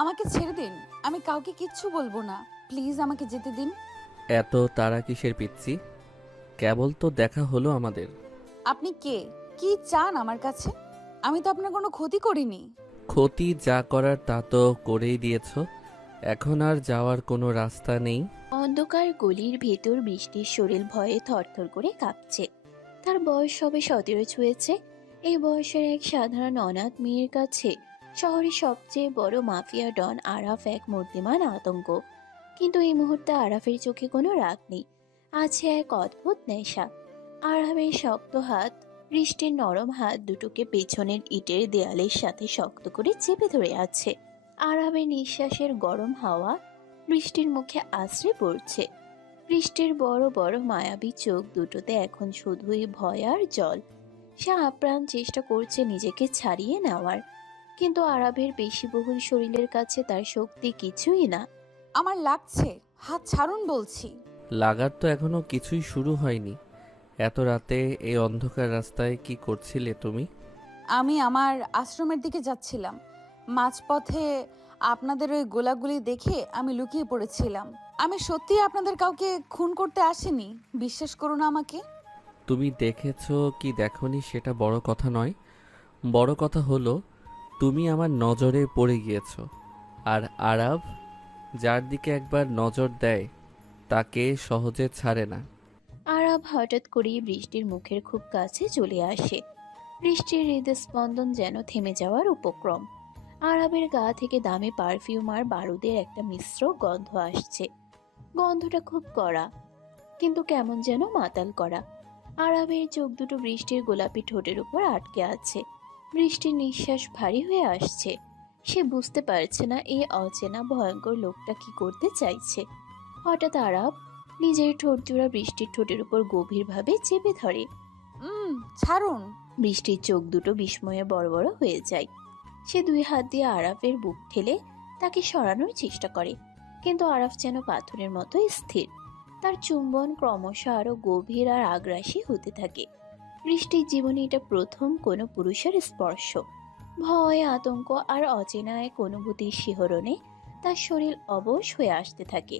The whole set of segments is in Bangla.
আমাকে ছেড়ে দিন, আমি কাউকে কিচ্ছু বলবো না। প্লিজ আমাকে যেতে দিন। এত তারা কিসের পিচ্ছি? কেবল তো দেখা হলো আমাদের। আপনি কে? কি চান আমার কাছে? আমি তো আপনার কোনো ক্ষতি করিনি। ক্ষতি যা করার তা তো করেই দিয়েছ। এখন আর যাওয়ার কোনো রাস্তা নেই। অন্ধকার গলির ভেতর বৃষ্টির শরীর ভয়ে থরথর করে কাঁপছে। তার বয়স সবে 17 ছুঁয়েছে। এই বয়সের এক সাধারণ অনাথ মেয়ের কাছে শহরের সবচেয়ে বড় মাফিয়া ডন আরাফ এক মূর্তিমান আতঙ্ক। কিন্তু এই মুহূর্তে আরাফের চোখে কোনো রাগ নেই, আছে এক অদ্ভুত নেশা। আরাফের শক্ত হাত বৃষ্টির নরম হাত দুটোকে পেছনের ইটের দেয়ালের সাথে শক্ত করে চেপে ধরে আছে। আরাফের নিঃশ্বাসের গরম হাওয়া বৃষ্টির মুখে আশ্রে পড়ছে। বৃষ্টির বড় বড় মায়াবী চোখ দুটোতে এখন শুধুই ভয় আর জল। সে আপ্রাণ চেষ্টা করছে নিজেকে ছাড়িয়ে নেওয়ার, কিন্তু আরাবের পেশিবহুল শরীরের কাছে তার শক্তি কিছুই না। আমার লাগছে, হাত ছাড়ুন বলছি। লাগার তো এখনো কিছুই শুরু হয়নি। এত রাতে এই অন্ধকার রাস্তায় কি করছিলে তুমি? আমি আমার আশ্রমের দিকে যাচ্ছিলাম। মাঝপথে আপনাদের ওই গোলাগুলি দেখে আমি লুকিয়ে পড়েছিলাম। আমি সত্যি আপনাদের কাউকে খুন করতে আসিনি, বিশ্বাস করুন আমাকে। তুমি দেখেছো কি দেখোনি সেটা বড় কথা নয়। বড় কথা হলো তুমি আমার নজরে পড়ে গিয়েছো। আর আরাব যার দিকে একবার নজর দেয় তাকে সহজে ছাড়ে না। আরাব হঠাৎ করেই বৃষ্টির মুখের খুব কাছে চলে আসে। বৃষ্টির হৃদস্পন্দন যেন থেমে যাওয়ার উপক্রম। আরাবের গা থেকে দামি পারফিউম আর বারুদের একটা মিশ্র গন্ধ আসছে। গন্ধটা খুব কড়া, কিন্তু কেমন যেন মাতাল করা। আরাবের চোখ দুটো বৃষ্টির গোলাপি ঠোঁটের উপর আটকে আছে। বৃষ্টির নিঃশ্বাস ভারী হয়ে আসছে। সে বুঝতে পারছে না এই অচেনা ভয়ঙ্কর লোকটা কি করতে চাইছে। হঠাৎ আরাব নিজের ঠোঁট জোড়া বৃষ্টির ঠোঁটের উপর গভীরভাবে চেপে ধরে। ছাড়ুন। বৃষ্টির চোখ দুটো বিস্ময়ে বড় বড় হয়ে যায়। সে দুই হাত দিয়ে আরাফের বুক ঠেলে তাকে সরানোর চেষ্টা করে, কিন্তু আরাফ যেন পাথরের মতো স্থির। তার চুম্বন ক্রমশ আরো গভীর আর আগ্রাসী হতে থাকে। বৃষ্টির জীবনে এটা প্রথম কোনো পুরুষের স্পর্শ। ভয়, আতঙ্ক আর অচেনা এক অনুভূতির শিহরণে তার শরীর অবশ হয়ে আসতে থাকে।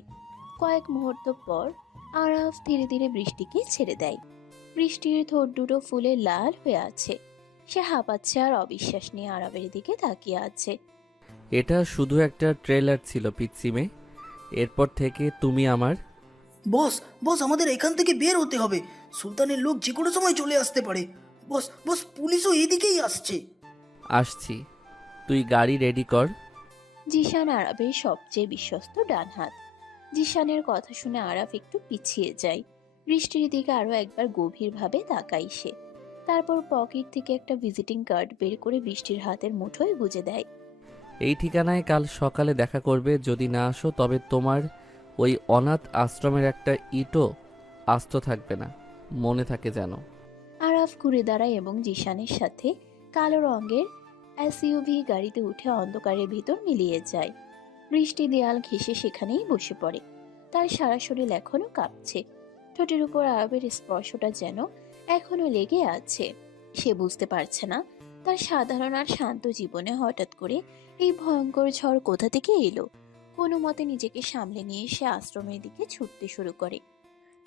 কয়েক মুহূর্ত পর আরাফ ধীরে ধীরে বৃষ্টিকে ছেড়ে দেয়। বৃষ্টির ঠোঁট দুটো ফুলে লাল হয়ে আছে। সে হাঁপাচ্ছে আর অবিশ্বাস নিয়ে আরবের দিকে তাকিয়ে আছে। এটা শুধু একটা ট্রেলার ছিল পিচ্ছিমে। এরপর থেকে তুমি আমার। বস, বস আমাদের এখান থেকে বের হতে হবে। সুলতানের লোক যে কোনো সময় চলে আসতে পারে। বস, বস পুলিশও এদিকেই আসছে। আসছি, তুই গাড়ি রেডি কর। জিশান আরবের সবচেয়ে বিশ্বস্ত ডান হাত। জিশানের কথা শুনে আরাফ একটু পিছিয়ে যায়। বৃষ্টির দিকে আরো একবার গভীরভাবে তাকায় সে। তারপর পকেট থেকে একটা ভিজিটিং কার্ড বের করে বৃষ্টির হাতের মুঠোয় গুজে দেয়। এই ঠিকানায় কাল সকালে দেখা করবে। যদি না আসো তবে তোমার ওই অনাথ আশ্রমের একটা ইটও আস্ত থাকবে না, মনে থাকে যেন। আরাফ ঘুরে দাঁড়ায় এবং জিশানের সাথে কালো রঙের এসইউভি গাড়িতে উঠে অন্ধকারের ভিতর মিলিয়ে যায়। বৃষ্টি দেয়াল ঘেঁষে সেখানেই বসে পড়ে। তার সারা শরীর এখনো কাঁপছে। ঠোঁটের উপর আরবের স্পর্শটা যেন এখনো লেগে আছে। সে বুঝতে পারছে না তার সাধারণ আর শান্ত জীবনে হঠাৎ করে এই ভয়ঙ্কর ঝড় কোথা থেকে এলো। কোনো মতে নিজেকে সামলে নিয়ে সে আশ্রমের দিকে ছুটতে শুরু করে।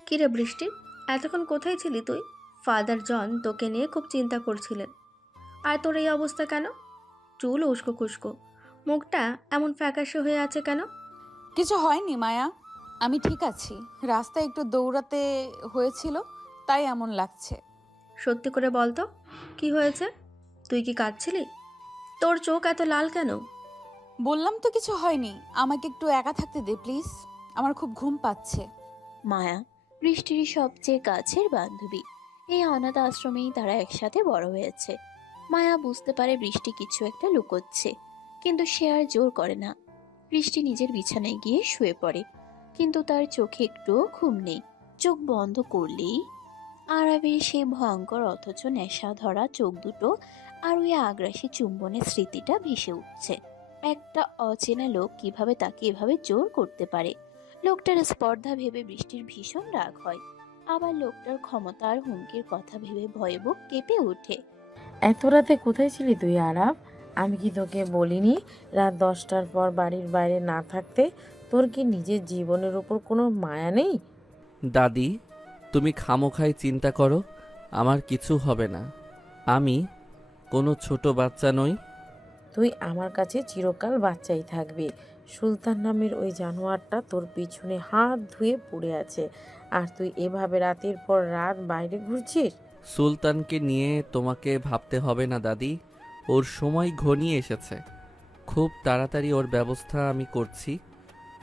কিরে বৃষ্টি, এতক্ষণ কোথায় ছিলি তুই? ফাদার জন তোকে নিয়ে খুব চিন্তা করছিলেন। আর তোর এই অবস্থা কেন? চুল উস্কো খুস্কো, মুখটা এমন ফ্যাকাশে হয়ে আছে কেন? কিছু হয়নি মায়া, আমি ঠিক আছি। রাস্তায় একটু দৌড়াতে হয়েছিল, তাই এমন লাগছে। সত্যি করে বল তো, কি হয়েছে? তুই কি কাঁদছিলি? তোর চোখ এত লাল কেন? বললাম তো কিছু হয়নি, আমাকে একটু একা থাকতে দে প্লিজ, আমার খুব ঘুম পাচ্ছে। মায়া বৃষ্টির সবচেয়ে কাছের বান্ধবী। এই অনাথ আশ্রমেই তারা একসাথে বড় হয়েছে। মায়া বুঝতে পারে বৃষ্টি কিছু একটা লুকোচ্ছে, কিন্তু সে আর জোর করে না। বৃষ্টি নিজের বিছানায় গিয়ে শুয়ে পড়ে, কিন্তু তার চোখে একটুও ঘুম নেই। চোখ বন্ধ করলেই আরবের সে ভয়ঙ্কর অথচ নেশা ধরা চোখ দুটো আর ওই আগ্রাসী চুম্বনের স্মৃতিটা ভেসে উঠছে। একটা অচেনা লোক কিভাবে তাকে এভাবে জোর করতে পারে? লোকটার স্পর্ধা ভেবে বৃষ্টির ভীষণ রাগ হয়। আবার লোকটার ক্ষমতা আর হুমকির কথা ভেবে ভয়ে বুক কেঁপে ওঠে। এত রাতে কোথায় ছিলি তুই আরাফ? আমি কি তোকে বলিনি রাত 10টার পর বাড়ির বাইরে না থাকতে? তোর কি নিজের জীবনের ওপর কোনো মায়া নেই? দাদি, তুমি খামোখাই চিন্তা করো, আমার কিছু হবে না। আমি কোনো ছোট বাচ্চা নই। তুই আমার কাছে চিরকাল বাচ্চাই থাকবি। সুলতান নামের ওই জানোয়ারটা তোর পিছনে হাত ধুয়ে পড়ে আছে, আর তুই এভাবে রাতের পর রাত বাইরে ঘুরছিস। সুলতানকে নিয়ে তোমাকে ভাবতে হবে না দাদি, ওর সময় ঘনিয়ে এসেছে। খুব তাড়াতাড়ি ওর ব্যবস্থা আমি করছি।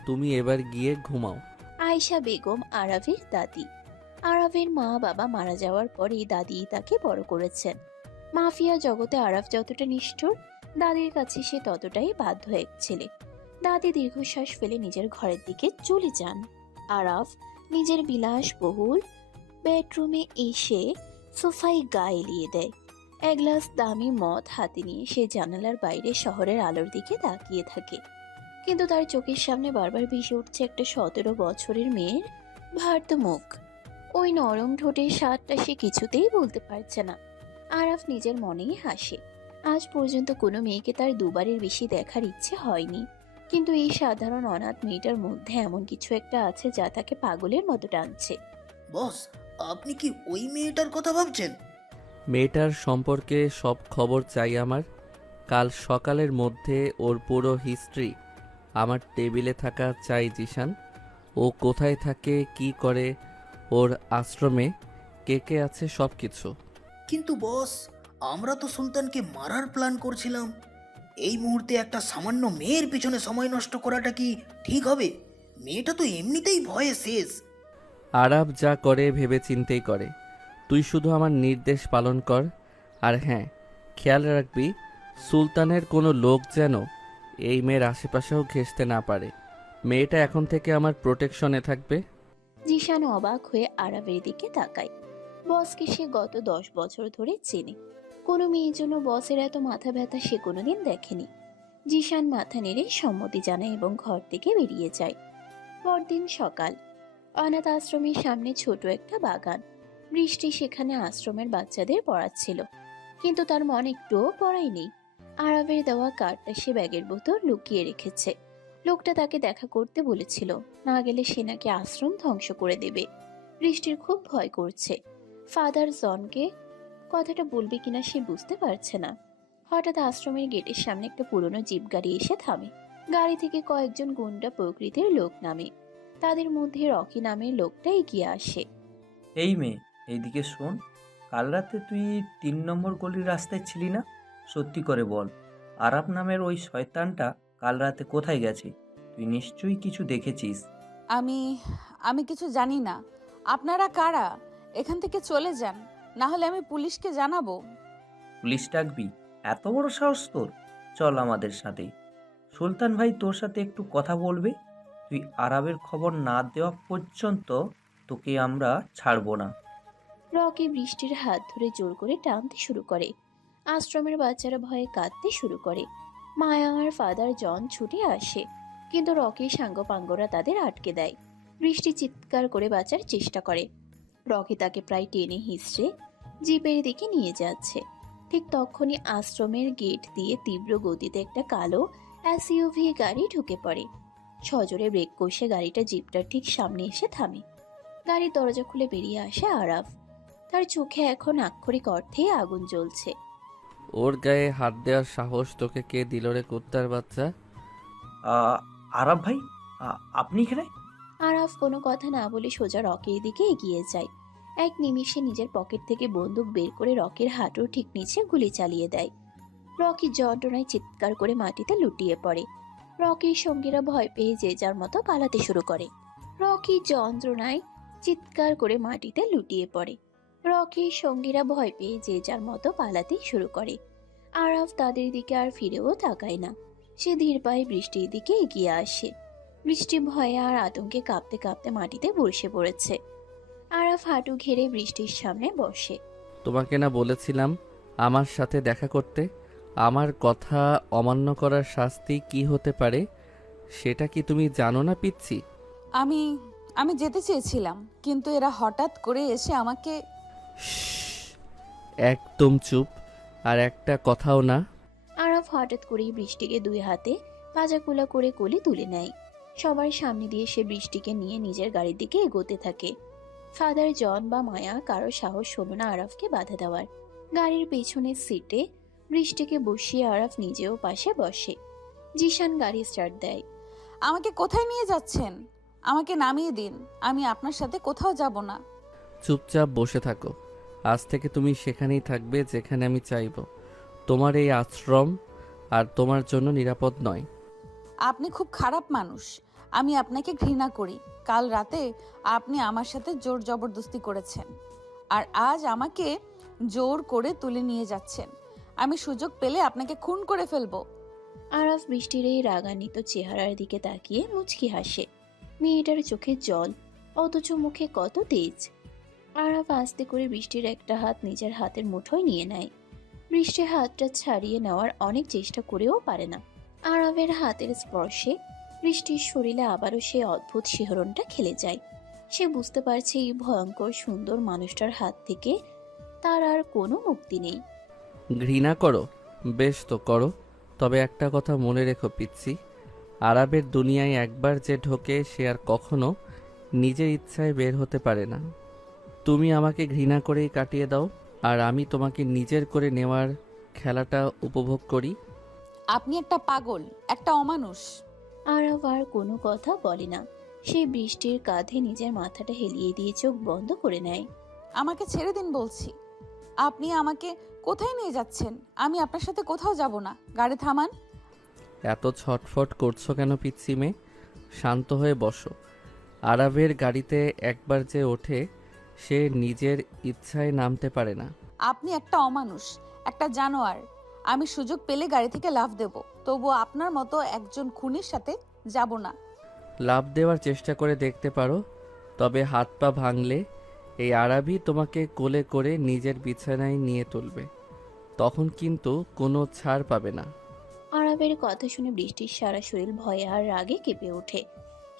তুমি এবার গিয়ে ঘুমাও। আয়েশা বেগম আরাফের দাদি। আরাফের মা বাবা মারা যাওয়ার পরেই দাদি তাকে বড় করেছেন। মাফিয়া জগতে আরাফ যতটা নিষ্ঠুর, দাদির কাছে সে ততটাই বাধ্য এক ছেলে। দাদি দীর্ঘশ্বাস ফেলে নিজের ঘরের দিকে চলে যান। আরাফ নিজের বিলাসবহুল বেডরুমে এসে সোফায় গা এলিয়ে দেয়। এক গ্লাস দামি মদ হাতে নিয়ে সে জানালার বাইরে শহরের আলোর দিকে তাকিয়ে থাকে। কিন্তু তার চোখের সামনে বারবার ভেসে উঠছে একটা 17 বছরের মেয়ের ভার্ত মুখ। ওই নরম ঠোঁটের স্বাদটা সে কিছুতেই বলতে পারছে না। আরাফ নিজের মনেই হাসে। আজ পর্যন্ত কোনো মেয়েকে তার দুবারের বেশি দেখার ইচ্ছে হয়নি, কিন্তু এই সাধারণ অনাথ মেয়েটার মধ্যে এমন কিছু একটা আছে যা তাকে পাগলের মতো টানছে। বস, আপনি কি ওই মেয়েটার কথা ভাবছেন? মেয়েটার সম্পর্কে সব খবর চাই আমার। কাল সকালের মধ্যে ওর পুরো হিস্ট্রি আমার টেবিলে থাকা চাই জিশান। ও কোথায় থাকে, কি করে, ওর আশ্রমে কে কে আছে, সব কিছু। কিন্তু বস, আমরা তো সুলতানকে মারার প্ল্যান করছিলাম। এই মুহূর্তে একটা সামান্য মেয়ের পিছনে সময় নষ্ট করাটা কি ঠিক হবে? মেয়েটা তো এমনিতেই ভয়ে শেষ। আরাব যা করে ভেবে চিন্তেই করে। তুই শুধু আমার নির্দেশ পালন কর। আর হ্যাঁ, খেয়াল রাখবি সুলতানের কোনো লোক যেন এই মেয়ের আশেপাশেও ঘেঁষতে না পারে। মেয়েটা এখন থেকে আমার প্রোটেকশনে থাকবে। জিশান অবাক হয়ে আরাফের দিকে তাকায়। বসকে সে গত 10 বছর ধরে চেনে। কোনো মেয়ের জন্য বসের এত মাথা ব্যথা সে কোনোদিন দেখেনি। জিশান মাথা নেড়ে সম্মতি জানায় এবং ঘর থেকে বেরিয়ে যায়। পরদিন সকাল। অনাথ আশ্রমের সামনে ছোট একটা বাগান। বৃষ্টি সেখানে আশ্রমের বাচ্চাদের পড়াচ্ছিল, কিন্তু তার মন একটুও পড়াই নেই। আরাফের দেওয়া কার্ডটা সে ব্যাগের ভেতর লুকিয়ে রেখেছে। লোকটা তাকে দেখা করতে বলেছিল, না গেলে সে নাকি আশ্রম ধ্বংস করে দেবে। বৃষ্টির খুব ভয় করছে। ফাদার জনকে কথাটা বলবে কিনা সে বুঝতে পারছে না। হঠাৎ আশ্রমের গেটের সামনে একটা পুরনো জিপ গাড়ি এসে থামে। গাড়ি থেকে কয়েকজন গুন্ডা প্রকৃতির লোক নামে। তাদের মধ্যে রকি নামের লোকটা এগিয়ে আসে। এই মেয়ে, এইদিকে শোন। কাল রাতে তুই 3 নম্বর গলির রাস্তায় ছিলি না? সত্যি করে বল, আরাব নামের ওই শয়তানটা কাল রাতে কোথায় গেছে? তুই নিশ্চয়ই কিছু দেখেছিস। আমি আমি কিছু জানি না। আপনারা কারা? এখান থেকে চলে যান, না হলে আমি পুলিশকে জানাবো। পুলিশ ডাকবি? এত বড় সাহস তোর! চল আমাদের সাথে। সুলতান ভাই তোর সাথে একটু কথা বলবে। তুই আরাবের খবর না দেওয়া পর্যন্ত তোকে আমরা ছাড়বো না। রকি বৃষ্টির হাত ধরে জোর করে টানতে শুরু করে। আশ্রমের বাচ্চারা ভয়ে কাঁদতে শুরু করে। মায়া আর ফাদার জন ছুটে আসে, কিন্তু রকির সাঙ্গপাঙ্গরা তাদের আটকে দেয়। বৃষ্টি চিৎকার করে বাঁচার চেষ্টা করে। রকি তাকে প্রায় টেনে হিঁচড়ে জিপের দিকে নিয়ে যাচ্ছে। ঠিক তখনই আশ্রমের গেট দিয়ে তীব্র গতিতে একটা কালো এসইউভি গাড়ি ঢুকে পড়ে। সজোরে ব্রেক কষে গাড়িটা জিপটার ঠিক সামনে এসে থামে। গাড়ির দরজা খুলে বেরিয়ে আসে আরাফ। তার চোখে এখন আক্ষরিক অর্থেই আগুন জ্বলছে। ওর গায়ে হাত দেওয়ার সাহস তোকে কে দিল রে কুত্তার বাচ্চা? আরাব ভাই, আপনি এখানে? আরাফ কোনো কথা না বলে সোজা রকির দিকে এগিয়ে যায়। এক নিমিষে নিজের পকেট থেকে বন্দুক বের করে রকির হাঁটুর ঠিক নিচে গুলি চালিয়ে দেয়। রকি যন্ত্রণায় চিৎকার করে মাটিতে লুটিয়ে পড়ে। রকির সঙ্গীরা ভয় পেয়ে যে যার মতো পালাতে শুরু করে। রকি যন্ত্রণায় চিৎকার করে মাটিতে লুটিয়ে পড়ে। রকির সঙ্গীরা ভয় পেয়ে যে যার মতো পালাতে শুরু করে। আরাফ তাদের দিকে আর ফিরেও তাকায় না। সে ধীর পায়ে বৃষ্টির দিকে এগিয়ে আসে। বৃষ্টি ভয়ে আর আতঙ্কে কাঁপতে কাঁপতে মাটিতে বসে পড়েছে। আরাফ হাঁটু ঘেরে বৃষ্টির সামনে বসে। তোমাকে না বলেছিলাম আমার সাথে দেখা করতে? আমার কথা অমান্য করার শাস্তি কি হতে পারে সেটা কি তুমি জানো না পিচ্ছি? আমি আমি যেতে চেয়েছিলাম, কিন্তু এরা হঠাৎ করে এসে আমাকে। একদম চুপ, আর একটা কথাও না। আরাফ হঠাৎ করেই বৃষ্টিকে দুই হাতে পাজাকুলা করে কোলে তুলে নেয়। সবার সামনে দিয়ে সে বৃষ্টিকে নিয়ে নিজের গাড়ির দিকে এগোতে থাকে। ফাদার জন বা মায়া কারো সাহস হলো না আরাফকে বাধা দেওয়ার। গাড়ির পেছনের সিটে বৃষ্টিকে বসিয়ে আরাফ নিজেও পাশে বসে। জিশান গাড়ি স্টার্ট দেয়। আমাকে কোথায় নিয়ে যাচ্ছেন? আমাকে নামিয়ে দিন, আমি আপনার সাথে কোথাও যাব না। চুপচাপ বসে থাকো। আজ থেকে তুমি সেখানেই থাকবে যেখানে আমি চাইব। তোমার এই আশ্রম আর তোমার জন্য নিরাপদ নয়। আপনি খুব খারাপ মানুষ, আমি আপনাকে ঘৃণা করি। কাল রাতে আপনি আমার সাথে জোর জবরদস্তি করেছেন, আর আজ আমাকে জোর করে তুলে নিয়ে যাচ্ছেন। আমি সুযোগ পেলে আপনাকে খুন করে ফেলবো। আরাফ বৃষ্টির এই রাগান্বিত চেহারার দিকে তাকিয়ে মুচকি হাসে। মেয়েটার চোখে জল, অথচ মুখে কত তেজ। আরাফ আস্তে করে বৃষ্টির একটা হাত নিজের হাতের মুঠোয় নিয়ে নেয়। বৃষ্টির হাতটা ছাড়িয়ে নেওয়ার অনেক চেষ্টা করেও পারে না। আরাফের হাতের স্পর্শে বৃষ্টির শরীরে আবারও সেই অদ্ভুত শিহরণটা খেলে যায়। সে বুঝতে পারছে এই ভয়ঙ্কর সুন্দর মানুষটার হাত থেকে তার আর কোনো মুক্তি নেই। ঘৃণা করো? বেশ তো করো, তবে একটা কথা মনে রেখো পিচ্ছি, আরবের দুনিয়ায় একবার যে ঢোকে সে আর কখনো নিজের ইচ্ছায় বের হতে পারে না। তুমি আমাকে ঘৃণা করেই কাটিয়ে দাও, আর আমি তোমাকে নিজের করে নেওয়ার খেলাটা উপভোগ করি। আপনি একটা পাগল, একটা অমানুষ। আরাফ আর কোনো কথা বলে না। সে বৃষ্টির কাঁধে নিজের মাথাটা হেলিয়ে দিয়ে চোখ বন্ধ করে নেয়। আমাকে ছেড়ে দিন বলছি। আপনি আমাকে কোথায় নিয়ে যাচ্ছেন? আমি আপনার সাথে কোথাও যাব না। গাড়ি থামান। এত ছটফট করছো কেন পিচ্ছি মেয়ে? শান্ত হয়ে বসো। আরবের গাড়িতে একবার যে ওঠে সে নিজের ইচ্ছায় নামতে পারে না। আপনি একটা অমানুষ, একটা জানোয়ার। আমি সুযোগ পেলে গাড়ি থেকে লাফ দেব, তবুও আপনার মতো একজন খুনির সাথে যাব না। লাফ দেওয়ার চেষ্টা করে দেখতে পারো, তবে হাত পা ভাঙলে এই আরবই তোমাকে কোলে করে নিজের বিছানায় নিয়ে তুলবে। তখন কিন্তু কোনো ছাড় পাবে না। আরাফের কথা শুনে বৃষ্টির সারা শরীর ভয়ে আর রাগে কেঁপে ওঠে।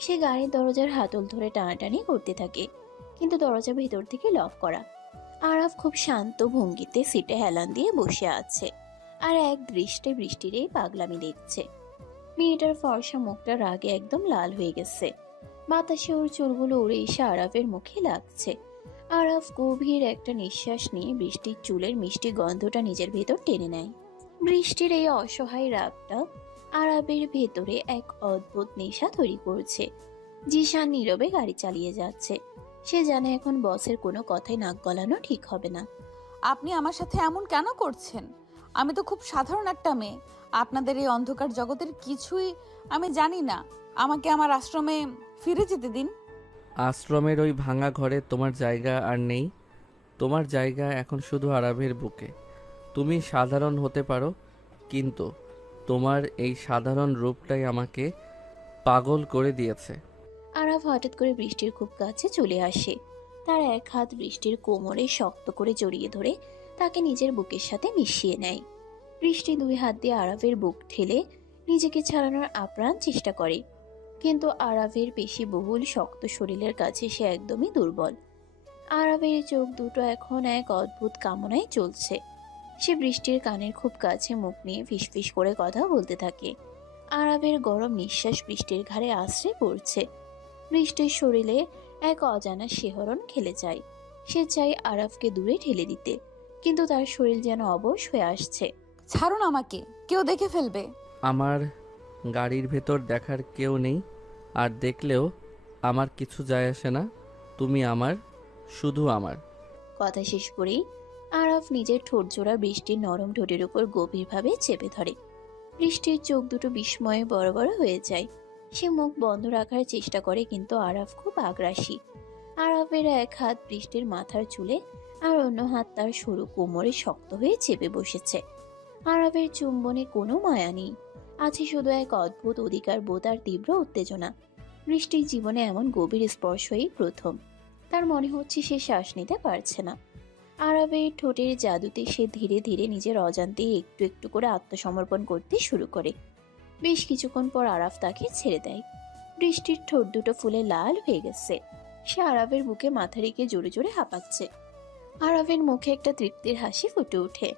সে গাড়ির দরজার হাতল ধরে টানাটানি করতে থাকে, কিন্তু দরজা ভেতর থেকে লক করা। আরাফ খুব শান্ত ভঙ্গিতে সিটে হেলান দিয়ে বসে আছে, আর এক দৃষ্টে বৃষ্টির এই পাগলামি দেখছে। মেয়েটার ফর্সা মুখটা রাগে একদম লাল হয়ে গেছে। বাতাসে ওর চুলগুলো উড়ে এসে আরাফের মুখে লাগছে। আরাফ গভীর একটা নিঃশ্বাস নিয়ে বৃষ্টির চুলের মিষ্টি গন্ধটা নিজের ভেতর টেনে নেয়। বৃষ্টির এই অসহায় রাগটা আরাফের ভেতরে এক অদ্ভুত নেশা তৈরি করছে। জিশান নীরবে গাড়ি চালিয়ে যাচ্ছে। সে জানে এখন বসের কোনো কথাই নাক গলানো ঠিক হবে না। আপনি আমার সাথে এমন কেন করছেন? আমি তো খুব সাধারণ একটা মেয়ে। আপনাদের এই অন্ধকার জগতের কিছুই আমি জানি না। আমাকে আমার আশ্রমে ফিরে যেতে দিন। আশ্রমের ওই ভাঙা ঘরে তোমার জায়গা আর নেই। তোমার জায়গা এখন শুধু আরবের বুকে। তুমি সাধারণ হতে পারো, কিন্তু তোমার এই সাধারণ রূপটাই আমাকে পাগল করে দিয়েছে। আরাফ হঠাৎ করে বৃষ্টির খুব কাছে চলে আসে। তার এক হাত বৃষ্টির কোমরে শক্ত করে জড়িয়ে ধরে তাকে নিজের বুকের সাথে মিশিয়ে নেয়। বৃষ্টি দুই হাত দিয়ে আরাফের বুক ঠেলে নিজেকে ছাড়ানোর আপ্রাণ চেষ্টা করে, কিন্তু আরাফের পেশিবহুল শক্ত শরীরের কাছে সে একদমই দুর্বল। আরাফের চোখ দুটো এখন এক অদ্ভুত কামনায় চলছে। সে বৃষ্টির কানের খুব কাছে মুখ নিয়ে ফিসফিস করে কথা বলতে থাকে। আরাফের গরম নিঃশ্বাস বৃষ্টির ঘাড়ে আশ্রে পড়ছে। বৃষ্টির শরীরে এক অজানা শিহরণ খেলে যায়। সে চায় আরাফকে দূরে ঠেলে দিতে, কিন্তু তার শরীর যেন অবশ হয়ে আসছে। ছাড়ুন আমাকে, কেউ দেখে ফেলবে। আমার গাড়ির ভেতর দেখার কেউ নেই, আর দেখলেও আমার কিছু যায় আসে না। তুমি আমার, শুধু আমার। কথা শেষ করেই আরাফ নিজের ঠোঁট জোড়া বৃষ্টির নরম ঠোঁটের উপর গভীরভাবে চেপে ধরে। বৃষ্টির চোখ দুটো বিস্ময়ে বড় বড় হয়ে যায়। সে মুখ বন্ধ রাখার চেষ্টা করে, কিন্তু আরাফ খুব আগ্রাসী। আরাফের এক হাত বৃষ্টির মাথার চুলে, আর অন্য হাত তার সরু কোমরে শক্ত হয়ে চেপে বসেছে। আরাফের চুম্বনে কোনো মায়া নেই, আছে শুধু এক অদ্ভুত অধিকার বোধ আর তীব্র উত্তেজনা। বৃষ্টির জীবনে এমন গভীর স্পর্শই প্রথম। তার মনে হচ্ছে সে শ্বাস নিতে পারছে না। আরাফের ঠোঁটের জাদুতে সে ধীরে ধীরে নিজের অজান্তে একটু একটু করে আত্মসমর্পণ করতে শুরু করে। বেশ কিছুক্ষণ পর আরাফ তাকে ছেড়ে দেয়। বৃষ্টির ঠোঁট দুটো ফুলে লাল হয়ে গেছে। সে আরাফের বুকে মাথা রেখে জোরে জোরে হাঁপাচ্ছে। আরাফের মুখে একটা তৃপ্তির হাসি ফুটে ওঠে।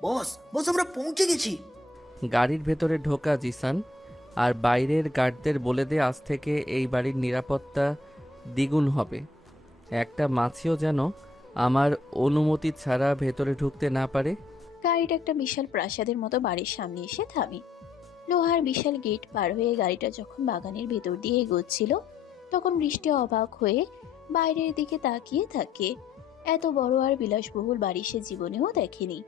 বস বস আমরা পৌঁছে গেছি। গাড়ির ভেতরে ঢোকা জিসান, আর বাইরের গার্ডদের বলে দে আজ থেকে এই বাড়ির নিরাপত্তা দ্বিগুণ হবে। একটা মাছিও যেন আমার অনুমতি ছাড়া ভেতরে ঢুকতে না পারে। গাড়িটা একটা বিশাল প্রাসাদের মতো বাড়ির সামনে এসে থামে। লোহার বিশাল গেট পার হয়ে গাড়িটা যখন বাগানের ভেতর দিয়ে এগোচ্ছিল, তখন বৃষ্টি অবাক হয়ে বাইরের দিকে তাকিয়ে থাকে। এত বড় আর বিলাসবহুল বাড়ি সে জীবনেও দেখেনি।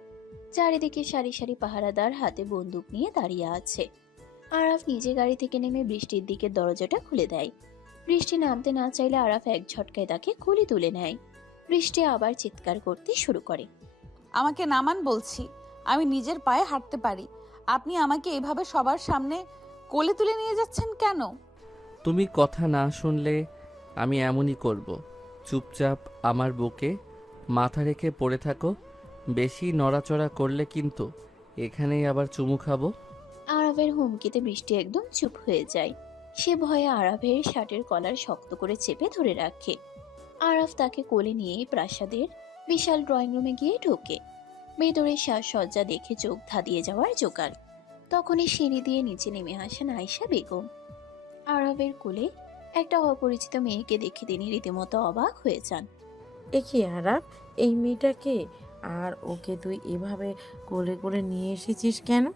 চারিদিকে সারি সারি পাহারাদার হাতে বন্দুক নিয়ে দাঁড়িয়ে আছে। আরাফ নিজে গাড়ি থেকে নেমে বৃষ্টির দিকে দরজাটা খুলে দেয়। বৃষ্টি নামতে না চাইলে আরাফ এক ঝটকায় তাকে খুলে তুলে নেয়। বৃষ্টি আবার চিৎকার করতে শুরু করে। আমাকে নামান বলছি, আমি নিজের পায়ে হাঁটতে পারি। আপনি আমাকে এভাবে সবার সামনে কোলে তুলে নিয়ে যাচ্ছেন কেন? তুমি কথা না শুনলে আমি এমনই করব। চুপচাপ আমার বুকে মাথা রেখে পড়ে থাকো। বেশি নড়াচড়া করলে কিন্তু এখানেই আবার চুমু খাবো। আরাফের হুমকিতে বৃষ্টি একদম চুপ হয়ে যায়। সে ভয়ে আরাফের শার্টের কলার শক্ত করে চেপে ধরে রাখে। আরাফ তাকে কোলে নিয়ে প্রাসাদের বিশাল ড্রয়িং রুমে গিয়ে ঢোকে। ভেতরে সাজসজ্জা দেখে চোখ ধাঁধিয়ে যাওয়ার জোগাড়। তখনই সিঁড়ি দিয়ে নিচে নেমে আসেন আয়েশা বেগম। আরাফের কোলে একটা অপরিচিত মেয়েকে দেখে তিনি রীতিমতো অবাক হয়ে যান। এ কি আরাপ, এই মেয়েটাকে? আর ওকে তুই এভাবে কোলে করে নিয়ে এসেছিস কেন?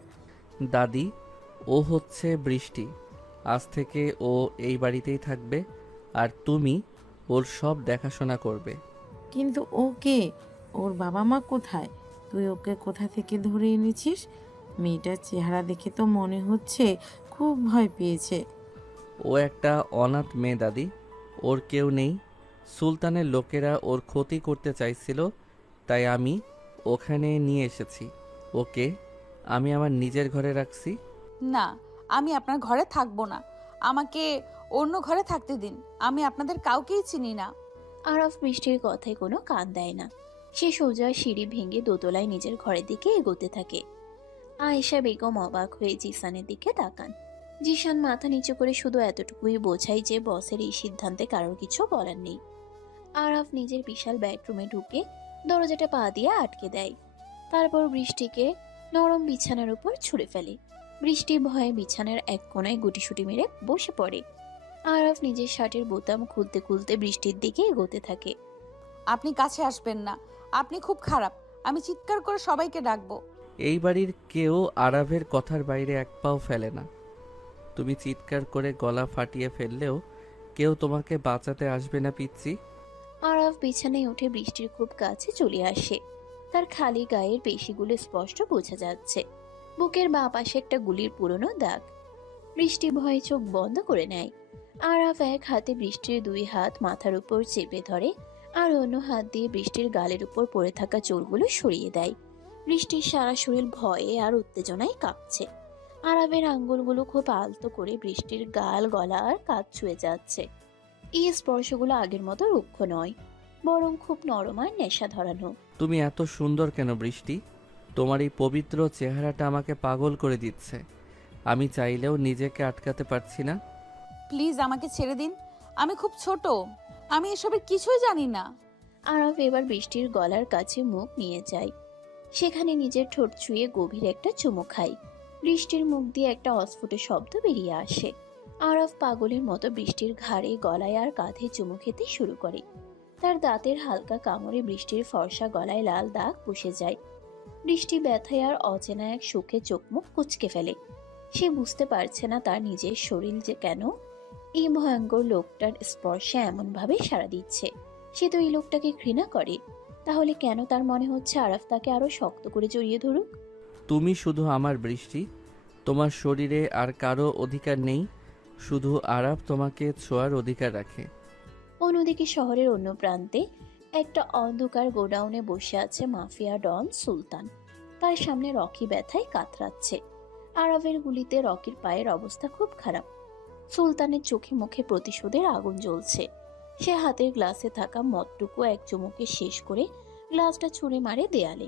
দাদি, ও হচ্ছে বৃষ্টি। আজ থেকে ও এই বাড়িতেই থাকবে, আর তুমি ওর সব দেখাশোনা করবে। কিন্তু ও কে? ওর বাবা মা কোথায়? তুই ওকে কোথা থেকে ধরে এনেছিস? মেয়েটার চেহারা দেখে তো মনে হচ্ছে খুব ভয় পেয়েছে। ও একটা অনাথ মেয়ে দাদি, ওর কেউ নেই। সুলতানের লোকেরা ওর ক্ষতি করতে চাইছিল, তাই আমি ওখানে নিয়ে এসেছি। ওকে আমি আমার নিজের ঘরে রাখছি। না, আমি আপনার ঘরে থাকবো না। আমাকে অন্য ঘরে থাকতে দিন। আমি আপনাদের কাউকেই চিনি না। আরাফ বৃষ্টির কথায় কোনো কান দেয় না। সে সোজা সিঁড়ি ভেঙে দোতলায় নিজের ঘরের দিকে এগোতে থাকে। আয়েশা বেগম অবাক হয়ে জিসানের দিকে তাকান। জিসান মাথা নিচু করে শুধু এতটুকুই বোঝায় যে বসের এই সিদ্ধান্তে কারোর কিছু বলার নেই। আরাফ নিজের বিশাল বেডরুমে ঢুকে দরজাটা পা দিয়ে আটকে দেয়। তারপর বৃষ্টিকে নরম বিছানার উপর ছুঁড়ে ফেলে। বৃষ্টি ভয়ে বিছানার এক কোণায় গুটিসুটি মেরে বসে পড়ে। আরাফ নিজের শার্টের বোতাম খুলতে খুলতে বৃষ্টির দিকে এগোতে থাকে। আপনি কাছে আসবেন না। আপনি খুব খারাপ। আমি চিৎকার করে সবাইকে ডাকবো। এই বাড়ির কেউ আরাভের কথার বাইরে এক পাও ফেলে না। তুমি চিৎকার করে গলা ফাটিয়ে ফেললেও কেউ তোমাকে বাঁচাতে আসবে না পিচ্চি। আরাফ বিছানায় উঠে বৃষ্টির খুব কাছে চলে আসে। তার খালি গায়ের পেশিগুলো স্পষ্ট বোঝা যাচ্ছে। বুকের বাঁ পাশে একটা গুলির পুরনো দাগ। বৃষ্টি ভয়ে চোখ বন্ধ করে নেয়। আরাফ এক হাতে বৃষ্টির দুই হাত মাথার উপর চেপে ধরে, আর অন্য হাত দিয়ে বৃষ্টির গালের উপর পড়ে থাকা চোরগুলো সরিয়ে দেয়। বৃষ্টির সারা শরীর ভয়ে আর উত্তেজনায় কাঁপছে। আরাফের আঙ্গুলগুলো খুব আলতো করে বৃষ্টির গাল, গলা আর কাঁধ ছুঁয়ে যাচ্ছে। এই স্পর্শগুলো আগের মতো রুক্ষ নয়, বরং খুব নরম আর নেশা ধরানো। তুমি এত সুন্দর কেন বৃষ্টি? তোমার এই পবিত্র চেহারাটা আমাকে পাগল করে দিচ্ছে। আমি চাইলেও নিজেকে আটকাতে পারছি না। প্লিজ আমাকে ছেড়ে দিন। আমি খুব ছোট। আমি এসবের কিছুই জানি না। আরাফ এবার বৃষ্টির গলার কাছে মুখ নিয়ে যায়। সেখানে নিজের ঠোঁট ছুঁয়ে গভীর একটা চুমু খায়। বৃষ্টির মুখ দিয়ে একটা অস্ফুট শব্দ বেরিয়ে আসে। আরাফ পাগলের মতো বৃষ্টির ঘাড়ে, গলায় আর কাঁধে চুমু খেতে শুরু করে। তার দাঁতের হালকা কামড়ে বৃষ্টির ফর্সা গলায় লাল দাগ পুষে যায়। বৃষ্টি ব্যথায় আর অচেনা এক সুখে চোখ মুখ কুঁচকে ফেলে। সে বুঝতে পারছে না তার নিজের শরীর যে কেন এই ভয়ঙ্কর লোকটার স্পর্শে এমনভাবে সাড়া দিচ্ছে। সে তো এই লোকটাকে ঘৃণা করে। তাহলে কেন তার মনে হচ্ছে আরাফ তাকে আরো শক্ত করে জড়িয়ে ধরুক? তুমি শুধু আমার বৃষ্টি। তোমার শরীরে আর কারো অধিকার নেই। শুধু আরাব তোমাকে ছোঁয়ার অধিকার রাখে। অন্যদিকে শহরের অন্য প্রান্তে একটা অন্ধকার গোডাউনে বসে আছে মাফিয়া ডন সুলতান। তার সামনে রকি ব্যথায় কাতরাচ্ছে। আরাফের গুলিতে রকির পায়ের অবস্থা খুব খারাপ। সুলতানের চোখে মুখে প্রতিশোধের আগুন জ্বলছে। সে হাতের গ্লাসে থাকা মদটুকু এক চুমুকে শেষ করে গ্লাসটা ছুঁড়ে মারে দেয়ালে।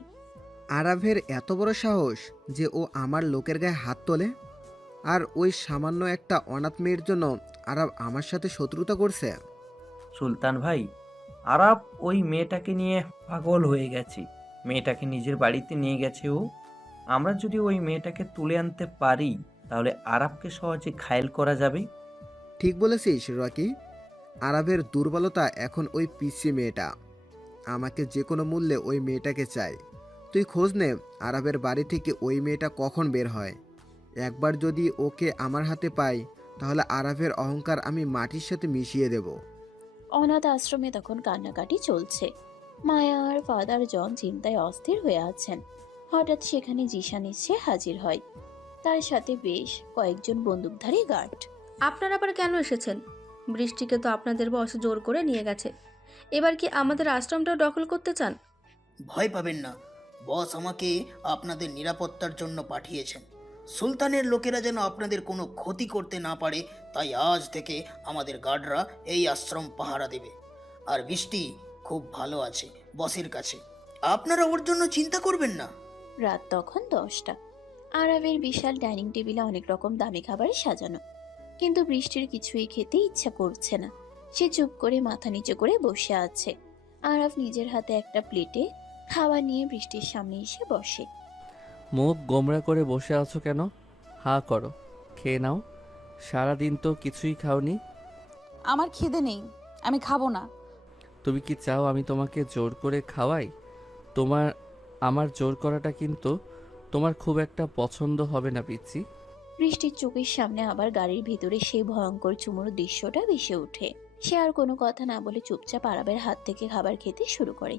আরাভের এত বড় সাহস যে ও আমার লোকের গায়ে হাত তোলে, আর ওই সামান্য একটা অনাথ মেয়ের জন্য আরাব আমার সাথে শত্রুতা করছে। সুলতান ভাই, আরাপ ওই মেয়েটাকে নিয়ে পাগল হয়ে গেছে। মেয়েটাকে নিজের বাড়িতে নিয়ে গেছে ও। আমরা যদি ওই মেয়েটাকে তুলে আনতে পারি তাহলে আরাবকে সহজে ঘায়েল করা যাবে। ঠিক বলেছিস রকি। আরবের দুর্বলতা এখন ওই পিসি মেয়েটা। আমাকে যে কোনো মূল্যে ওই মেয়েটাকে চাই। তুই খোঁজ নে আরবের বাড়ি থেকে ওই মেয়েটা কখন বের হয়। একবার যদি ওকে আমার হাতে পাই তাহলে আরবের অহংকার আমি মাটির সাথে মিশিয়ে দেব। অনাথ আশ্রমে তখন কান্নাকাটি চলছে। মায়া আর ফাদার জন চিন্তায় অস্থির হয়ে আছেন। হঠাৎ সেখানে জিশান এসে হাজির হয়, তার সাথে বেশ কয়েকজন বন্দুকধারী গার্ড। আপনারা আবার কেন এসেছেন? বৃষ্টিকে তো আপনাদের বস জোর করে নিয়ে গেছে। এবার কি আমাদের আশ্রমটাও দখল করতে চান? ভয় পাবেন না, বস আমাকে আপনাদের নিরাপত্তার জন্য পাঠিয়েছেন। সুলতানের লোকেরা যেন আপনাদের কোনো ক্ষতি করতে না পারে, তাই আজ থেকে আমাদের গার্ডরা এই আশ্রম পাহারা দেবে। আর বৃষ্টি খুব ভালো আছে বসের কাছে, আপনারা ওর জন্য চিন্তা করবেন না। রাত তখন 10টা। আরবের বিশাল ডাইনিং টেবিলে অনেক রকম দামি খাবার সাজানো, কিন্তু বৃষ্টির কিছুই খেতে ইচ্ছা করছে না। সে চুপ করে মাথা নিচু করে বসে আছে। আরব নিজের হাতে একটা প্লেটে খাবার নিয়ে বৃষ্টির সামনে এসে বসে। মুখ গোমরা করে বসে আছো কেন? হা করো, খেয়ে নাও। সারাদিন তো কিছুই খাওনি। আমার খিদে নেই, আমি খাবো না। তুমি কি চাও আমি তোমাকে জোর করে খাওয়াই? আমার জোর করাটা কিন্তু তোমার খুব একটা পছন্দ হবে না পিচ্ছি। বৃষ্টির চোখের সামনে আবার গাড়ির ভিতরে সেই ভয়ঙ্কর চুমুর দৃশ্যটা ভেসে ওঠে। সে আর কোনো কথা না বলে চুপচাপ আরবের হাত থেকে খাবার খেতে শুরু করে।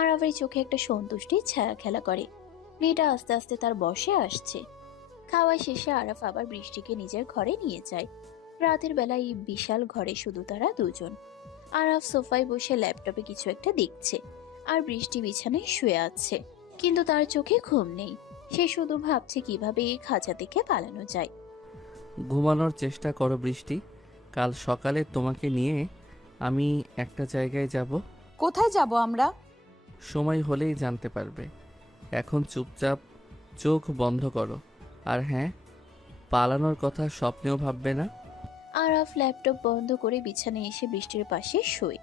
আরবের চোখে একটা সন্তুষ্টির ছায়া খেলা করে। মেয়েটা আস্তে আস্তে তার বসে আসছে। খাওয়া শেষে আরাফ আবার বৃষ্টিকে নিজের ঘরে নিয়ে যায়। রাতের বেলা এই বিশাল ঘরে শুধু তারা দুজন। আরাফ সোফায় বসে ল্যাপটপে কিছু একটা দেখছে, আর বৃষ্টি বিছানায় শুয়ে আছে, কিন্তু তার চোখে ঘুম নেই। সে শুধু ভাবছে কিভাবে এই খাঁচা থেকে পালানো যায়। ঘুমানোর চেষ্টা করো বৃষ্টি। কাল সকালে তোমাকে নিয়ে আমি একটা জায়গায় যাব। কোথায় যাব আমরা? সময় হলেই জানতে পারবে। এখন চুপচাপ চোখ বন্ধ করো। আর হ্যাঁ, পালানোর কথা স্বপ্নেও ভাববে না। আরাফ ল্যাপটপ বন্ধ করে বিছানায় এসে বৃষ্টির পাশে শোয়।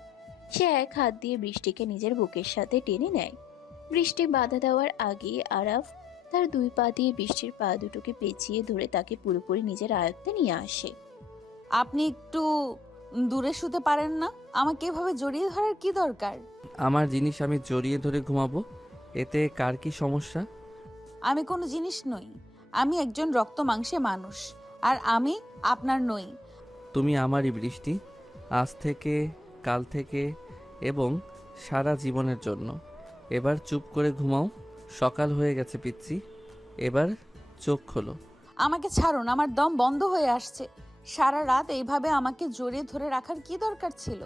সে এক হাত দিয়ে বৃষ্টিকে নিজের বুকের সাথে টেনে নেয়। বৃষ্টি বাধা দেওয়ার আগে আরাফ তার দুই পা দিয়ে বৃষ্টির পা দুটোকে পেঁচিয়ে ধরে তাকে পুরোপুরি নিজের আয়ত্তে নিয়ে আসে। আপনি একটু দূরে শুতে পারেন না? আমাকে এভাবে জড়িয়ে ধরার কি দরকার? আমার জিনিস আমি জড়িয়ে ধরে ঘুমাবো, এতে কার কি সমস্যা? আমি কোনো জিনিস নই, আমি একজন রক্ত মাংসে মানুষ, আর আমি আপনার নই। তুমি আমারই বৃষ্টি, আজ থেকে, কাল থেকে এবং সারা জীবনের জন্য। এবার চুপ করে ঘুমাও। সকাল হয়ে গেছে পিচ্ছি, এবার চোখ খোলো। আমাকে ছাড়ুন, আমার দম বন্ধ হয়ে আসছে। সারা রাত এইভাবে আমাকে জড়িয়ে ধরে রাখার কি দরকার ছিল?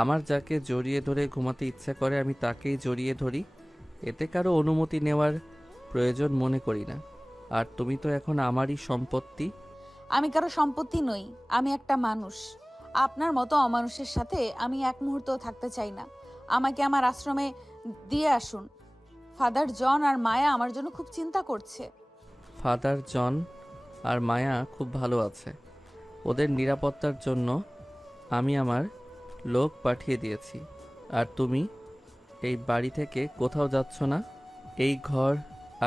আমার যাকে জড়িয়ে ধরে ঘুমাতে ইচ্ছা করে আমি তাকেই জড়িয়ে ধরি, এতে কারো অনুমতি নেওয়ার প্রয়োজন মনে করি না। আর তুমি তো এখন আমারই সম্পত্তি। আমি কারো সম্পত্তি নই, আমি একটা মানুষ। আপনার মতো অমানুষের সাথে আমি এক মুহূর্তও থাকতে চাই না। আমাকে আমার আশ্রমে দিয়ে আসুন। ফাদার জন আর মায়া আমার জন্য খুব চিন্তা করছে। ফাদার জন আর মায়া খুব ভালো আছে। ওদের নিরাপত্তার জন্য আমি আমার লোক পাঠিয়ে দিয়েছি। আর তুমি এই বাড়ি থেকে কোথাও যাচ্ছ না। এই ঘর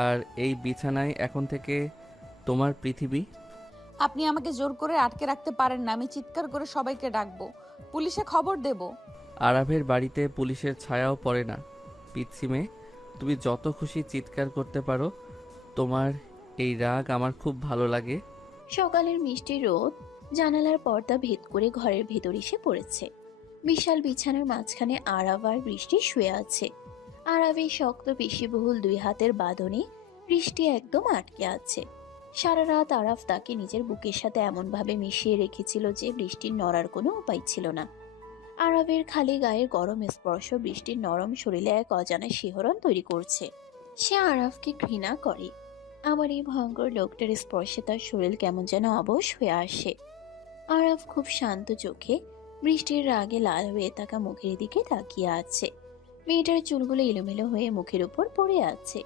আর এই বিছানায় এখন থেকে তোমার পৃথিবী। আপনি আমাকে জোর করে আটকে রাখতে পারেন না। আমি চিৎকার করে সবাইকে ডাকবো, পুলিশে খবর দেব। আরাফের বাড়িতে পুলিশের ছায়াও পড়ে না পিচ্ছি মেয়ে। তুমি যত খুশি চিৎকার করতে পারো। তোমার এই রাগ আমার খুব ভালো লাগে। সকালের মিষ্টি রোদ জানালার পর্দা ভেদ করে ঘরের ভেতর এসে পড়েছে। বিশাল বিছানার মাঝখানে আরাব আর বৃষ্টি শুয়ে আছে। আরাবের শক্ত পেশিবহুল দুই হাতের বাঁধনে বৃষ্টি একদম আটকে আছে। সারা রাত আরাফ তাকে নিজের বুকের সাথে এমনভাবে মিশিয়ে রেখেছিল যে বৃষ্টির নড়ার কোনো উপায় ছিল না। আরাবের খালি গায়ের গরম স্পর্শ বৃষ্টির নরম শরীরে এক অজানা শিহরণ তৈরি করছে। সে আরাফকে ঘৃণা করে, আবার এই ভয়ঙ্কর লোকটার স্পর্শে তার শরীর কেমন যেন অবশ হয়ে আসে। আরাফ খুব শান্ত চোখে বৃষ্টির রাগে লাল হয়ে থাকা মুখের দিকে তাকিয়ে আছে। মেয়েটার চুলগুলো এলোমেলো হয়ে মুখের উপর পড়ে আছে।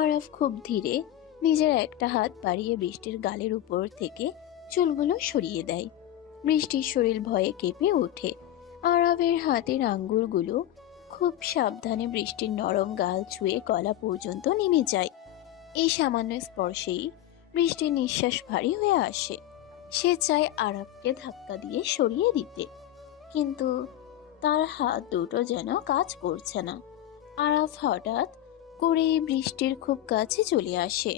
আরাফ খুব ধীরে নিজের একটা হাত বাড়িয়ে বৃষ্টির গালের উপর থেকে চুলগুলো সরিয়ে দেয়। বৃষ্টির শরীর ভয়ে কেঁপে ওঠে। আরাফের হাতের আঙ্গুলগুলো খুব সাবধানে বৃষ্টির নরম গাল ছুঁয়ে গলা পর্যন্ত নেমে যায়। এই সামান্য স্পর্শেই বৃষ্টির নিঃশ্বাস ভারী হয়ে আসে। সে চায় আরাফকে ধাক্কা দিয়ে সরিয়ে দিতে, কিন্তু তার হাত দুটো যেন কাজ করছে না। আরাফ হঠাৎ করে বৃষ্টির খুব কাছে চলে আসে।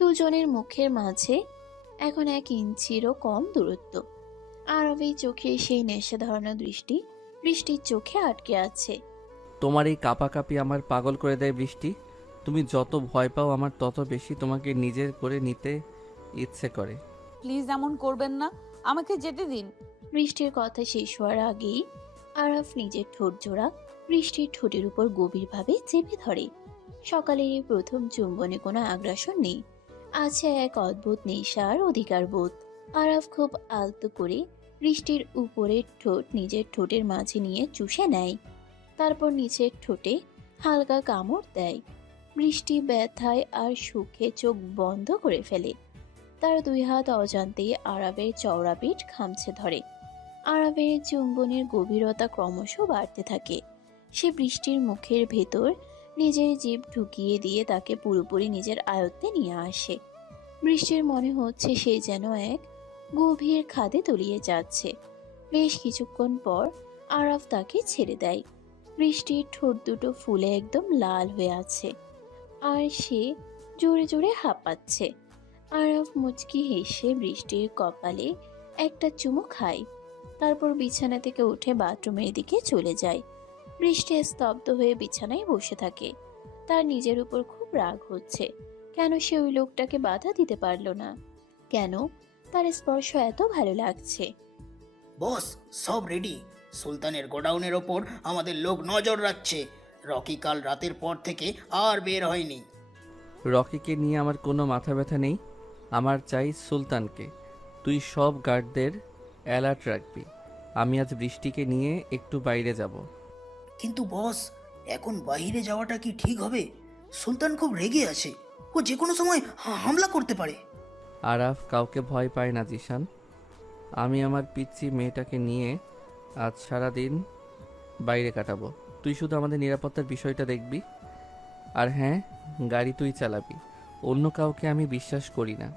দুজনের মুখের মাঝে এখন 1 ইঞ্চিরও কম দূরত্ব। আরবের চোখে সেই নেশা ধরানো দৃষ্টি বৃষ্টির চোখে আটকে আছে। তোমার এই কাঁপাকাঁপি আমার পাগল করে দেয় বৃষ্টি। তুমি যত ভয় পাও আমার তত বেশি তোমাকে নিজের করে নিতে ইচ্ছে করে। প্লিজ এমন করবেন না, আমাকে যেতে দিন। বৃষ্টির কথা শেষ হওয়ার আগেই আরাফ নিজের ঠোঁট জোড়া বৃষ্টির ঠোঁটের উপর গভীরভাবে চেপে ধরে। সকালের এই প্রথম চুম্বনে কোনো আগ্রাসন নেই, আছে এক অদ্ভুত নেশার অধিকারবোধ। আরাফ খুব আলতো করে বৃষ্টির উপরের ঠোঁট নিজের ঠোঁটের মাঝে নিয়ে চুষে নেয়, তারপর নিচের ঠোঁটে হালকা কামড় দেয়। বৃষ্টি ব্যথায় আর সুখে চোখ বন্ধ করে ফেলে। তার 2 হাত অজান্তেই আরাবের চওড়া পিঠ খামছে ধরে। আরাবের চুম্বনের গভীরতা ক্রমশ বাড়তে থাকে। সে বৃষ্টির মুখের ভেতর নিজের জিভ ঢুকিয়ে দিয়ে তাকে পুরোপুরি নিজের আয়ত্তে নিয়ে আসে। বৃষ্টির মনে হচ্ছে সে যেন এক গভীর খাদে তলিয়ে যাচ্ছে। বেশ কিছুক্ষণ পর আরাফ তাকে ছেড়ে দেয়। বৃষ্টির ঠোঁট দুটো ফুলে একদম লাল হয়ে আছে, আর সে জোরে জোরে হাঁপাচ্ছে। আরাফ মুচকি হেসে বৃষ্টির কপালে একটা চুমু খায়, তারপর বিছানা থেকে উঠে বাথরুমের দিকে চলে যায়। বৃষ্টি স্তব্ধ হয়ে বিছানায় বসে থাকে। তার নিজের উপর খুব রাগ হচ্ছে। কেন সে ওই লোকটাকে বাধা দিতে পারলো না? কেন তার স্পর্শ এত ভালো লাগছে? বস, সব রেডি। সুলতানের গোডাউনের ওপর আমাদের লোক নজর রাখছে। রকি কাল রাতের পর থেকে আর বের হয়নি। রকিকে নিয়ে আমার কোনো মাথা ব্যথা নেই, আমার চাই সুলতানকে। তুই সব গার্ডদের অ্যালার্ট রাখবি। আমি আজ বৃষ্টিকে নিয়ে একটু বাইরে যাব। কিন্তু বস, এখন বাইরে যাওয়াটা কি ঠিক হবে? সুলতান খুব রেগে আছে, ও যে কোনো সময় হামলা করতে পারে। আরাফ কাউকে ভয় পায় না জিশান। আমি আমার পিচ্চি মেয়েটাকে নিয়ে আজ সারাদিন বাইরে কাটাবো। তুই শুধু আমাদের নিরাপত্তার বিষয়টা দেখবি। আর হ্যাঁ, গাড়ি তুই চালাবি, অন্য কাউকে আমি বিশ্বাস করি না।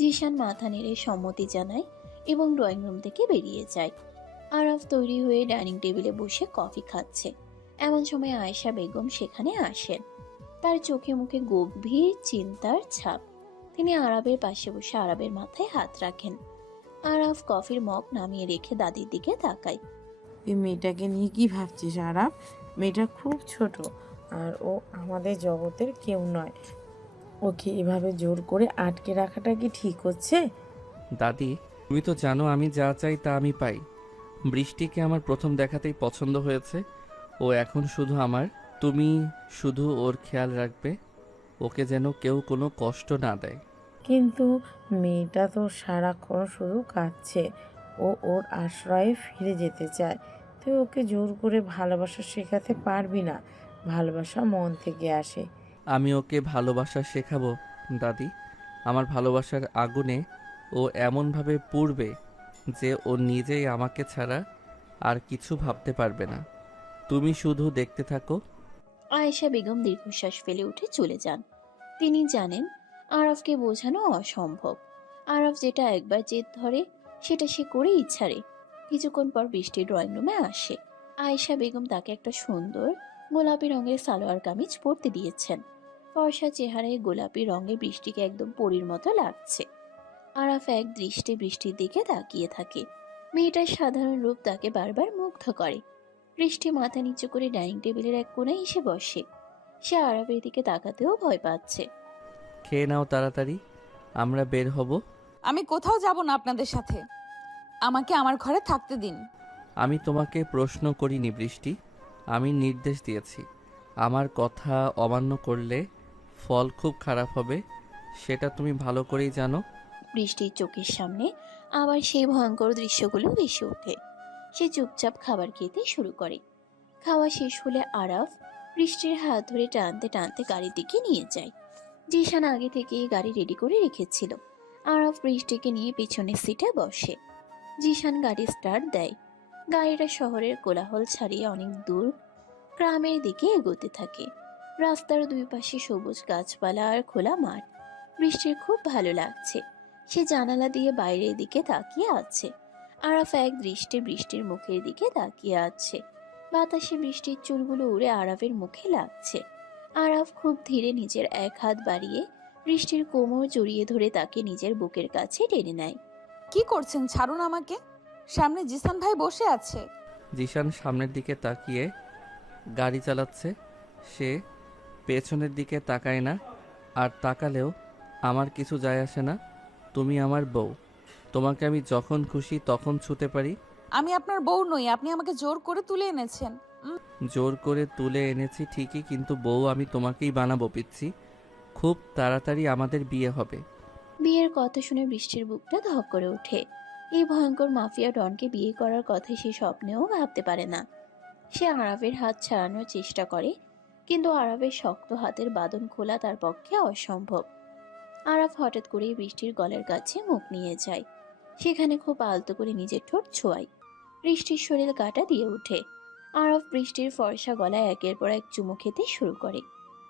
জিশান মাথা নেড়ে সম্মতি জানায় এবং ড্রয়িং রুম থেকে বেরিয়ে যায়। আরাফ তৈরি হয়ে ডাইনিং টেবিলে বসে কফি খাচ্ছে। এমন সময় আয়েশা বেগম সেখানে আসেন। তার চোখে মুখে গভীর চিন্তার ছাপ। তিনি আরাবের পাশে বসে আরাবের মাথায় হাত রাখেন। আরাফ কফির মগ নামিয়ে রেখে দাদির দিকে তাকায়। তুই মেয়েটাকে নিয়ে কি ভাবছিস আরাব? মেয়েটা খুব ছোট, আর ও আমাদের জগতের কেউ নয়। ওকে এভাবে জোর করে আটকে রাখাটা কি ঠিক হচ্ছে? দাদি, তুমি তো জানো আমি যা চাই তা আমি পাই। বৃষ্টিকে আমার প্রথম দেখাতেই পছন্দ হয়েছে। ও এখন শুধু আমার। তুমি শুধু ওর খেয়াল রাখবে, ওকে যেন কেউ কোনো কষ্ট না দেয়। কিন্তু মেয়েটা তো সারাক্ষণ শুধু কাঁদছে। ও ওর আশ্রয়ে ফিরে যেতে চায়। তুই ওকে জোর করে ভালোবাসা শেখাতে পারবি না। ভালোবাসা মন থেকে আসে। আমি ওকে ভালোবাসা শেখাবো দাদি। আমার ভালোবাসার আগুনে ও এমনভাবে পুড়বে যে ও নিজেই আমাকে ছাড়া আর কিছু ভাবতে পারবে না। তুমি শুধু দেখতে থাকো। আয়েশা বেগম দীর্ঘশ্বাস ফেলে উঠে চলে যান। তিনি জানেন আরাফকে বোঝানো অসম্ভব। আরাফ যেটা একবার জেদ ধরে সেটা সে করেই ছাড়ে। কিছুক্ষণ পর বৃষ্টি ড্রয়িং রুমে আসে। আয়েশা বেগম তাকে একটা সুন্দর গোলাপি রঙের সালোয়ার কামিজ পরতে দিয়েছেন। ফর্সা চেহারায় গোলাপি রঙে বৃষ্টিকে একদম পরীর মতো লাগছে। আরাফ এক দৃষ্টে বৃষ্টির দিকে তাকিয়ে থাকে। মেয়েটার সাধারণ রূপ তাকে বারবার মুগ্ধ করে। বৃষ্টি মাথা নিচু করে ডাইনিং টেবিলের এক কোণায় এসে বসে। সে আরাফের দিকে তাকাতেও ভয় পাচ্ছে। খেয়ে নাও তাড়াতাড়ি, আমরা বের হব। আমি কোথাও যাব না আপনাদের সাথে, আমাকে আমার ঘরে থাকতে দিন। আমি তোমাকে প্রশ্ন করিনি বৃষ্টি, আমি নির্দেশ দিয়েছি। আমার কথা অমান্য করলে ফল খুব খারাপ হবে, সেটা তুমি ভালো করেই জানো। বৃষ্টির চোখের সামনে আবার সেই ভয়ঙ্কর দৃশ্যগুলো ভেসে ওঠে। সে চুপচাপ খাবার খেতে শুরু করে। খাওয়া শেষ হলে আরাফ বৃষ্টির হাত ধরে টানতে টানতে গাড়ির দিকে নিয়ে যায়। জিশান আগে থেকেই গাড়ি রেডি করে রেখেছিল। আরাফ বৃষ্টিকে নিয়ে পিছনের সিটে বসে। জিশান গাড়ি স্টার্ট দেয়। গাড়িটা শহরের কোলাহল ছাড়িয়ে অনেক দূর গ্রামের দিকে এগোতে থাকে। রাস্তার দুই পাশে সবুজ গাছপালা আর খোলা মাঠ। বৃষ্টির খুব ভালো লাগছে। সে জানালা দিয়ে বাইরের দিকে তাকিয়ে আছে। আরাফ এক দৃষ্টে বৃষ্টির মুখের দিকে তাকিয়ে আছে। বাতাসে বৃষ্টির চুলগুলো উড়ে আরাফের মুখে লাগছে। আরাফ খুব ধীরে নিজের এক হাত বাড়িয়ে বৃষ্টির কোমর জড়িয়ে ধরে তাকে নিজের বুকের কাছে টেনে নেয়। কি করছেন? ছাড়ুন আমাকে। সামনে জিসান ভাই বসে আছে। জিশান সামনের দিকে তাকিয়ে গাড়ি চালাচ্ছে। সে পেছনের দিকে তাকায় না, আর তাকালেও আমার কিছু যায় আসে না। তুমি আমার বউ, তোমাকে আমি যখন খুশি তখন ছুতে পারি। আমি আপনার বউ নই, আপনি আমাকে জোর করে তুলে এনেছেন। জোর করে তুলে এনেছি ঠিকই, কিন্তু বউ আমি তোমাকেই বানাবো পিচ্ছি। খুব তাড়াতাড়ি আমাদের বিয়ে হবে। বিয়ের কথা শুনে বৃষ্টির বুকটা ধক করে ওঠে। এই ভয়ঙ্কর মাফিয়া ডনকে বিয়ে করার কথা সে স্বপ্নেও ভাবতে পারে না। সে আরাফের হাত ছাড়ানোর চেষ্টা করে, কিন্তু আরাফের শক্ত হাতের বাঁধন খোলা তার পক্ষে অসম্ভব। আরাফ হঠাৎ করেই বৃষ্টির গলার কাছে মুখ নিয়ে যায়। সেখানে খুব আলতো করে নিজের ঠোঁট ছোঁয়ায়। বৃষ্টির শরীর কাটা দিয়ে ওঠে। আরাফ বৃষ্টির ফর্সা গলায় একের পর এক চুমু খেতে শুরু করে।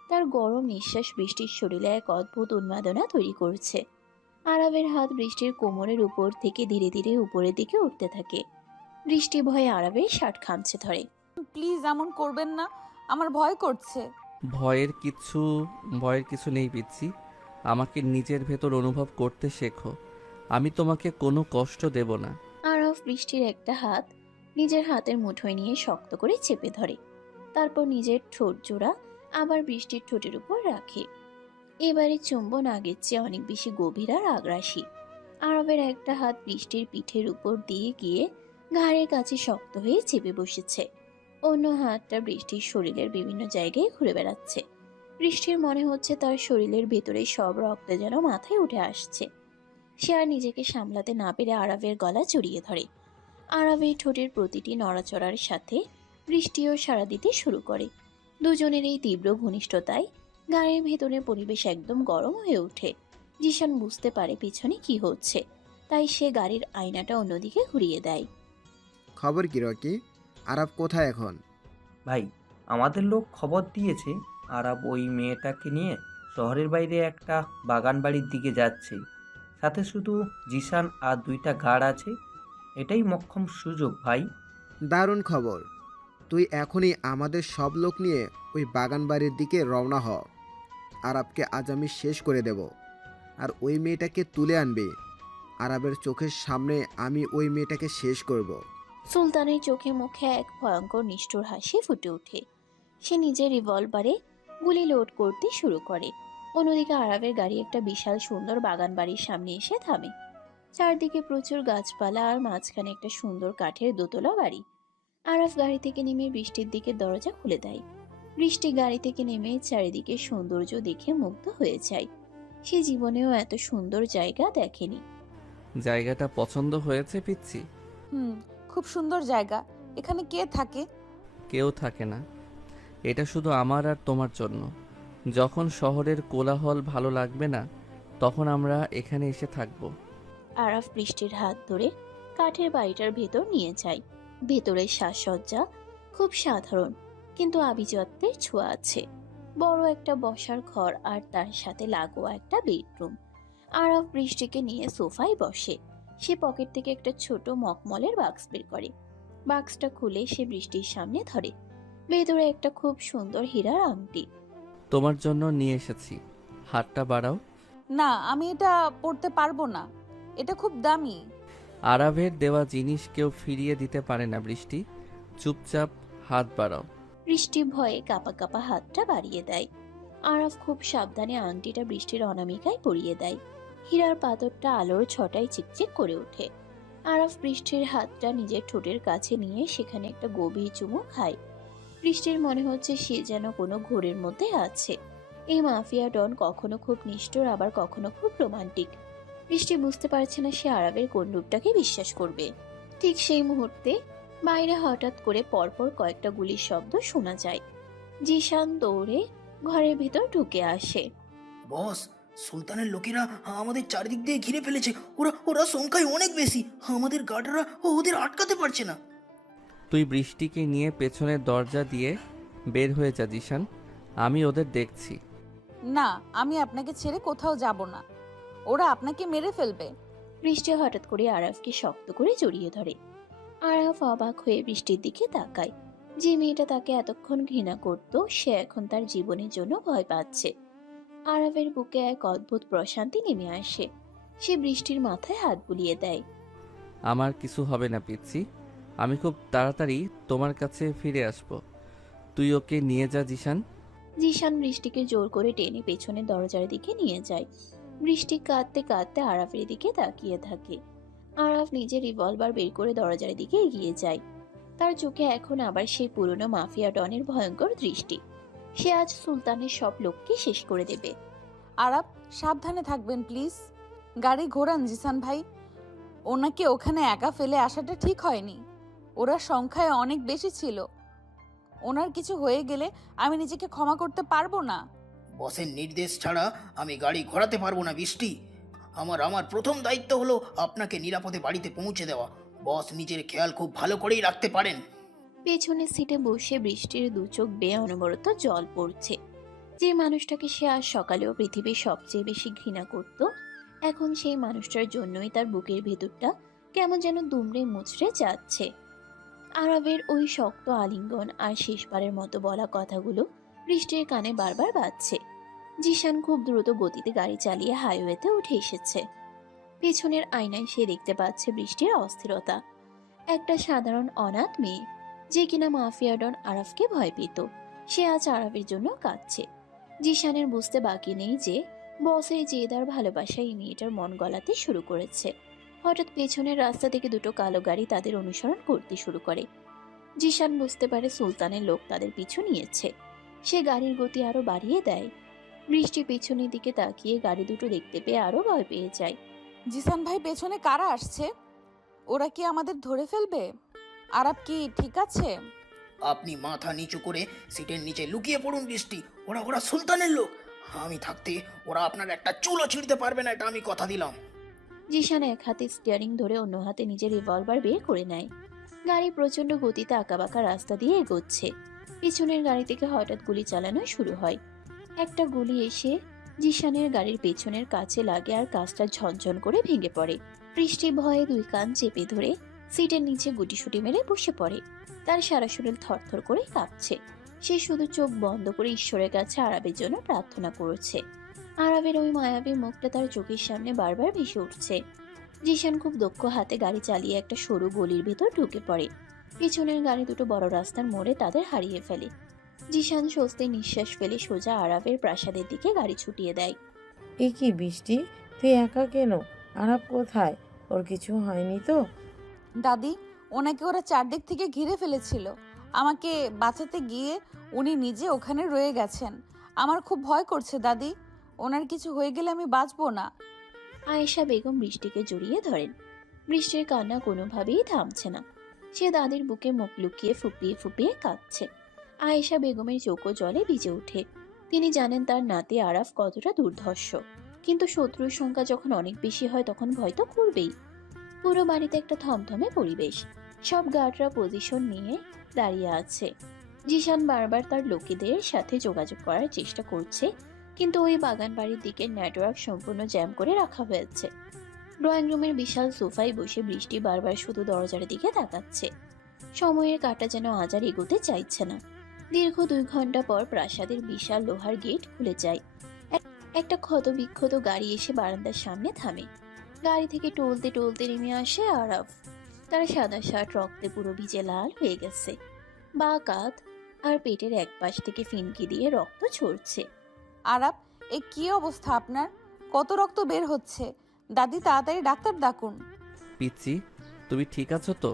তার গরম নিঃশ্বাস বৃষ্টির শরীরে এক অদ্ভুত উন্মাদনা তৈরি করছে। আরাফের হাত বৃষ্টির কোমরের উপর থেকে ধীরে ধীরে উপরের দিকে উঠতে থাকে। বৃষ্টি ভয়ে আরাফের শার্ট খামচে ধরে। প্লিজ এমন করবেন না, আমার ভয় করছে। ভয়ের কিছু নেই পিচ্ছি। আমাকে নিজের ভেতর অনুভব করতে শেখো। আমি তোমাকে কোনো কষ্ট দেব না। আরাফ বৃষ্টির একটা হাত নিজের হাতের মুঠোয় নিয়ে শক্ত করে চেপে ধরে। তারপর নিজের ঠোঁট জোড়া আবার বৃষ্টির ঠোঁটের উপর রাখে। এবারে চুম্বন আগের চেয়ে অনেক বেশি গভীর আর আগ্রাসী। আরবের একটা হাত বৃষ্টির পিঠের উপর দিয়ে গিয়ে ঘাড়ের কাছে শক্ত হয়ে চেপে বসেছে। অন্য হাতটা বৃষ্টির শরীরের বিভিন্ন জায়গায় ঘুরে বেড়াচ্ছে। বৃষ্টির মনে হচ্ছে তার শরীরের ভেতরে সব রক্ত যেন মাথায় উঠে আসছে। সে আর নিজেকে সামলাতে না পেরে আরাবের গলা জড়িয়ে ধরে। আরাবের ঠোঁটের প্রতিটি নড়াচড়ার সাথে বৃষ্টিও সাড়া দিতে শুরু করে। দুজনের এই তীব্র ঘনিষ্ঠতায় গাড়ির ভেতরে পরিবেশ একদম গরম হয়ে ওঠে। জিশান বুঝতে পারে পিছনে কি হচ্ছে, তাই সে গাড়ির আয়নাটা অন্যদিকে ঘুরিয়ে দেয়। খবর কি রকি? আরাব কোথায় এখন? ভাই, আমাদের লোক খবর দিয়েছে আরাব ওই মেয়েটাকে নিয়ে শহরের বাইরে একটা বাগান বাড়ির দিকে যাচ্ছে। সাথে শুধু জিসান আর 2টা গার্ড আছে। এটাই মক্ষম সুযোগ ভাই। দারুণ খবর। তুই এখনই আমাদের সব লোক নিয়ে ওই বাগান বাড়ির দিকে রওনা হ। আরাবকে আজ আমি শেষ করে দেব, আর ওই মেয়েটাকে তুলে আনবি। আরাবের চোখের সামনে আমি ওই মেয়েটাকে শেষ করব। সুলতানের চোখে মুখে এক ভয়ঙ্কর নিষ্ঠুর হাসি ফুটে ওঠে। সে নিজের রিভলভারে গুলি লোড করতে শুরু করে। অন্যদিকে আরাবের গাড়ি একটা বিশাল সুন্দর বাগান বাড়ির সামনে এসে থামে। চারদিকে প্রচুর গাছপালা আর মাঝখানে একটা সুন্দর কাঠের দোতলা বাড়ি। আরাফ গাড়ি থেকে নেমে বৃষ্টির দিকে দরজা খুলে দেয়। বৃষ্টি গাড়ি থেকে নেমে চারিদিকে সৌন্দর্য দেখে মুগ্ধ হয়ে যায়। সে জীবনেও এত সুন্দর জায়গা দেখেনি। জায়গাটা পছন্দ হয়েছে পিচ্ছি? খুব সুন্দর জায়গা। এখানে কে থাকে? কেউ থাকে না, এটা শুধু আমার আর তোমার জন্য। যখন শহরের কোলাহল ভালো লাগবে না, তখন আমরা এখানে এসে থাকবো। আরাফ বৃষ্টির হাত ধরে কাঠের বাড়িটার ভেতর নিয়ে যায়। ভেতরের সাজসজ্জা খুব সাধারণ, কিন্তু আভিজাত্যের ছোঁয়া আছে। বড় একটা বসার ঘর আর তার সাথে লাগোয়া একটা বেডরুম। আরাফ বৃষ্টিকে নিয়ে সোফায় বসে। সে পকেট থেকে একটা ছোট মখমলের বাক্স বের করে। বাক্সটা খুলে সে বৃষ্টির সামনে ধরে। ভেতরে একটা খুব সুন্দর হীরার আংটি। তোমার জন্য নিয়ে এসেছি, হাতটা বাড়াও। না, আমি এটা পড়তে পারবো না, এটা খুব দামি। আরাবের দেওয়া জিনিস কেউ ফিরিয়ে দিতে পারে না বৃষ্টি। চুপচাপ হাত বাড়াও। বৃষ্টি ভয়ে কাঁপা কাঁপা হাতটা বাড়িয়ে দেয়। আরাফ খুব সাবধানে আংটিটা বৃষ্টির অনামিকায় পরিয়ে দেয়। হীরার পাথরটা আলোর ছটায় চিকচিক করে ওঠে। আরাফ বৃষ্টির হাতটা নিজের ঠোঁটের কাছে নিয়ে সেখানে একটা গভীর চুমু খায়। বৃষ্টির মনে হচ্ছে সে যেন কোনো ঘোরের মধ্যে আছে। এই মাফিয়া ডন কখনো খুব নিষ্ঠুর, আবার কখনো খুব রোমান্টিক। বৃষ্টি বুঝতে পারছে না সে আরাবের কোন রূপটাকে বিশ্বাস করবে। ঠিক সেই মুহূর্তে বাইরে হঠাৎ করে পরপর কয়েকটা গুলির শব্দ শোনা যায়। জিশান দৌড়ে ঘরের ভিতর ঢুকে আসে। বস, সুলতানের লোকেরা আমাদের চারিদিক দিয়ে ঘিরে ফেলেছে। ওরা ওরা সংখ্যায় অনেক বেশি। আমাদের গার্ডরা ওদের আটকাতে পারছে না। তুই বৃষ্টিকে নিয়ে পেছনের দরজা দিয়ে বের হয়ে যা জিশান। আমি ওদের দেখছি। না, আমি আপনাকে ছেড়ে কোথাও যাব না। ওরা আপনাকে মেরে ফেলবে। বৃষ্টি হঠাৎ করে আরাফকে শক্ত করে জড়িয়ে ধরে। আরাফ অবাক হয়ে বৃষ্টির দিকে তাকায়। যে মেয়েটা তাকে এতক্ষণ ঘৃণা করত সে এখন তার জীবনের জন্য ভয় পাচ্ছে। আরাফের বুকে এক অদ্ভুত প্রশান্তি নেমে আসে। সে বৃষ্টির মাথায় হাত বুলিয়ে দেয়। আমার কিছু হবে না পিচ্ছি, আমি খুব তাড়াতাড়ি তোমার কাছে ফিরে আসব। তুই ওকে নিয়ে যা জিশান। জিশান বৃষ্টিকে জোর করে টেনে পেছনের দরজার দিকে নিয়ে যায়। বৃষ্টি কাঁদতে কাঁদতে আরাফের দিকে তাকিয়ে থাকে। আরাফ নিজের রিভলভার বের করে দরজার দিকে এগিয়ে যায়। তার চোখে এখন আবার সেই পুরনো মাফিয়া ডনের ভয়ঙ্কর দৃষ্টি। সে আজ সুলতানের সব লোককে শেষ করে দেবে। আরাপ, সাবধানে থাকবেন প্লিজ। গাড়ি ঘোরান জিসান ভাই। ওনাকে ওখানে একা ফেলে আসাটা ঠিক হয়নি। ওরা সংখ্যায় অনেক বেশি ছিল। ওনার কিছু হয়ে গেলে আমি নিজেকে ক্ষমা করতে পারবো না। বসের নির্দেশ ছাড়া আমি গাড়ি ঘোরাতে পারবো না বৃষ্টি। আমার প্রথম দায়িত্ব হলো আপনাকে নিরাপদে বাড়িতে পৌঁছে দেওয়া। বস নিজের খেয়াল খুব ভালো করেই রাখতে পারেন। পেছনের সিটে বসে বৃষ্টির দু চোখ বেয়ে অনবরত জল পড়ছে। যে মানুষটাকে সে আজ সকালেও পৃথিবীর সবচেয়ে বেশি ঘৃণা করত, এখন সেই মানুষটার জন্যই তার বুকের ভেতরটা কেমন যেন দুমড়ে মুচড়ে যাচ্ছে। আরবের ওই শক্ত আলিঙ্গন আর শেষবারের মতো বলা কথাগুলো বৃষ্টির কানে বারবার বাজছে। জিশান খুব দ্রুত গতিতে গাড়ি চালিয়ে হাইওয়েতে উঠে এসেছে। পেছনের আয়নায় সে দেখতে পাচ্ছে বৃষ্টির অস্থিরতা। একটা সাধারণ অনাথ মেয়ে, যে কিনা মাফিয়া ডন আরাফকে ভয় পেত, সে আজ আরাফের জন্য কাঁদছে। জিশানের বুঝতে বাকি নেই যে বসের জেদার ভালোবাসা এই মেয়েটার মন গলাতে শুরু করেছে। হঠাৎ পেছনের রাস্তা থেকে দুটো কালো গাড়ি তাদের অনুসরণ করতে শুরু করে। জিশান বুঝতে পারে সুলতানের লোক তাদের পিছু নিয়েছে। সে গাড়ির গতি আরো বাড়িয়ে দেয়। বৃষ্টি পেছনের দিকে তাকিয়ে গাড়ি দুটো দেখতে পেয়ে আরো ভয় পেয়ে যায়। জিসান ভাই, পেছনে কারা আসছে? ওরা কি আমাদের ধরে ফেলবে? আরাপ কি ঠিক আছে? আপনি মাথা নিচু করে সিটের নিচে লুকিয়ে পড়ুন বৃষ্টি। ওরা সুলতানের লোক। আমি থাকতে ওরা আপনার একটা চুলও ছিঁড়তে পারবে না, এটা আমি কথা দিলাম। জিশান এক হাতে স্টিয়ারিং ধরে অন্য হাতে নিজের রিভলভার বের করে নেয়। গাড়ি প্রচন্ড গতিতে আঁকাবাঁকা রাস্তা দিয়ে এগোচ্ছে। পিছনের গাড়ি থেকে হঠাৎ গুলি চালানো শুরু হয়। একটা গুলি এসে জিশানের গাড়ির পেছনের কাছে লাগে আর কাঁচটা ঝনঝন করে ভেঙে পড়ে। বৃষ্টি ভয়ে দুই কান চেপে ধরে সিটের নিচে গুটিসুটি মেরে বসে পড়ে। তার সারা শরীর থরথর করে কাঁপছে। সে শুধু চোখ বন্ধ করে ঈশ্বরের কাছে আরাবের জন্য প্রার্থনা করেছে। আরাবের ওই মায়াবী মুখটা তার চোখের সামনে বারবার ভেসে উঠছে। জিশান খুব দক্ষ হাতে গাড়ি চালিয়ে একটা সরু গলির ভেতর ঢুকে পড়ে। পিছনের গাড়ি দুটো বড় রাস্তার মোড়ে তাদের হারিয়ে ফেলে। জিশান স্বস্তির নিঃশ্বাস ফেলে সোজা আরাবের প্রাসাদের দিকে গাড়ি ছুটিয়ে দেয়। এ কি বৃষ্টি, তুই একা কেন? আরাপ কোথায়? ওর কিছু হয়নি তো? দাদি, ওনাকে ওরা চারদিক থেকে ঘিরে ফেলেছিল। আমাকে বাঁচাতে গিয়ে উনি নিজে ওখানে রয়ে গেছেন। আমার খুব ভয় করছে দাদি। ওনার কিছু হয়ে গেলে আমি বাঁচবো না। আয়েশা বেগম বৃষ্টিকে জড়িয়ে ধরেন। বৃষ্টির কান্না কোনোভাবেই থামছে না। সে দাদির বুকে মুখ লুকিয়ে ফুপিয়ে ফুপিয়ে কাঁদছে। আয়েশা বেগমের চোখও জলে ভিজে ওঠে। তিনি জানেন তার নাতি আরাফ কতটা দুর্ধর্ষ, কিন্তু শত্রুর সংখ্যা যখন অনেক বেশি হয় তখন ভয় তো করবেই। পুরো বাড়িতে একটা থমথমে পরিবেশ। সব গার্ডরা পজিশন নিয়ে দাঁড়িয়ে আছে। জিশান বারবার তার লোকেদের সাথে যোগাযোগ করার চেষ্টা করছে, কিন্তু ওই বাগান বাড়ির দিকে নেটওয়ার্ক সম্পূর্ণ জ্যাম করে রাখা হয়েছে। ড্রয়িং রুমের বিশাল সোফায় বসে বৃষ্টি বারবার শুধু দরজার দিকে তাকাচ্ছে। সময়ের কাঁটা যেন আজ আর এগোতে চাইছে না। দীর্ঘ 2 ঘন্টা পর প্রাসাদের বিশাল লোহার গেট খুলে যায়। একটা ক্ষতবিক্ষত গাড়ি এসে বারান্দার সামনে থামে। গাড়ি থেকে টলতে টলতে নেমে আসে আরাফ। তার সাদা শার্ট রক্তে পুরো ভিজে লাল হয়ে গেছে। বা কাঁধ আর পেটের এক পাশ থেকে ফিনকি দিয়ে রক্ত ঝরছে। আরাপ, এ কি অবস্থা আপনার? কত রক্ত বের হচ্ছে? দাদি, তাড়াতাড়ি ডাক্তার ডাকুন। পিচ্ছি, তুমি ঠিক আছো তো?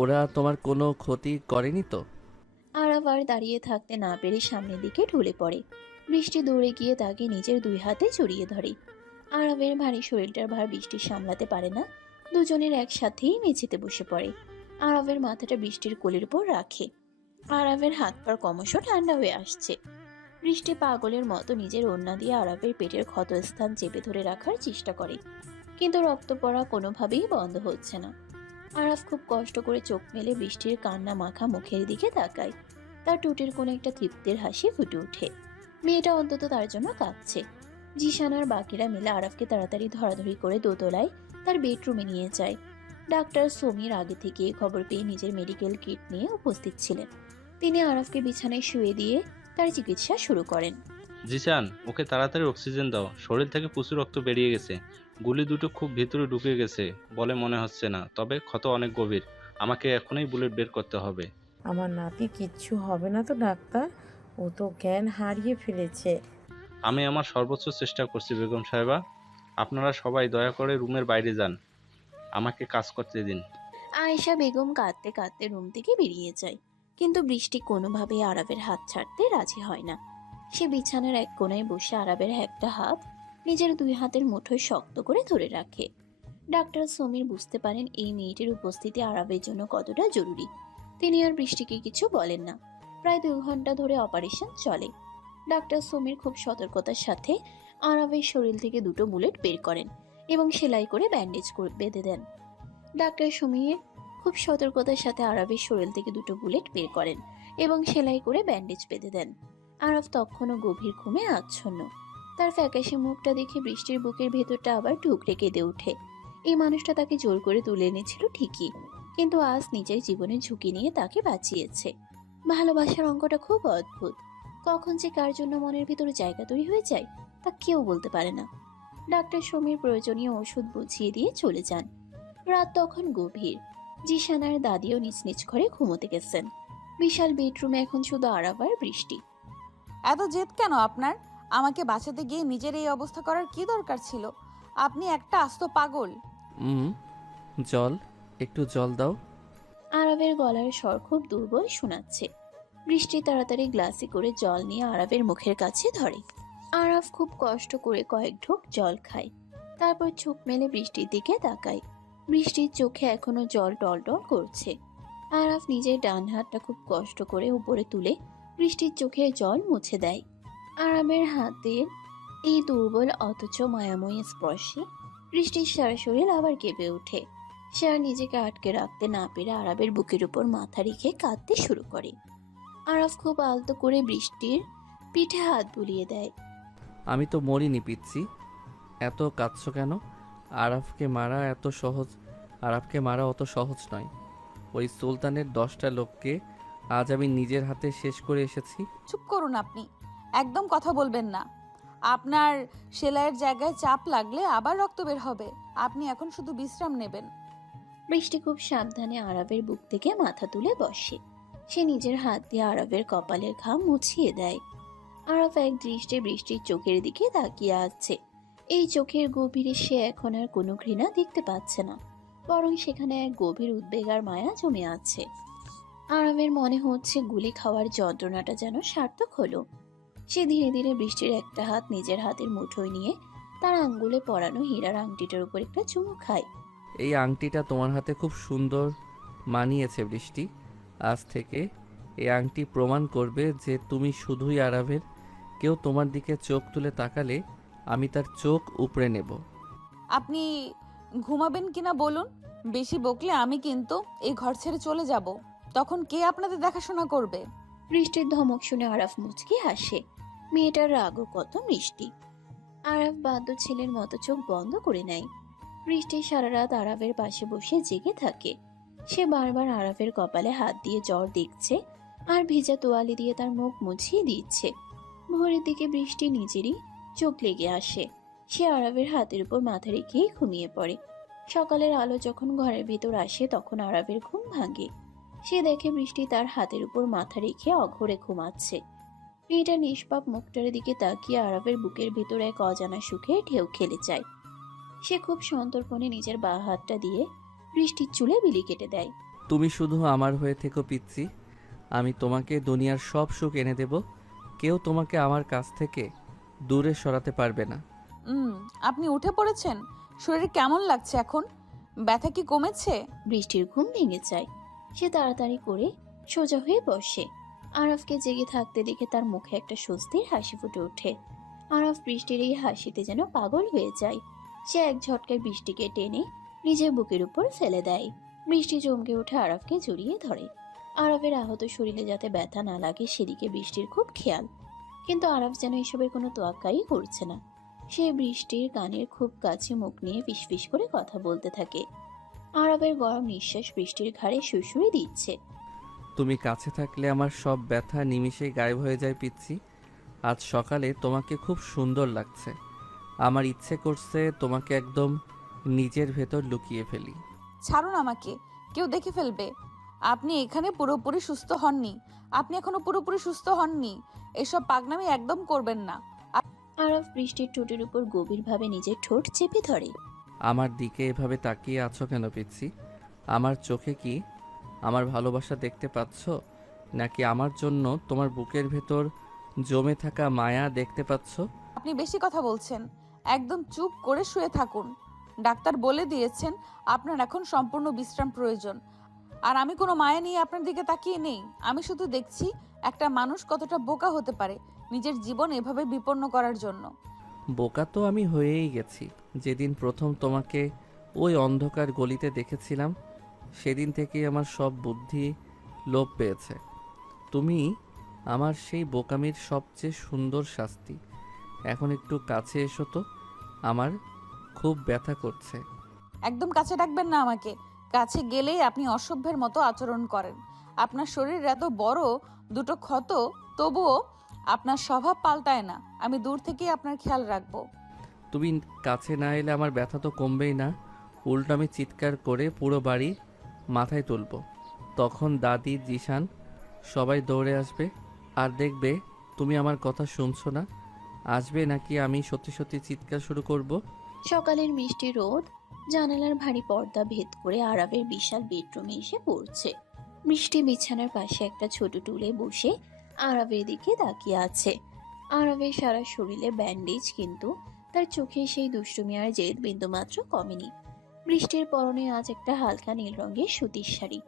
ওরা তোমার কোনো ক্ষতি করেনি তো? আরাফ আর দাঁড়িয়ে থাকতে না পেরে সামনের দিকে ঢলে পড়ে। বৃষ্টি দৌড়ে গিয়ে তাকে নিজের 2 হাতে জড়িয়ে ধরে। আরাফের ভারী শরীরটার ভার বৃষ্টি সামলাতে পারে না। দুজনের একসাথেই মেঝেতে বসে পড়ে। আরাফের মাথাটা বৃষ্টির কোলের উপর রাখে। আরাফের হাত পা ক্রমশ ঠান্ডা হয়ে আসছে। বৃষ্টি পাগলের মতো নিজের ওড়না দিয়ে আরাফের পেটের ক্ষতস্থান চেপে ধরে রাখার চেষ্টা করে, কিন্তু রক্ত পড়া কোনোভাবেই বন্ধ হচ্ছে না। আরাফ খুব কষ্ট করে চোখ মেলে বৃষ্টির কান্না মাখা মুখের দিকে তাকায়। তার ঠোঁটের কোনো একটা তৃপ্তির হাসি ফুটে ওঠে। মেয়েটা অন্তত তার জন্য কাঁদছে। জিশান আর বাকিরা মিলে আরাফকে তাড়াতাড়ি ধরাধরি করে দোতলায় তার বেডরুমে নিয়ে যায়। ডাক্তার সমীর আগে থেকে খবর পেয়ে নিজের মেডিকেল কিট নিয়ে উপস্থিত ছিলেন। তিনি আরাফকে বিছানায় শুয়ে দিয়ে তার চিকিৎসা শুরু করেন। জিসান, ওকে তাড়াতাড়ি অক্সিজেন দাও, শরীর থেকে প্রচুর রক্ত বেরিয়ে গেছে, গুলি দুটো খুব ভিতরে ঢুকে গেছে বলে মনে হচ্ছে না, তবে ক্ষত অনেক গভীর, আমাকে এখনই বুলেট বের করতে হবে। আমার নাতি কিচ্ছু হবে না তো ডাক্তার? ও তো জ্ঞান হারিয়ে ফেলেছে। আমি আমার সর্বোচ্চ চেষ্টা করছি বেগম সাহেবা, আপনারা সবাই দয়া করে রুমের বাইরে যান, আমাকে কাজ করতে দিন। আয়েশা বেগম কাঁদতে কাঁদতে রুম থেকে বেরিয়ে যায়, কিন্তু বৃষ্টি কোনোভাবেই আরাবের হাত ছাড়তে রাজি হয় না। সে বিছানার এক কোণায় বসে আরাবের একটা হাত নিজের দুই হাতের মুঠোয় শক্ত করে ধরে রাখে। ডাক্তার সমীর বুঝতে পারেন এই মেয়েটির উপস্থিতি আরাবের জন্য কতটা জরুরি। তিনি আর বৃষ্টিকে কিছু বলেন না। প্রায় 2 ঘন্টা ধরে অপারেশন চলে। ডাক্তার সমীর খুব সতর্কতার সাথে আরাবের শরীর থেকে 2টো বুলেট বের করেন এবং সেলাই করে ব্যান্ডেজ করে বেঁধে দেন। ডাক্তার সমীর খুব সতর্কতার সাথে আরাবের শরীর থেকে 2টো বুলেট বের করেন এবং সেলাই করে ব্যান্ডেজ বেঁধে দেন। আরাব তখনও গভীর ঘুমে আচ্ছন্ন। তার ফ্যাকাশে মুখটা দেখে বৃষ্টির বুকের ভেতরটা আবার ঢুকরে কেঁদে ওঠে। এই মানুষটা তাকে জোর করে তুলে এনেছিল ঠিকই, কিন্তু আজ নিজের জীবনের ঝুঁকি নিয়ে তাকে বাঁচিয়েছে। ভালোবাসার অঙ্কটা খুব অদ্ভুত। কখন যে কার জন্য মনের ভিতরে জায়গা তৈরি হয়ে যায় তা কেউ বলতে পারে না। ডাক্তার সমীর প্রয়োজনীয় ওষুধ বুঝিয়ে দিয়ে চলে যান। রাত তখন গভীর। জিশান আর দাদিও নিজ নিজ ঘরে ঘুমোতে গেছেন। বিশাল বেডরুমে এখন শুধু আরাব আর বৃষ্টি। এত জেদ কেন আপনার? আমাকে বাঁচাতে গিয়ে নিজের এই অবস্থা করার কি দরকার ছিল? আপনি একটা আস্ত পাগল। জল, একটু জল দাও। আরাবের গলার স্বর খুব দুর্বল শোনাচ্ছে। বৃষ্টি তাড়াতাড়ি গ্লাসে করে জল নিয়ে আরাবের মুখের কাছে ধরে। আরাব খুব কষ্ট করে কয়েক ঢোক জল খায়, তারপর চোখ মেলে বৃষ্টির দিকে তাকায়। বৃষ্টির চোখে এখনো জল টলটল করছে। আরাব নিজের ডান হাতটা খুব কষ্ট করে উপরে তুলে বৃষ্টির চোখের জল মুছে দেয়। আরাবের হাতের এই দুর্বল অথচ মায়াময়ী স্পর্শে বৃষ্টির সারা শরীর আবার কেঁপে ওঠে। সে আর নিজেকে আটকে রাখতে না পেরে আরাবের বুকের উপর মাথা রেখে কাঁদতে শুরু করে। আরাব খুব আলতো করে বৃষ্টির পিঠে হাত বুলিয়ে দেয়। আমি তো মরিনি পিচ্ছি, এত কাঁদছো কেন? আরাফকে মারা অত সহজ নয়। ওই সুলতানের 10টা লোককে আজ আমি নিজের হাতে শেষ করে এসেছি। চুপ করুন আপনি, একদম কথা বলবেন না। আপনার সেলাইয়ের জায়গায় চাপ লাগলে আবার রক্ত বের হবে। আপনি এখন শুধু বিশ্রাম নেবেন। বৃষ্টি খুব সাবধানে আরাবের বুক থেকে মাথা তুলে বসে। সে নিজের হাত দিয়ে আরাবের কপালের ঘাম মুছিয়ে দেয়। আরাব এক দৃষ্টে বৃষ্টির চোখের দিকে তাকিয়ে আছে। এই চোখের গভীরে সে এখন আর কোনো ঘৃণা দেখতে পাচ্ছে না, বরং সেখানে এক গভীর উদ্বেগ আর মায়া জমে আছে। আরাবের মনে হচ্ছে গুলি খাওয়ার যন্ত্রণাটা যেন সার্থক হলো। সে ধীরে ধীরে বৃষ্টির একটা হাত নিজের হাতের মুঠোয় নিয়ে তার আঙ্গুলে পরানো হীরার আংটিটার উপর একটা চুমু খায়। এই আংটিটা তোমার হাতে খুব সুন্দর মানিয়েছে বৃষ্টি। আজ থেকে এই আংটি প্রমাণ করবে যে তুমি শুধুই আরাবের। কেউ তোমার দিকে চোখ তুলে তাকালে আমি তার চোখ উপড়ে নেব। আপনি ঘুমাবেন কিনা বলুন? বেশি বকলে আমি কিন্তু এই ঘর ছেড়ে চলে যাব। তখন কে আপনাদের দেখাশোনা করবে? বৃষ্টির ধমক শুনে আরাফ মুচকি হাসে। মেয়েটার রাগও কত মিষ্টি। আরাফ বাদ্য ছেলের মতো চোখ বন্ধ করে নেয়। বৃষ্টি সারা রাত আরাফের পাশে বসে জেগে থাকে। সে বারবার আরাফের কপালে হাত দিয়ে জ্বর দেখছে আর ভেজা তোয়ালি দিয়ে তার মুখ মুছিয়ে দিচ্ছে। ভোরের দিকে বৃষ্টি নিজেরই চোখ লেগে আসে। সে আরাফের হাতের উপর মাথা রেখেই ঘুমিয়ে পড়ে। সকালের আলো যখন ঘরের ভেতর আসে তখন আরাফের ঘুম ভাঙে। সে দেখে বৃষ্টি তার হাতের উপর মাথা রেখে অঘরে ঘুমাচ্ছে। মেয়েটা নিষ্পাপ মুখটার দিকে তাকিয়ে আরাফের বুকের ভেতর এক অজানা সুখে ঢেউ খেলে যায়। সে খুব সন্তর্পণে নিজের বাঁ হাতটা দিয়ে বৃষ্টির চুলে বিলি কেটে দেয়। তুমি শুধু আমার হয়ে থেকো পিচ্ছি, আমি তোমাকে দুনিয়ার সব সুখ এনে দেব। কেউ তোমাকে আমার কাছ থেকে দূরে সরাতে পারবে না। আপনি উঠে পড়েছেন? শরীরে কেমন লাগছে এখন? ব্যথা কি কমেছে? বৃষ্টির ঘুম ভেঙে যায়। সে তাড়াতাড়ি করে সোজা হয়ে বসে। আরাফকে জেগে থাকতে দেখে তার মুখে একটা স্বস্তির হাসি ফুটে ওঠে। আরাফ বৃষ্টির এই হাসিতে যেন পাগল হয়ে যায়। সে এক ঝটকায় বৃষ্টিকে টেনে নিজের বুকের উপর ফেলে দেয়। বৃষ্টি চমকে উঠে আরাফকে জড়িয়ে ধরে। আরাফের আহত শরীরে যাতে ব্যথা না লাগে সেদিকে বৃষ্টির খুব খেয়াল। কিন্তু আরাফ যেন এসবের কোনো তোয়াক্কাই করছে না। সে বৃষ্টির কানের খুব কাছে মুখ নিয়ে ফিসফিস করে কথা বলতে থাকে। আরবের গরম নিঃশ্বাস বৃষ্টির ঘাড়ে সুড়সুড়ি দিচ্ছে। তুমি কাছে থাকলে আমার সব ব্যথা নিমিষেই গায়েব হয়ে যায় পিচ্ছি। আজ সকালে তোমাকে খুব সুন্দর লাগছে। আমার ইচ্ছে করছে তোমাকে একদম নিজের ভেতর লুকিয়ে ফেলি। ছাড়ুন আমাকে, কেউ দেখে ফেলবে। আপনি এখানে পুরোপুরি সুস্থ হননি, আপনি এখনো পুরোপুরি সুস্থ হননি। এসব পাগনামি একদম করবেন না। আরব বৃষ্টির ঠোঁটের উপর গভীরভাবে নিজের ঠোঁট চেপে ধরে। আমার দিকে এভাবে তাকিয়ে আছো কেন পিচ্ছি? আমার চোখে কি আমার ভালোবাসা দেখতে পাচ্ছ, নাকি আমার জন্য তোমার বুকের ভেতর জমে থাকা মায়া দেখতে পাচ্ছ? আপনি বেশি কথা বলছেন, একদম চুপ করে শুয়ে থাকুন। ডাক্তার বলে দিয়েছেন আপনার এখন সম্পূর্ণ বিশ্রাম প্রয়োজন। আর আমি কোনো মায়া নিয়ে আপনার দিকে তাকিয়ে নেই। আমি শুধু দেখছি একটা মানুষ কতটা বোকা হতে পারে নিজের জীবন এভাবে বিপন্ন করার জন্য। বোকা তো আমি হয়েই গেছি। যেদিন প্রথম তোমাকে ওই অন্ধকার গলিতে দেখেছিলাম, সেদিন থেকেই আমার সব বুদ্ধি লোপ পেয়েছে। তুমি আমার সেই বোকামির সবচেয়ে সুন্দর শাস্তি। এখন একটু কাছে এসো তো, আমার খুব ব্যথা করছে। একদম কাছে ডাকবেন না আমাকে। কাছে গেলেই আপনি অসভ্যের মতো আচরণ করেন। আপনার শরীর এত বড়, দুটো ক্ষত, তবুও আপনার স্বভাব পাল্টায় না। আমি দূর থেকেই আপনার খেয়াল রাখবো। তুমি কাছে না এলে আমার ব্যথা তো কমবেই না, উল্টো আমি চিৎকার করে পুরো বাড়ি মাথায় তুলব। তখন দাদি, জিশান সবাই দৌড়ে আসবে। আর দেখবে তুমি আমার কথা শুনছো না। আসবে নাকি আমি সত্যি সত্যি চিৎকার শুরু করব? সকালের মিষ্টি রোদ জানালার ভারী পর্দা ভেদ করে আরবের বিশাল বেডরুমে এসে পড়ছে। বৃষ্টি বিছানার পাশে একটা ছোট টুলে বসে আরবের দিকে তাকিয়ে আছে। আরবের সারা শরীরে ব্যান্ডেজ, কিন্তু তার চোখে সেই দুষ্টুমি আর জেদ বিন্দুমাত্র কমেনি। বৃষ্টির পরনে আজ একটা হালকা নীল রঙের সুতির শাড়ি।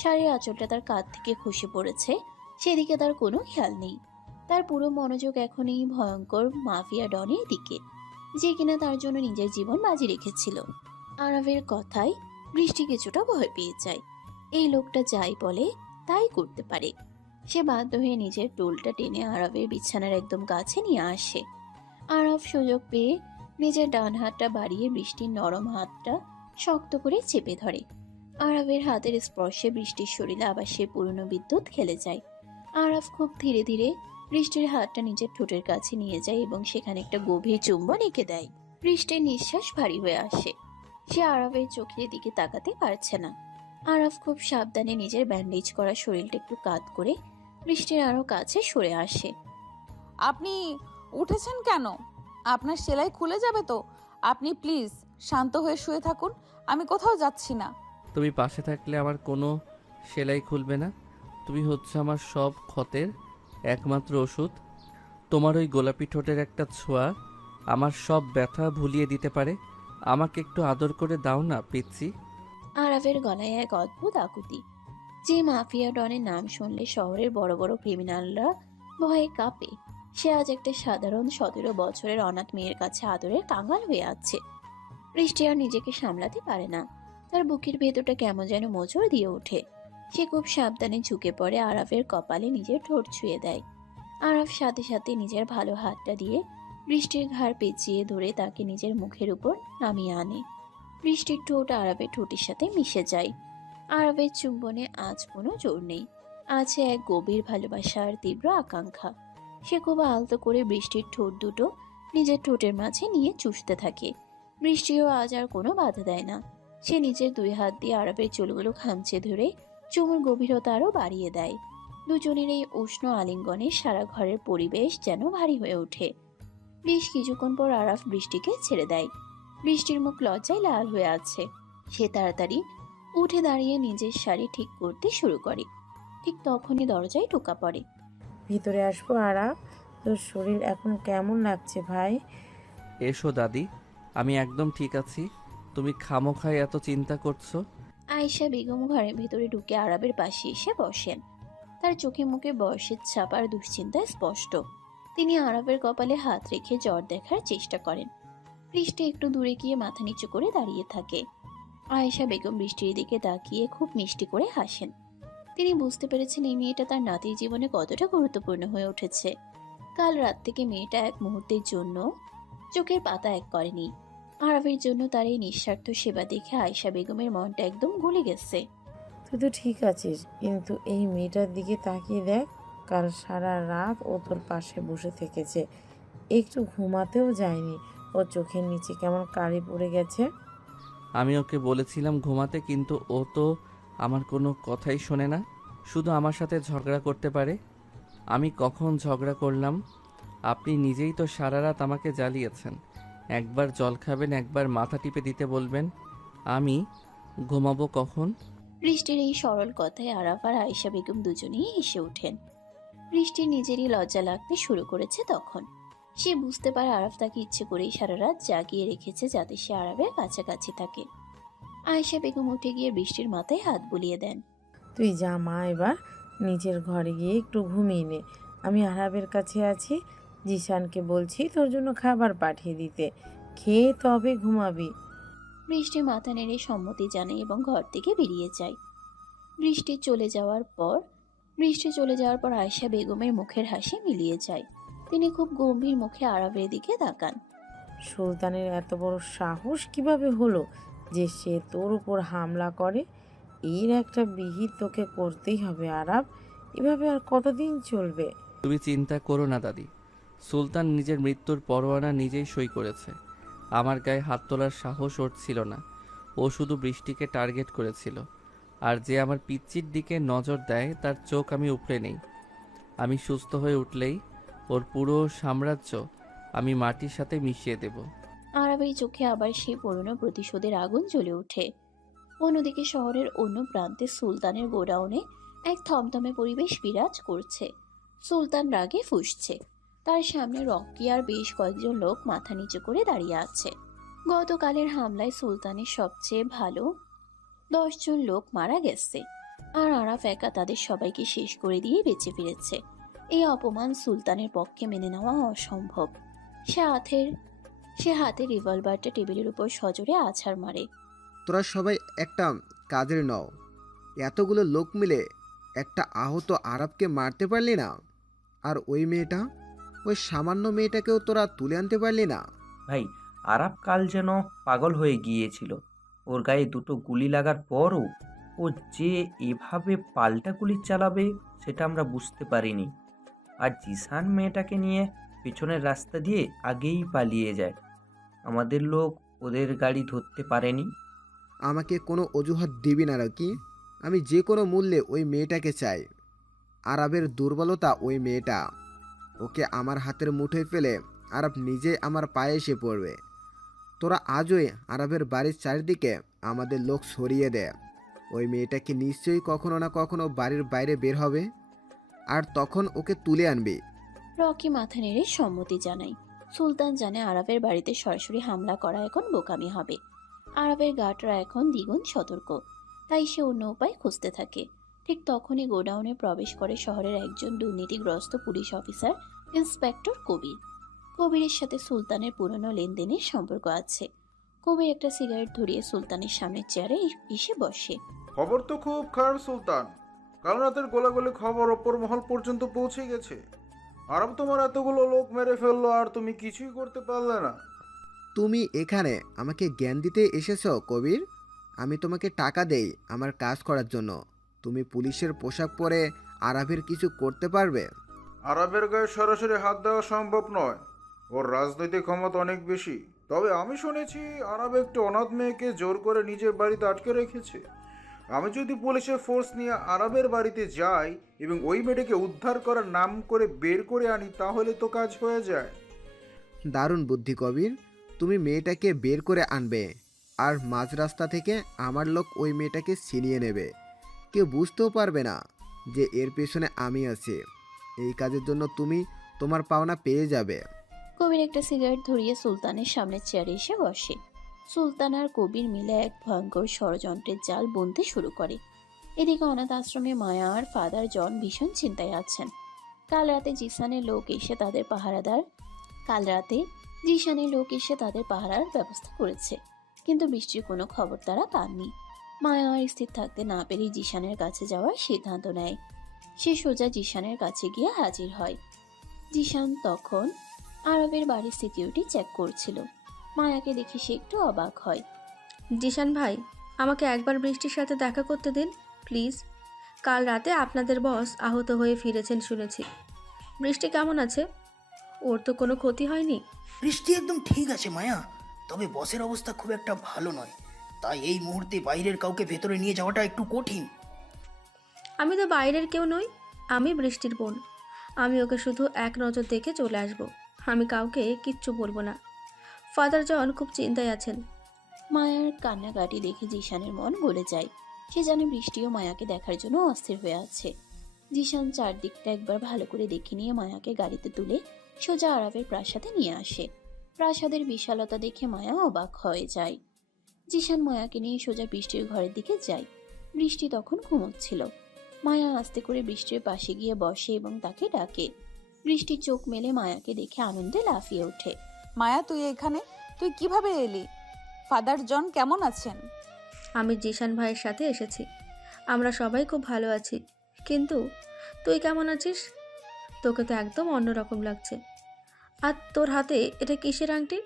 শাড়ির আঁচলটা তার কাঁধ থেকে খসে পড়েছে, সেদিকে তার কোনো খেয়াল নেই। তার পুরো মনোযোগ এখন এই ভয়ঙ্কর মাফিয়া ডনের দিকে, যে কিনা তার জন্য নিজের জীবন বাজি রেখেছিল। আরবের কথায় বৃষ্টি কিছুটা ভয় পেয়ে যায়। এই লোকটা যাই বলে তাই করতে পারে। সে বাধ্য হয়ে নিজের টুলটা টেনে আরবের বিছানার একদম কাছে নিয়ে আসে। আরব সুযোগ পেয়ে নিজের ডান হাতটা বাড়িয়ে বৃষ্টির নরম হাতটা শক্ত করে চেপে ধরে। আরবের হাতের স্পর্শে বৃষ্টির শরীরে আবার সে পুরনো বিদ্যুৎ খেলে যায়। আরব খুব ধীরে ধীরে বৃষ্টির হাতটা নিজের ঠোঁটের কাছে নিয়ে যায় এবং সেখানে একটা গভীর চুম্বন এঁকে দেয়। বৃষ্টির নিঃশ্বাস ভারী হয়ে আসে। সে আরবের চোখের দিকে তাকাতে পারছে না। আরব খুব সাবধানে নিজের ব্যান্ডেজ করা শরীরটা একটু কাত করে বৃষ্টির আরো কাছে সরে আসে। আপনি উঠেছেন কেন? আপনার সেলাই খুলে যাবে তো। আপনি প্লিজ শান্ত হয়ে শুয়ে থাকুন, আমি কোথাও যাচ্ছি না। তুমি পাশে থাকলে আমার কোনো সেলাই খুলবে না। তুমি হচ্ছে আমার সব ক্ষতের একমাত্র ওষুধ। তোমার ওই গোলাপি ঠোঁটের একটা ছোঁয়া আমার সব ব্যথা ভুলিয়ে দিতে পারে। আমাকে একটু আদর করে দাও না পিচ্ছি। আরবের গলায় এক অদ্ভুত আকুতি। যে মাফিয়া ডনের নাম শুনলে শহরের বড় বড় ক্রিমিনালরা ভয়ে কাঁপে, সে আজ একটা সাধারণ 17 বছরের অনাথ মেয়ের কাছে আদরের কাঙাল হয়ে আছে। বৃষ্টি আর নিজেকে সামলাতে পারে না। তার বুকের ভেতরটা কেমন যেন মোচড় দিয়ে ওঠে। সে খুব সাবধানে ঝুঁকে পড়ে আরবের কপালে নিজের ঠোঁট ছুঁয়ে দেয়। আরব সাথে সাথে নিজের ভালো হাতটা দিয়ে বৃষ্টির ঘাড় পেঁচিয়ে ধরে তাকে নিজের মুখের উপর নামিয়ে আনে। বৃষ্টির ঠোঁট আরবের ঠোঁটের সাথে মিশে যায়। আরবের চুম্বনে আজ কোনো জোর নেই, আছে এক গভীর ভালোবাসা আর তীব্র আকাঙ্ক্ষা। সে খুব আলতো করে বৃষ্টির ঠোঁট দুটো নিজের ঠোঁটের মাঝে নিয়ে চুষতে থাকে। বৃষ্টিও আজ আর কোনো বাধা দেয় না। সে নিজের 2 হাত দিয়ে আরবের চুলগুলো খামচে ধরে চুমুর গভীরতা আরও বাড়িয়ে দেয়। দুজনের এই উষ্ণ আলিঙ্গনে সারা ঘরের পরিবেশ যেন ভারী হয়ে ওঠে। বেশ কিছুক্ষণ পর আরাফ বৃষ্টিকে ছেড়ে দেয়। বৃষ্টির মুখ লজ্জায় লাল হয়ে আছে। সে তাড়াতাড়ি উঠে দাঁড়িয়ে নিজের শাড়ি ঠিক করতে শুরু করে। ঠিক তখনই দরজায় টোকা পড়ে। ভিতরে আসবো আরাব? তোর শরীর এখন কেমন লাগছে ভাই? এসো দাদি, আমি একদম ঠিক আছি। তুমি খামোখায় এত চিন্তা করছো? আয়েশা বেগম ঘরের ভেতরে ঢুকে আরবের পাশে এসে বসেন। তার চোখে মুখে বয়সের ছাপ আর দুশ্চিন্তা স্পষ্ট। তিনি আরবের কপালে হাত রেখে জ্বর দেখার চেষ্টা করেন। বৃষ্টি একটু দূরে গিয়ে মাথা নিচু করে দাঁড়িয়ে থাকে। আয়েশা বেগম বৃষ্টির দিকে তাকিয়ে খুব মিষ্টি করে হাসেন। তিনি বুঝতে পেরেছেন এই মেয়েটা তার নাতির জীবনে কতটা গুরুত্বপূর্ণ হয়ে উঠেছে। কাল রাত থেকে মেয়েটা এক মুহূর্তের জন্য চোখের পাতা এক করেনি। আরাফের জন্য তার এই নিঃস্বার্থ সেবা দেখে আয়েশা বেগমের মনটা একদম গলে গেছে। তুই তো ঠিক আছিস, কিন্তু এই মেয়েটার দিকে তাকিয়ে দেখ। কাল সারা রাত ও তোর পাশে বসে থেকেছে, একটু ঘুমাতেও যায়নি। ওর চোখের নিচে কেমন কালি পড়ে গেছে। আমি ওকে বলেছিলাম ঘুমাতে, কিন্তু ও তো আমার কোনো কথাই শোনে না, শুধু আমার সাথে ঝগড়া করতে পারে। আমি কখন ঝগড়া করলাম? আপনি নিজেই তো সারা রাত আমাকে জ্বালিয়েছেন। একবার জল খাবেন, একবার মাথা টিপে দিতে বলবেন। আমি ঘুমাবো কখন? বৃষ্টির এই সরল কথায় আরাফ আর আয়েশা বেগম দুজনেই হেসে ওঠেন। বৃষ্টির নিজেরই লজ্জা লাগতে শুরু করেছে তখন। সে বুঝতে পারে আরাফ তাকে ইচ্ছে করেই সারা রাত জাগিয়ে রেখেছে যাতে সে আরাফের কাছাকাছি থাকে। আয়েশা বেগম উঠে গিয়ে বৃষ্টির মাথায় হাত বুলিয়ে দেন। তুই যা মা, এবার নিজের ঘরে গিয়ে একটু ঘুমিয়ে নে। আমি আরাবের কাছে আছি, জিসানকে বলছি তোর জন্য খাবার পাঠিয়ে দিতে। খেয়ে তবে ঘুমাবি। বৃষ্টি মাথা নেড়ে সম্মতি জানায় এবং ঘর থেকে বেরিয়ে যায়। বৃষ্টি চলে যাওয়ার পর আয়েশা বেগমের মুখের হাসি মিলিয়ে যায়। তিনি খুব গম্ভীর মুখে আরাফের দিকে তাকান। সুলতানের এত বড় সাহস কিভাবে হলো যে সে তোর উপর হামলা করে? এর একটা বিহিত তোকে করতেই হবে আরাব। এভাবে আর কতদিন চলবে? তুমি চিন্তা করো না দাদি। সুলতান নিজের মৃত্যুর পরোয়ানা নিজেই সই করেছে। আমার গায়ে হাত তোলার সাহস ওর ছিল না। ও শুধু বৃষ্টিকে টার্গেট করেছিল। আর যে আমার পিচ্চির দিকে নজর দেয় তার চোখ আমি উপড়ে নেই। আমি সুস্থ হয়ে উঠলেই ওর পুরো সাম্রাজ্য আমি মাটির সাথে মিশিয়ে দেব। আরাফের চোখে আবার সেই পুরনো প্রতিশোধের আগুন জ্বলে ওঠে। অন্যদিকে শহরের অন্য প্রান্তে সুলতানের গোডাউনে এক থমথমে পরিবেশ বিরাজ করছে। সুলতান রাগে ফুঁসছে। তার সামনে রকি আর বেশ কয়েকজন লোক মাথা নিচু করে দাঁড়িয়ে আছে। গতকালের হামলায় সুলতানের সবচেয়ে ভালো 10 জন লোক মারা গেছে, আর আরাফ একা তাদের সবাইকে শেষ করে দিয়ে বেঁচে ফিরেছে। এই অপমান সুলতানের পক্ষে মেনে নেওয়া অসম্ভব। সে হাতে রিভলভারটা টেবিলের উপর সজোরে আছাড় মারে। তোরা সবাই একটা কাজের নও। এতগুলো লোক মিলে একটা আহত আরবকে মারতে পারলি না? আর ওই মেয়েটা, ওই সামান্য মেয়েটাকেও তোরা তুলে আনতে পারলি না? ভাই, আরাব কাল যেন পাগল হয়ে গিয়েছিল। ওর গায়ে দুটো গুলি লাগার পরও ও যে এভাবে পাল্টা গুলি চালাবে সেটা আমরা বুঝতে পারিনি। আর জিসান মেয়েটাকে নিয়ে পেছনের রাস্তা দিয়ে আগেই পালিয়ে যায়। আমাদের লোক ওদের গাড়ি ধরতে পারেনি। আমাকে কোনো অজুহাত দিবি না কি? আমি যে কোনো মূল্যে ওই মেয়েটাকে চাই। আরবের দুর্বলতা ওই মেয়েটা। ওকে আমার হাতের মুঠোয় ফেলে আরব নিজে আমার পায়ে এসে পড়বে। তোরা আজই আরবের বাড়ির চারিদিকে আমাদের লোক সরিয়ে দে। ওই মেয়েটাকে নিশ্চয়ই কখনো না কখনো বাড়ির বাইরে বের হবে, আর তখন ওকে তুলে আনবি। রকি মাথা নেড়ে সম্মতি জানায়। সুলতান জানে আরাফের বাড়িতে সরাসরি হামলা করা এখন বোকামি হবে। আরাফের গার্ডরা এখন দ্বিগুণ সতর্ক, তাই সে অন্য উপায় খুঁজতে থাকে। ঠিক তখনই গোডাউনে প্রবেশ করে শহরের একজন দুর্নীতিগ্রস্ত পুলিশ অফিসার, ইন্সপেক্টর কবির। কবিরের সাথে সুলতানের পুরনো লেনদেনের সম্পর্ক আছে। কবির একটা সিগারেট ধরিয়ে সুলতানের সামনের চেয়ারে এসে বসে। খবর তো খুব খারাপ সুলতান। কাল রাতের গোলাগুলি খবর ওপর মহল পর্যন্ত পৌঁছে গেছে। আরাম তোমার এতগুলো লোক মেরে ফেললো আর তুমি কিছুই করতে পারলে না। তুমি এখানে আমাকে জ্ঞান দিতে এসেছো কবির? আমি তোমাকে টাকা দেই আমার কাজ করার জন্য। তুমি পুলিশের পোশাক পরে আরবের কিছু করতে পারবে? আরবের গায়ে সরাসরি হাত দেওয়া সম্ভব নয়। ওর রাজনৈতিক ক্ষমতা অনেক বেশি। তবে আমি শুনেছি আরব একটি অনাথ মেয়েকে জোর করে নিজের বাড়িতে আটকে রেখেছে। আমি যদি পুলিশের ফোর্স নিয়ে আরবের বাড়িতে যাই এবং ওই মেয়েটাকে উদ্ধার করার নাম করে বের করে আনি, তাহলে তো কাজ হয়ে যায়। দারুণ বুদ্ধি কবির। তুমি মেয়েটাকে বের করে আনবে, আর মাঝ রাস্তা থেকে আমার লোক ওই মেয়েটাকে ছিনিয়ে নেবে। কেউ বুঝতেও পারবে না যে এর পেছনে আমি আছি। এই কাজের জন্য তুমি তোমার পাওনা পেয়ে যাবে। কবির একটা সিগারেট ধরিয়ে সুলতানের সামনের চেয়ারে এসে বসে। সুলতান আর কবির মিলে এক ভয়ঙ্কর ষড়যন্ত্রের জাল বুনতে শুরু করে। এদিকে অনাথ আশ্রমে মায়া আর ফাদার জন ভীষণ চিন্তায় আছেন। কাল রাতে জিসানের লোক এসে তাদের পাহারার ব্যবস্থা করেছে, কিন্তু বৃষ্টির কোনো খবর তারা পাননি। মায়া আর স্থির থাকতে না পেরে জিসানের কাছে যাওয়ার সিদ্ধান্ত নেয়। সে সোজা জিসানের কাছে গিয়ে হাজির হয়। জিশান তখন আরবের বাড়ির সিকিউরিটি চেক করছিল। মায়াকে দেখে সে একটু অবাক হয়। জিশান ভাই, আমাকে একবার বৃষ্টির সাথে দেখা করতে দিন প্লিজ। কাল রাতে আপনাদের বস আহত হয়ে ফিরেছেন শুনেছি। বৃষ্টি কেমন আছে? ওর তো কোনো ক্ষতি হয়নি? বৃষ্টি একদম ঠিক আছে মায়া, তবে বসের অবস্থা খুব একটা ভালো নয়, তাই এই মুহূর্তে বাইরের কাউকে ভেতরে নিয়ে যাওয়াটা একটু কঠিন। আমি তো বাইরের কেউ নই, আমি বৃষ্টির বোন। আমি ওকে শুধু এক নজর দেখে চলে আসব। আমি কাউকে কিচ্ছু বলবো না। ফাদার জন খুব চিন্তায় আছেন। মায়ার কান্নাকাটি দেখে জিশানের মন গলে যায়। সে জানে বৃষ্টিও মায়াকে দেখার জন্য অস্থির হয়ে আছে। জিশান চারদিকটা একবার ভালো করে দেখে নিয়ে মায়াকে গাড়িতে তুলে সোজা আরবের প্রাসাদে নিয়ে আসে। প্রাসাদের বিশালতা দেখে মায়া অবাক হয়ে যায়। জিশান মায়াকে নিয়ে সোজা বৃষ্টির ঘরের দিকে যায়। বৃষ্টি তখন ঘুমোচ্ছিল। মায়া আস্তে করে বৃষ্টির পাশে গিয়ে বসে এবং তাকে ডাকে। বৃষ্টি চোখ মেলে মায়াকে দেখে আনন্দে লাফিয়ে ওঠে। মায়া, তুই এখানে? তুই কিভাবে এলি? ফাদার জন কেমন আছেন? আমি জিশান ভাইয়ের সাথে এসেছি। আমরা সবাই খুব ভালো আছি। কিন্তু তুই কেমন আছিস? তোকে তো একদম অন্যরকম লাগছে। আর তোর হাতে এটা কিসের আংটি?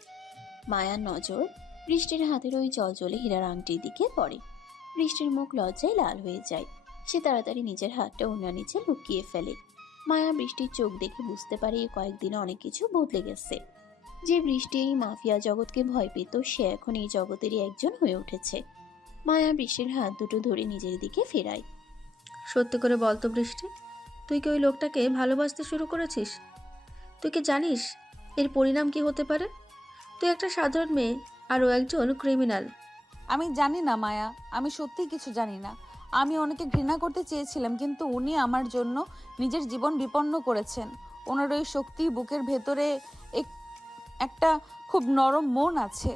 মায়ার নজর বৃষ্টির হাতের ওই জলজলে হীরার আংটির দিকে পড়ে। বৃষ্টির মুখ লজ্জায় লাল হয়ে যায়। সে তাড়াতাড়ি নিজের হাতটা ওনার নিচে লুকিয়ে ফেলে। মায়া বৃষ্টির চোখ দেখে বুঝতে পারে এই কয়েকদিনে অনেক কিছু বদলে গেছে। যে বৃষ্টি এই মাফিয়া জগৎকে ভয় পেত, সে এখন এই জগতেরই একজন হয়ে উঠেছে। মায়া বৃষ্টির হাত দুটো ধরে নিজের দিকে ফেরায়। সত্যি করে বল তো বৃষ্টি, তুই কি ওই লোকটাকে ভালোবাসতে শুরু করেছিস? তুই কি জানিস এর পরিণাম কি হতে পারে? তুই একটা সাধারণ মেয়ে আর ও একজন ক্রিমিনাল। আমি জানি না মায়া, আমি সত্যিই কিছু জানি না। আমি ওনাকে ঘৃণা করতে চেয়েছিলাম, কিন্তু উনি আমার জন্য নিজের জীবন বিপন্ন করেছেন। ওনার ওই শক্তি বুকের ভেতরে একটা খুব নরম মন আছে।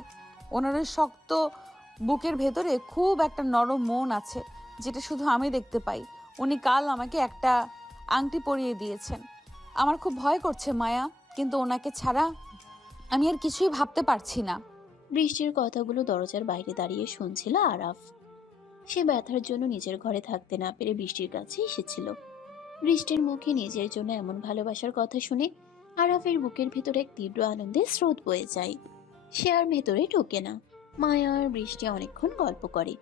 ওনার ওই শক্ত বুকের ভেতরে খুব একটা নরম মন আছে, যেটা শুধু আমি দেখতে পাই। উনি কাল আমাকে একটা আংটি পরিয়ে দিয়েছেন। আমার খুব ভয় করছে মায়া, কিন্তু ওনাকে ছাড়া আমি আর কিছুই ভাবতে পারছি না। বৃষ্টির কথাগুলো দরজার বাইরে দাঁড়িয়ে শুনছিল আরাফ। সে ব্যথার জন্য নিজের ঘরে থাকতে না পেরে বৃষ্টির কাছে এসেছিল। বৃষ্টির মুখে নিজের জন্য এমন ভালোবাসার কথা শুনে আরাফের বুকের ভিতরে এক তীব্র আনন্দের স্রোত বয়ে যায়। সে আর ভেতরে ঢোকে না। মায়া আর বৃষ্টি অনেকক্ষণ গল্প করে।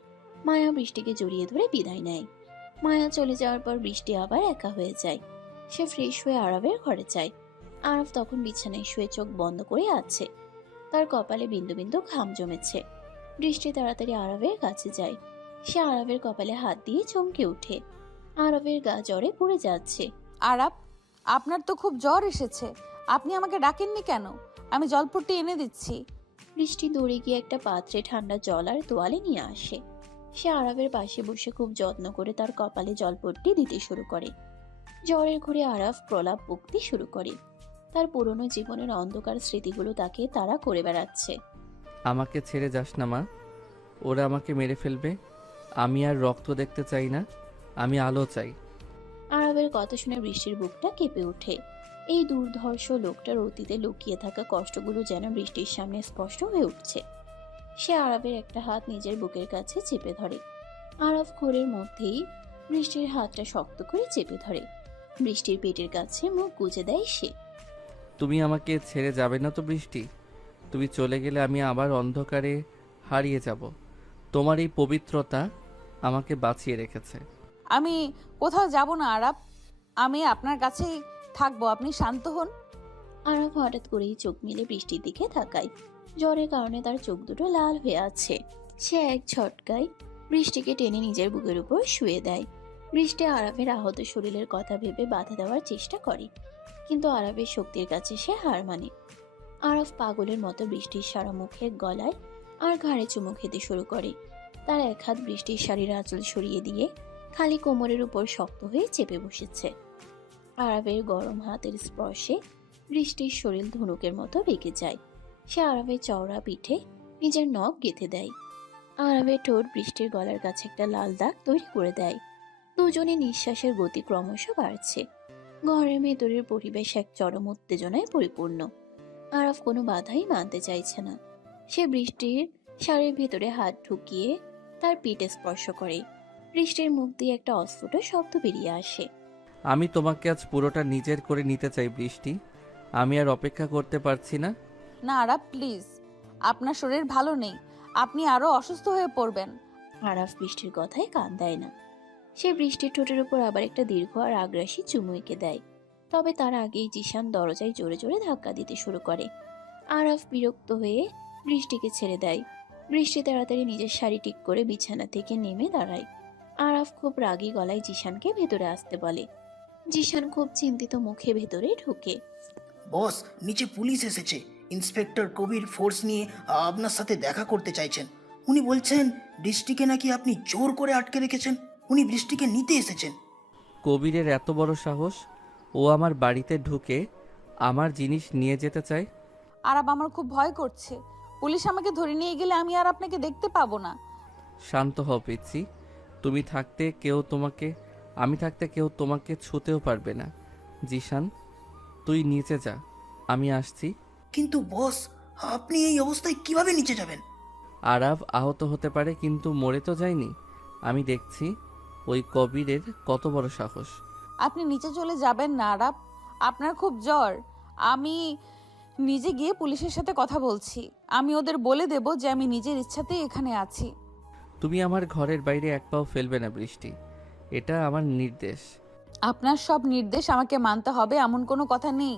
মায়া বৃষ্টিকে জড়িয়ে ধরে বিদায় নেয়। মায়া চলে যাওয়ার পর বৃষ্টি আবার একা হয়ে যায়। সে ফ্রেশ হয়ে আরাফের ঘরে যায়। আরাফ তখন বিছানায় শুয়ে চোখ বন্ধ করে আছে। তার কপালে বিন্দু বিন্দু ঘাম জমেছে। বৃষ্টি তাড়াতাড়ি আরাফের কাছে যায়। সে আরাফের কপালে হাত দিয়ে চমকে ওঠে। আরাফের গা জ্বরে পড়ে যাচ্ছে। আরাপ, আপনার তো খুব জ্বর এসেছে। আপনি আমাকে ডাকেননি কেন? আমি জলপট্টি এনে দিচ্ছি। বৃষ্টি দৌড়ে গিয়ে একটা পাত্রে ঠান্ডা জল আর তোয়ালে নিয়ে আসে। সে আরাফের পাশে বসে খুব যত্ন করে তার কপালে জলপট্টি দিতে শুরু করে। জ্বরের ঘরে আরাফ প্রলাপ বকতে শুরু করে। তার পুরনো জীবনের অন্ধকার স্মৃতিগুলো তাকে তাড়া করে বেড়াচ্ছে। আমাকে ছেড়ে যাস না মা, ওরা আমাকে মেরে ফেলবে। আমি আর রক্ত দেখতে চাই না, আমি আলো চাই। আরবের কথা শুনে বৃষ্টির বুকটা কেঁপে ওঠে। এই দুর্ধর্ষ লোকটার অতীতে লুকিয়ে থাকা কষ্টগুলো যেন বৃষ্টির সামনে স্পষ্ট হয়ে উঠছে। সে আরবের একটা হাত নিজের বুকের কাছে চেপে ধরে। আরব ঘোরের মধ্যেই বৃষ্টির হাতটা শক্ত করে চেপে ধরে। বৃষ্টির পেটের কাছে মুখ গুজে দেয় সে। তুমি আমাকে ছেড়ে যাবে না তো বৃষ্টি? তুমি চলে গেলে আমি আবার অন্ধকারে হারিয়ে যাব। তোমার এই পবিত্রতা আমাকে বাঁচিয়ে রেখেছে। আমি কোথাও যাব না আরাপ, আমি আপনার কাছেই থাকবো। আপনি শান্ত হন। আরব হঠাৎ করেই চোখ মেলে বৃষ্টির দিকে তাকায়। জ্বরের কারণে তার চোখ দুটো লাল হয়ে আছে। সে এক ঝটকায় বৃষ্টিকে টেনে নিজের বুকের উপর শুয়ে দেয়। বৃষ্টি আরবের আহত শরীরের কথা ভেবে বাধা দেওয়ার চেষ্টা করে, কিন্তু আরবের শক্তির কাছে সে হার মানে। আরব পাগলের মতো বৃষ্টির সারা মুখে, গলায় আর ঘাড়ে চুমু খেতে শুরু করে। তার এক হাত বৃষ্টির শাড়ির আঁচল সরিয়ে দিয়ে খালি কোমরের উপর শক্ত হয়ে চেপে বসেছে। আরবের গরম হাতের স্পর্শে বৃষ্টির শরীর ধনুকের মতো বেঁকে যায়। সে আরবের চওড়া পিঠে নিজের নখ গেঁথে দেয়। আরবের ঠোঁট বৃষ্টির গলার কাছে একটা লাল দাগ তৈরি করে দেয়। দুজনে নিঃশ্বাসের গতি ক্রমশ বাড়ছে। ঘরের ভেতরের পরিবেশ এক চরম উত্তেজনায় পরিপূর্ণ। আরব কোনো বাধাই মানতে চাইছে না। সে বৃষ্টির শাড়ির ভেতরে হাত ঢুকিয়ে তার পিঠে স্পর্শ করে। বৃষ্টির মুখ দিয়ে একটা অস্ফুট শব্দ বেরিয়ে আসে। আমি তোমাকে আজ পুরোটা নিজের করে নিতে চাই বৃষ্টি। আমি আর অপেক্ষা করতে পারছি না। না আরাব প্লিজ, আপনার শরীর ভালো নেই, আপনি আরো অসুস্থ হয়ে পড়বেন। আরাফ বৃষ্টির কথায় কান দেয় না। সে বৃষ্টির ঠোঁটের উপর আবার একটা দীর্ঘ আর আগ্রাসী চুমু এঁকে দেয়। তবে তার আগেই জিশান দরজায় জোরে জোরে ধাক্কা দিতে শুরু করে। আরাফ বিরক্ত হয়ে বৃষ্টিকে ছেড়ে দেয়। বৃষ্টি তাড়াতাড়ি নিজের শাড়ি ঠিক করে বিছানা থেকে নেমে দাঁড়ায়। আরাফ খুব রাগী গলায় জিশানকে ভেতরে আসতে বলে। জিশান খুব চিন্তিত মুখে ভেতরে ঢুকে। বস, নিচে পুলিশ এসেছে। ইন্সপেক্টর কবির ফোর্স নিয়ে আপনার সাথে দেখা করতে চাইছেন। উনি বলছেন বৃষ্টিকে নাকি আপনি জোর করে আটকে রেখেছেন। উনি বৃষ্টিকে নিতে এসেছেন। কবিরের এত বড় সাহস! ও আমার বাড়িতে ঢুকে আমার জিনিস নিয়ে যেতে চায়। আরাব আমার খুব ভয় করছে, পুলিশ আমাকে ধরে নিয়ে গেলে আমি আর আপনাকে দেখতে পাবো না। শান্ত হও পিচ্ছি। আমি থাকতে কেউ তোমাকে ছুঁতেও পারবে না। জিশান, তুই নিচে যা, আমি আসছি। কিন্তু বস, আপনি এই অবস্থায় কিভাবে নিচে যাবেন? আরাব আহত হতে পারে, কিন্তু মরে তো যায়নি। আমি দেখছি ওই কবিরের কত বড় সাহস। আপনি নিচে চলে যাবেন না আরাব, আপনার খুব জ্বর। আমি নিজে গিয়ে পুলিশের সাথে কথা বলছি। আমি ওদের বলে দেব যে আমি নিজের ইচ্ছাতেই এখানে আছি। তুমি আমার ঘরের বাইরে এক পাও ফেলবে না বৃষ্টি, এটা আমার নির্দেশ। আপনার সব নির্দেশ আমাকে মানতে হবে এমন কোনো কথা নেই।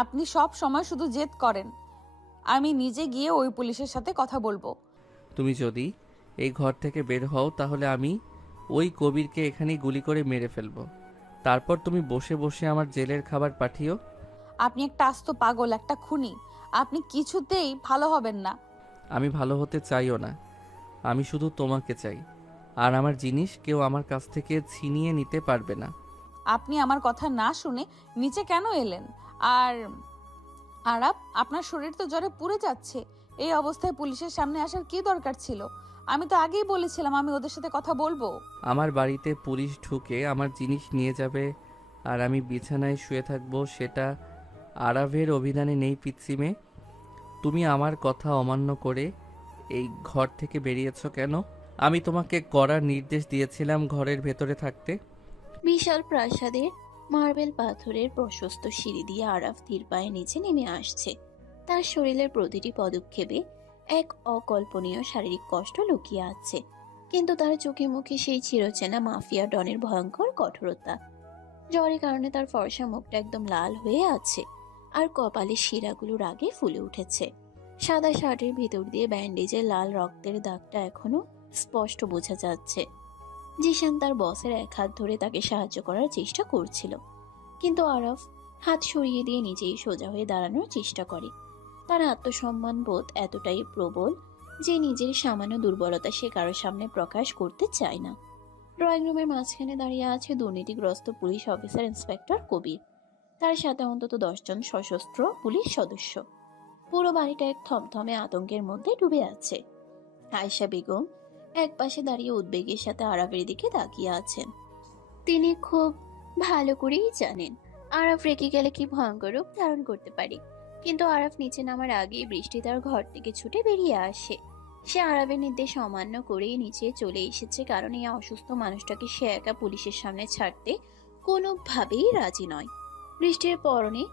আপনি সব সময় শুধু জেদ করেন। আমি নিজে গিয়ে ওই পুলিশের সাথে কথা বলবো। তুমি যদি এই ঘর থেকে বের হও তাহলে আমি ওই কবিরকে এখানেই গুলি করে মেরে ফেলবো। তারপর তুমি বসে বসে আমার জেলের খাবার পাঠিও। আপনি একটা আস্ত পাগল, একটা খুনি। আপনি কিছুতেই ভালো হবেন না। আমি ভালো হতে চাইও না, আমি শুধু তোমাকে চাই। আর আমার জিনিস কেউ আমার কাছ থেকে ছিনিয়ে নিতে পারবে না। আপনি আমার কথা না শুনে নিচে কেন এলেন? আর আরাব, আপনার শরীর তো জ্বরে পুড়ে যাচ্ছে। এই অবস্থায় পুলিশের সামনে আসার কি দরকার ছিল? আমি তো আগেই বলেছিলাম আমি ওদের সাথে কথা বলবো। আমার বাড়িতে পুলিশ ঢুকে আমার জিনিস নিয়ে যাবে আর আমি বিছানায় শুয়ে থাকবো, সেটা আরাভের অভিধানে নেই পিচ্ছিমে। তুমি আমার কথা অমান্য করে এই ঘর থেকে বেরিয়েছো কেন? আমি তোমাকে কড়া নির্দেশ দিয়েছিলাম ঘরের ভেতরে থাকতে। বিশাল প্রাসাদের মার্বেল পাথরের প্রশস্ত সিঁড়ি দিয়ে আরাফ ধীর পায়ে নিচে নেমে আসছে। তার শরীরের প্রতিটি পদক্ষেপে এক অকল্পনীয় শারীরিক কষ্ট লুকিয়ে আছে, কিন্তু তার চোখে মুখে সেই চিরচেনা মাফিয়া ডনের ভয়ঙ্কর কঠোরতা। জ্বরের কারণে তার ফর্সা মুখটা একদম লাল হয়ে আছে, আর কপালের শিরাগুলো রাগে ফুলে উঠেছে। সাদা শার্টের ভিতর দিয়ে ব্যান্ডেজের লাল রক্তের দাগটা এখনো স্পষ্ট বোঝা যাচ্ছে। জিশান তার বসের এক হাত ধরে তাকে সাহায্য করার চেষ্টা করছিল, কিন্তু আরাফ হাত সরিয়ে দিয়ে নিজেই সোজা হয়ে দাঁড়ানোর চেষ্টা করে। তার আত্মসম্মান বোধ এতটাই প্রবল যে নিজের সামান্য দুর্বলতা সে কারোর সামনে প্রকাশ করতে চায় না। ড্রয়িং রুমের মাঝখানে দাঁড়িয়ে আছে দুর্নীতিগ্রস্ত পুলিশ অফিসার ইন্সপেক্টর কবির। তার সাথে অন্তত 10 জন সশস্ত্র পুলিশ সদস্য। পুরো বাড়িটা এক থমথমে আতঙ্কের মধ্যে ডুবে আছে। আয়েশা বেগম এক পাশে দাঁড়িয়ে উদ্বেগের সাথে আরাফের দিকে তাকিয়ে আছেন। তিনি খুব ভালো করেই জানেন আরাফ রেগে গেলে কি ভয়ঙ্কর রূপ ধারণ করতে পারে, কিন্তু আরাফ নিচে নামার আগেই বৃষ্টি তার ঘর থেকে ছুটে বেরিয়ে আসে। সে আরাফের নির্দেশ অমান্য করেই নিচে চলে এসেছে, কারণ এই অসুস্থ মানুষটাকে সে একা পুলিশের সামনে ছাড়তে কোনোভাবেই রাজি নয়। বৃষ্টির পরনে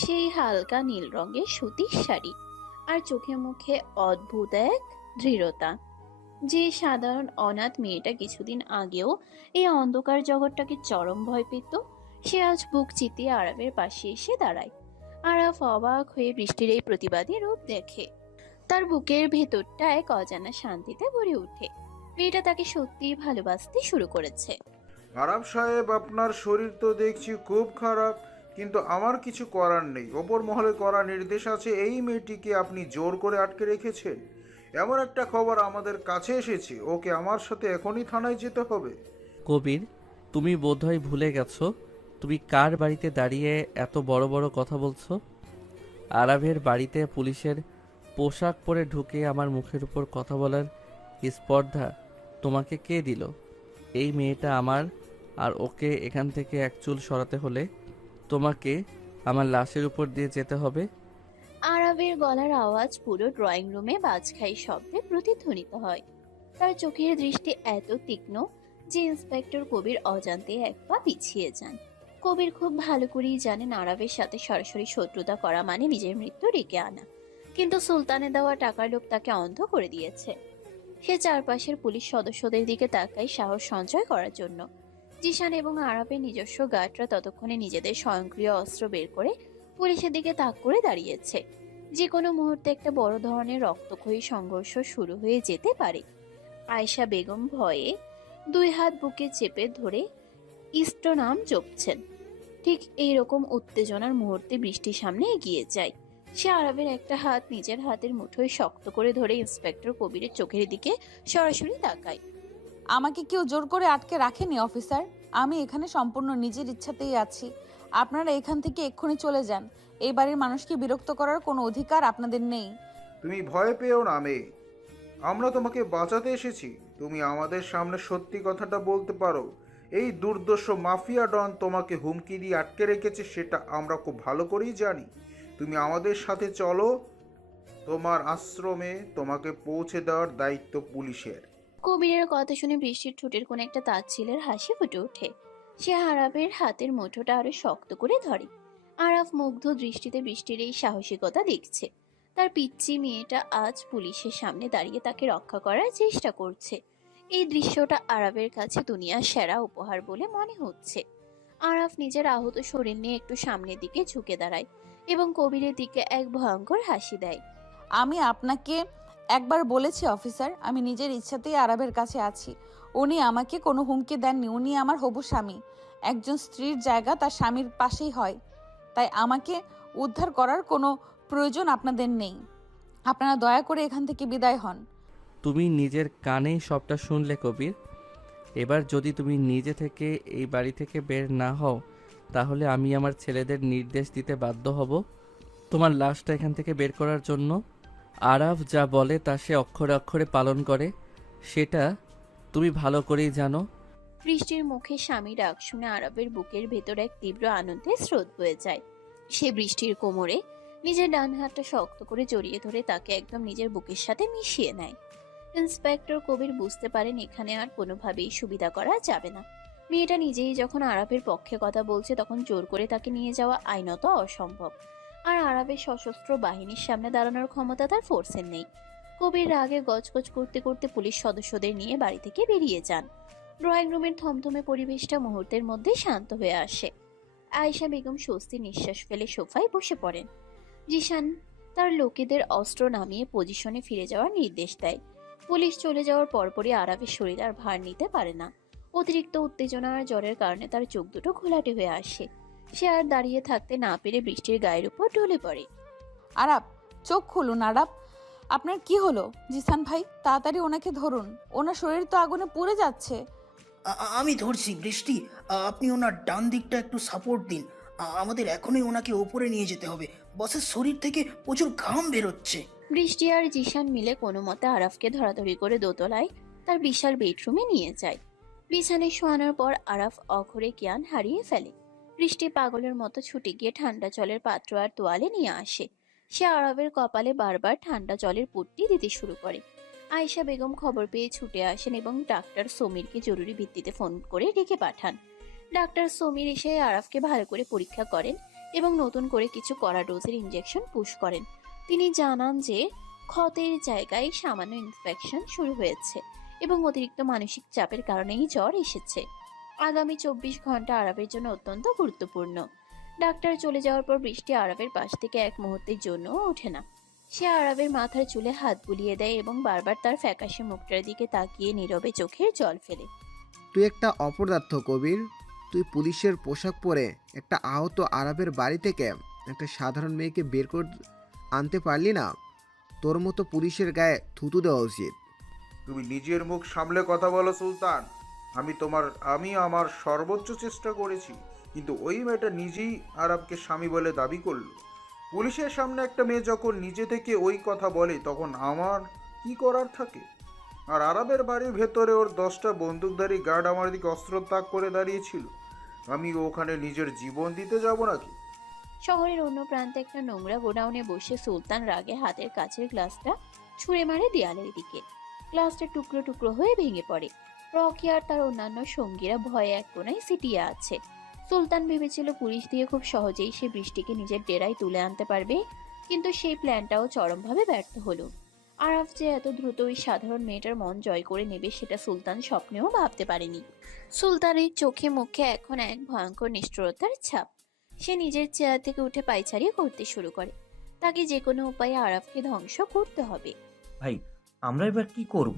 সেই হালকা নীল রঙের সুতির শাড়ি, আর চোখে মুখে অদ্ভুত এক দৃঢ়তা। যে সাধারণ অনাথ মেয়েটা কিছুদিন আগেও এই অন্ধকার জগৎটাকে চরম ভয় পেত, সে আজ বুক চিতিয়ে আরাফের পাশে এসে দাঁড়ায়। আরাফ অবাক হয়ে বৃষ্টির এই প্রতিবাদী রূপ দেখে। তার বুকের ভেতরটা এক অজানা শান্তিতে ভরে ওঠে। মেয়েটা তাকে সত্যিই ভালোবাসতে শুরু করেছে। আরাব সাহেব, আপনার শরীর তো দেখছি খুব খারাপ, কিন্তু আমার কিছু করার নেই। ওপর মহলে করা নির্দেশ আছে এই মেয়েটিকে আপনি জোর করে আটকে রেখেছেন। এমন একটা খবর আমাদের কাছে এসেছে, ওকে আমার সাথে এখনই থানায় যেতে হবে। কবির, তুমি বোধহয় ভুলে গেছো তুমি কার বাড়িতে দাঁড়িয়ে এত বড় বড় কথা বলছো। আরাভের বাড়িতে পুলিশের পোশাক পরে ঢুকে আমার মুখের উপর কথা বলার স্পর্ধা তোমাকে কে দিল? এই মেয়েটা আমার, আর ওকে এখান থেকে এক চুল সরাতে হলে তোমাকে আমার লাশের উপর দিয়ে যেতে হবে। আরাবের গলার আওয়াজ পুরো ড্রয়িং রুমে বাজখাই শব্দে প্রতিধ্বনিত হয়। তার চোখের দৃষ্টি এত তীক্ষ্ণ যে ইন্সপেক্টর কবির অজান্তে এক পা পিছিয়ে যান। কবির খুব ভালো করেই জানেন আরবের সাথে সরাসরি শত্রুতা করা মানে নিজের মৃত্যু ডেকে আনা, কিন্তু সুলতানের দেওয়া টাকার লোভ তাকে অন্ধ করে দিয়েছে। সে চারপাশের পুলিশ সদস্যদের দিকে তাকায় সাহস সঞ্চয় করার জন্য। জিশান এবং আরবের নিজস্ব গার্ডরা ততক্ষণে নিজেদের স্বয়ংক্রিয় অস্ত্র বের করে পুলিশের দিকে তাক করে দাঁড়িয়েছে। যে কোনো মুহূর্তে একটা বড় ধরনের রক্তক্ষয়ী সংঘর্ষ শুরু হয়ে যেতে পারে। আয়েশা বেগম ভয়ে দুই হাত বুকে চেপে ধরে ইষ্টনাম জপছেন। ঠিক এইরকম উত্তেজনার মুহূর্তে বৃষ্টির সামনে এগিয়ে যায়। সে আরবের একটা হাত নিজের হাতের মুঠোয় শক্ত করে ধরে ইন্সপেক্টর কবিরের চোখের দিকে সরাসরি তাকায়। আমাকে কেউ জোর করে আটকে রাখেনি অফিসার। আমি এখানে সম্পূর্ণ নিজের ইচ্ছাতেই আছি। আপনারা এখান থেকে এক্ষুনি চলে যান। এই বাড়ির মানুষকে বিরক্ত করার কোনো অধিকার আপনাদের নেই। তুমি ভয় পেও না মেয়ে, আমরা তোমাকে বাঁচাতে এসেছি। তুমি আমাদের সামনে সত্যি কথাটা বলতে পারো। এই দুর্দর্শ মাফিয়া ডন তোমাকে হুমকি দিয়ে আটকে রেখেছে, সেটা আমরা খুব ভালো করেই জানি। তুমি আমাদের সাথে চলো, তোমার আশ্রমে তোমাকে পৌঁছে দেওয়ার দায়িত্ব পুলিশের। কবিরের কথা শুনে বৃষ্টির ঠোঁটের কোন একটা তাচ্ছিলের হাসি ফুটে ওঠে। সে আরাফের হাতের মুঠোটা আরো শক্ত করে ধরে। আরাফ মুগ্ধ দৃষ্টিতে বৃষ্টির এই সাহসিকতা দেখছে। তার পিচ্চি মেয়েটা আজ পুলিশের সামনে দাঁড়িয়ে তাকে রক্ষা করার চেষ্টা করছে। এই দৃশ্যটা আরাফের কাছে দুনিয়ার সেরা উপহার বলে মনে হচ্ছে। আরাফ নিজের আহত শরীর নিয়ে একটু সামনের দিকে ঝুঁকে দাঁড়ায় এবং কবিরের দিকে এক ভয়ঙ্কর হাসি দেয়। আমি আপনাকে একবার বলেছি অফিসার, আমি নিজের ইচ্ছাতেই আরবের কাছে আছি। উনি আমাকে কোনো হুমকি দেননি। উনি আমার হবু স্বামী। একজন স্ত্রীর জায়গা তার স্বামীর পাশেই হয়। তাই আমাকে উদ্ধার করার কোনো প্রয়োজন আপনাদের নেই। আপনারা দয়া করে এখান থেকে বিদায় হন। তুমি নিজের কানেই সবটা শুনলে কবির। এবার যদি তুমি নিজে থেকে এই বাড়ি থেকে বের না হও, তাহলে আমি আমার ছেলেদের নির্দেশ দিতে বাধ্য হব তোমার লাশটা এখান থেকে বের করার জন্য। আরাফ যা বলে তা সে অক্ষরে অক্ষরে পালন করে, সেটা তুমি ভালো করেই জানো। বৃষ্টির মুখে স্বামী ডাক শুনে আরবের বুকের ভেতর এক তীব্র আনন্দের স্রোত বয়ে যায়। সে বৃষ্টির কোমরে নিজের ডান হাতটা শক্ত করে জড়িয়ে ধরে তাকে একদম নিজের বুকের সাথে মিশিয়ে নেয়। ইন্সপেক্টর কবির বুঝতে পারেন এখানে আর কোনোভাবেই সুবিধা করা যাবে না। মেয়েটা নিজেই যখন আরবের পক্ষে কথা বলছে, তখন জোর করে তাকে নিয়ে যাওয়া আইনত অসম্ভব। আর আরবের সশস্ত্র বাহিনীর সামনে দাঁড়ানোর ক্ষমতা তার ফোর্সের নেই। কবির রাগে গজগজ করতে করতে পুলিশ সদস্যদের নিয়ে বাড়ি থেকে বেরিয়ে যান। ড্রয়িং রুমের থমথমে পরিবেশটা মুহূর্তের মধ্যে শান্ত হয়ে আসে। আয়েশা বেগম স্বস্তির নিঃশ্বাস ফেলে সোফায় বসে পড়েন। জিশান তার লোকেদের অস্ত্র নামিয়ে পজিশনে ফিরে যাওয়ার নির্দেশ দেয়। পুলিশ চলে যাওয়ার পরপরই আরাফের শরীর আর ভার নিতে পারে না। অতিরিক্ত উত্তেজনা আর জ্বরের কারণে তার চোখ দুটো ঘোলাটে হয়ে আসে। সে আর দাঁড়িয়ে থাকতে না পেরে বৃষ্টির গায়ের উপর ঢলে পড়ে। আরাব, চোখ খুলুন। আরাব, আপনার কি হলো? জিসান ভাই, তাড়াতাড়ি ওনাকে ধরুন। ওনার শরীর তো আগুনে পুড়ে যাচ্ছে। আমি ধরছি বৃষ্টি, আপনি ওনার ডান দিকটা একটু সাপোর্ট দিন। আমাদের এখনই ওনাকে ওপরে নিয়ে যেতে হবে। বসের শরীর থেকে প্রচুর ঘাম বেরোচ্ছে। বৃষ্টি আর জিশান মিলে কোনো মতে আরাফকে ধরাধরি করে দোতলায় তার বিশাল বেডরুমে নিয়ে যায়। বিছানায় শোয়ানোর পর আরাফ অঘরে জ্ঞান হারিয়ে ফেলে। বৃষ্টি পাগলের মতো ছুটে গিয়ে ঠান্ডা জলের পাত্র আর তোয়ালে নিয়ে আসে। সে আরবের কপালে বারবার ঠান্ডা জলের পট্টি দিতে শুরু করে। আয়েশা বেগম খবর পেয়ে ছুটে আসেন এবং ডাক্তার সমীরকে জরুরি ভিত্তিতে ফোন করে ডেকে পাঠান। ডাক্তার সমীর এসে আরাফকে ভালো করে পরীক্ষা করেন এবং নতুন করে কিছু কড়া ডোজের ইনজেকশন পুশ করেন। তিনি জানান যে ক্ষতের জায়গায় সামান্য ইনফেকশন শুরু হয়েছে এবং অতিরিক্ত মানসিক চাপের কারণেই জ্বর এসেছে। আগামী 24 ঘন্টা আরাফের জন্য অত্যন্ত গুরুত্বপূর্ণ। ডাক্তার চলে যাওয়ার পর বৃষ্টি আরাফের পাশ থেকে এক মুহূর্তের জন্য ওঠে না। সে আরাফের মাথার চুলে হাত বুলিয়ে দেয় এবং বারবার তার ফ্যাকাশে মুখটার দিকে তাকিয়ে নীরবে চোখের জল ফেলে। তুই একটা অপদার্থ কবির। তুই পুলিশের পোশাক পরে একটা আহত আরবের বাড়ি থেকে একটা সাধারণ মেয়েকে বের করে আনতে পারলি না? তোর মতো পুলিশের গায়ে থুতু দেওয়া উচিত। তুমি নিজের মুখ সামলে কথা বলো সুলতান। আমি আমার সর্বোচ্চ চেষ্টা করেছি, কিন্তু ওই মেয়েটা নিজেই আরবকে স্বামী বলে দাবি করলো। পুলিশের সামনে একটা মেয়ে যখন নিজে থেকে ওই কথা বলে, তখন আমার কি করার থাকে? আর আরবের বাড়ির ভেতরে ওর 10টা বন্দুকধারী গার্ড আমার দিকে অস্ত্র তাক করে দাঁড়িয়েছিল। আমি ওখানে নিজের জীবন দিতে যাব নাকি? শহরের অন্য প্রান্তে একটা নোংরা গোডাউনে বসে সুলতান রাগে হাতের কাছের গ্লাসটা ছুঁড়ে মারে দেয়ালের দিকে। গ্লাসটা টুকরো টুকরো হয়ে ভেঙে পড়ে। রকি আর তার অন্যান্য সঙ্গীরা ভয়ে এক কোনায় সিটিয়ে আছে। সুলতান ভেবেছিল পুলিশ দিয়ে খুব সহজেই সে বৃষ্টিকে নিজের ডেরায় তুলে আনতে পারবে, কিন্তু সেই প্ল্যানটাও চরমভাবে ব্যর্থ হলো। আরাফ যে এত দ্রুত ওই সাধারণ মেয়েটার মন জয় করে নেবে সেটা সুলতান স্বপ্নেও ভাবতে পারেনি। সুলতানের চোখে মুখে এখন এক ভয়ঙ্কর নিষ্ঠুরতার ছাপ। সে নিজের চেয়ার থেকে উঠে পায়চারি করতে শুরু করে। তাকে যে কোনো উপায়ে আরাফকে ধ্বংস করতে হবে। ভাই, আমরা এবার কি করব?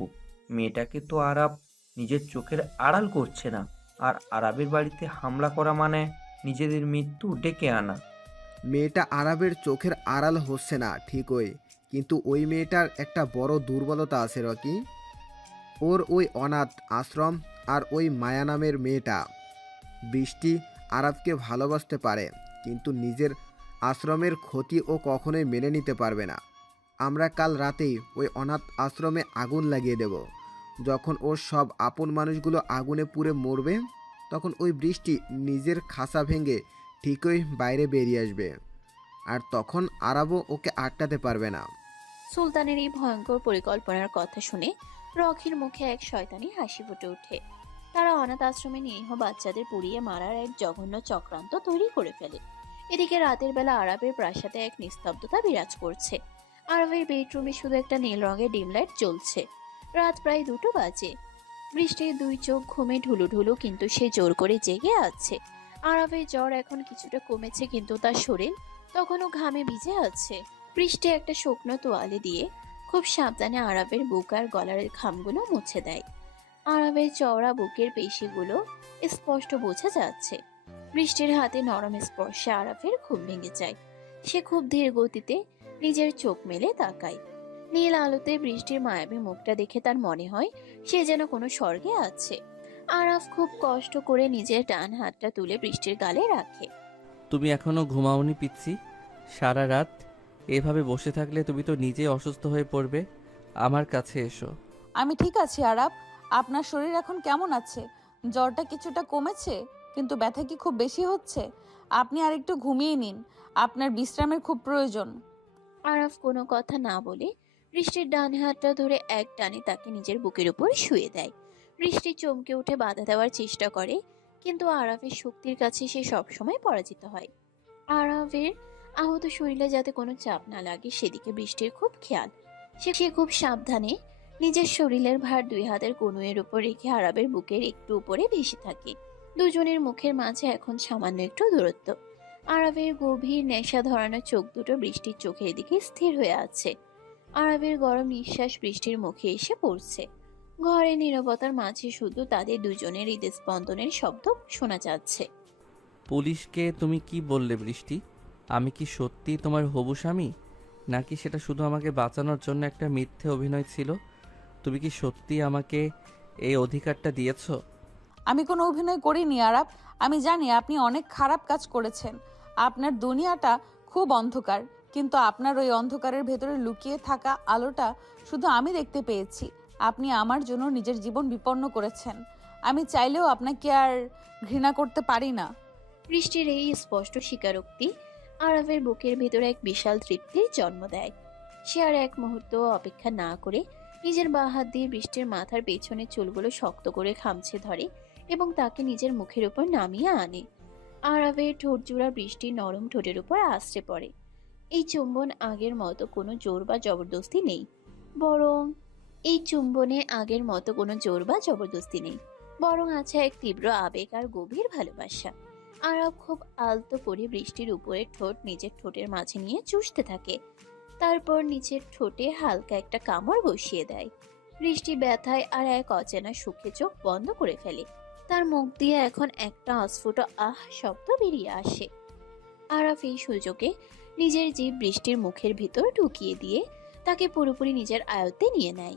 মেয়েটাকে তো আরাব নিজের চোখের আড়াল করছে না, আর আরাবের বাড়িতে হামলা করা মানে নিজেদের মৃত্যু ডেকে আনা। মেয়েটা আরাবের চোখের আড়াল হচ্ছে না ঠিকই, কিন্তু ওই মেয়েটার একটা বড় দুর্বলতা আছে রকি। ওর ওই অনাথ আশ্রম আর ওই মায়া নামের মেয়েটা। বৃষ্টি আরাবকে ভালোবাসতে পারে, কিন্তু নিজের আশ্রমের ক্ষতি ও কখনোই মেনে নিতে পারবে না। আমরা কাল রাতেই ওই অনাথ আশ্রমে আগুন লাগিয়ে দেব। যখন ওর সব আপন মানুষগুলো আগুনে পুড়ে মরবে, তখন ওই বৃষ্টি নিজের খাঁচা ভেঙে ঠিকই বাইরে বেরিয়ে আসবে, আর তখন আরাবও ওকে আটকাতে পারবে না। সুলতানের এই ভয়ঙ্কর পরিকল্পনার কথা শুনে রকির মুখে এক শয়তানি হাসি ফুটে ওঠে। তারা অনাথ আশ্রমে নিরীহ বাচ্চাদের পুড়িয়ে মারার এক জঘন্য চক্রান্ত তৈরি করে ফেলে। এদিকে রাতের বেলা আরাবের প্রাসাদে এক নিস্তব্ধতা বিরাজ করছে। আরাবের বেডরুমে শুধু একটা নীল রঙের ডিম লাইট জ্বলছে। রাত প্রায় 2টো বাজে। বৃষ্টির 2 চোখ ঘুমে ঢুলুঢুলু, কিন্তু সে জোর করে জেগে আছে। আরাবের জ্বর এখন কিছুটা কমেছে, কিন্তু তার শরীর তখনও ঘামে ভিজে আছে। বৃষ্টি একটা শুকনো তোয়ালে দিয়ে খুব সাবধানে আরাবের বুক আর গলার খামগুলো মুছে দেয়। আরাবের চওড়া বুকের পেশিগুলো স্পষ্ট বোঝা যাচ্ছে। বৃষ্টির হাতে নরম স্পর্শে আরাফের ঘুম ভেঙে যায়। সে খুব ধীর গতিতে নিজের চোখ মেলে তাকায়। নীল আলোতে বৃষ্টির মায়াবী মুখটা দেখে তার মনে হয় সে যেন কোনো স্বর্গে আছে। আরাফ খুব কষ্ট করে নিজের ডান হাতটা তুলে বৃষ্টির গালে রাখে। তুমি এখনো ঘুমাওনি পিচ্ছি? সারা রাত এভাবে বসে থাকলে তুমি তো নিজেই অসুস্থ হয়ে পড়বে। আমার কাছে এসো। আমি ঠিক আছি আরাব। আপনার শরীর এখন কেমন আছে? জ্বরটা কিছুটা কমেছে, কিন্তু ব্যথা কি খুব বেশি হচ্ছে? আপনি আরেকটু ঘুমিয়ে নিন, আপনার বিশ্রামের খুব প্রয়োজন। আরাফ কোনো কথা না বলে বৃষ্টির ডান হাতটা ধরে এক টানে তাকে নিজের বুকের উপর শুয়ে দেয়। বৃষ্টি চমকে উঠে বাধা দেওয়ার চেষ্টা করে, কিন্তু আরাফের শক্তির কাছে সে সবসময় পরাজিত হয়। আরাফের আহত শরীরে যাতে কোনো চাপ না লাগে সেদিকে বৃষ্টির খুব খেয়াল। সে খুব সাবধানে নিজের শরীরের ভার 2 হাতের কনুইয়ের উপর রেখে আরাবের বুকের একটু উপরে ভেসে থাকে। দুজনের মুখের মাঝে এখন সামান্য একটু দূরত্ব। আরাবের গভীর নেশা ধরানো চোখ দুটো বৃষ্টির চোখের দিকে স্থির হয়ে আছে। আরাবের গরম নিঃশ্বাস বৃষ্টির মুখে এসে পড়ছে। ঘরের নীরবতার মাঝে শুধু তাদের দুজনের হৃদস্পন্দনের শব্দ শোনা যাচ্ছে। পুলিশকে তুমি কি বললে বৃষ্টি? আমি কি সত্যি তোমার হবু স্বামী, নাকি সেটা শুধু আমাকে বাঁচানোর জন্য একটা মিথ্যে অভিনয় ছিল? তুমি কি সত্যি আমাকে এই অধিকারটা দিয়েছো? আমি কোনো অভিনয় করিনি আরাব। আমি জানি আপনি অনেক খারাপ কাজ করেছেন। আপনার দুনিয়াটা খুব অন্ধকার, কিন্তু আপনার ওই অন্ধকারের ভেতরে লুকিয়ে থাকা আলোটা শুধু আমি দেখতে পেয়েছি। আপনি আমার জন্য নিজের জীবন বিপন্ন করেছেন। আমি চাইলেও আপনাকে আর ঘৃণা করতে পারি না। বৃষ্টির এই স্পষ্ট স্বীকারোক্তি আরাফের বুকের ভেতরে এক বিশাল তৃপ্তির জন্ম দেয়। সে আর এক মুহূর্ত অপেক্ষা না করে নিজের বাঁ হাত দিয়ে বৃষ্টির মাথার পেছনের চুলগুলো শক্ত করে খামছে ধরে এবং তাকে নিজের মুখের উপর নামিয়ে আনে। আরাফের ঠোঁট জোড়া বৃষ্টির নরম ঠোঁটের উপর আশ্রে পড়ে। এই চুম্বন আগের মতো কোনো জোর বা জবরদস্তি নেই, বরং আছে এক তীব্র আবেগ আর গভীর ভালোবাসা। আরাব খুব আলতো করে বৃষ্টির উপরে ঠোঁট নিজের ঠোঁটের মাঝে নিয়ে চুষতে থাকে। তারপর নিচের ঠোঁটে হালকা একটা কামড় বসিয়ে দেয়। বৃষ্টি ব্যথায় আর এক অচেনা সুখে চোখ বন্ধ করে ফেলে। তার মুখ দিয়ে এখন একটা অস্ফুট আহ শব্দ বেরিয়ে আসে। আরাফ এই সুযোগে নিজের জীব বৃষ্টির মুখের ভিতর ঢুকিয়ে দিয়ে তাকে পুরোপুরি নিজের আয়ত্তে নিয়ে নেয়।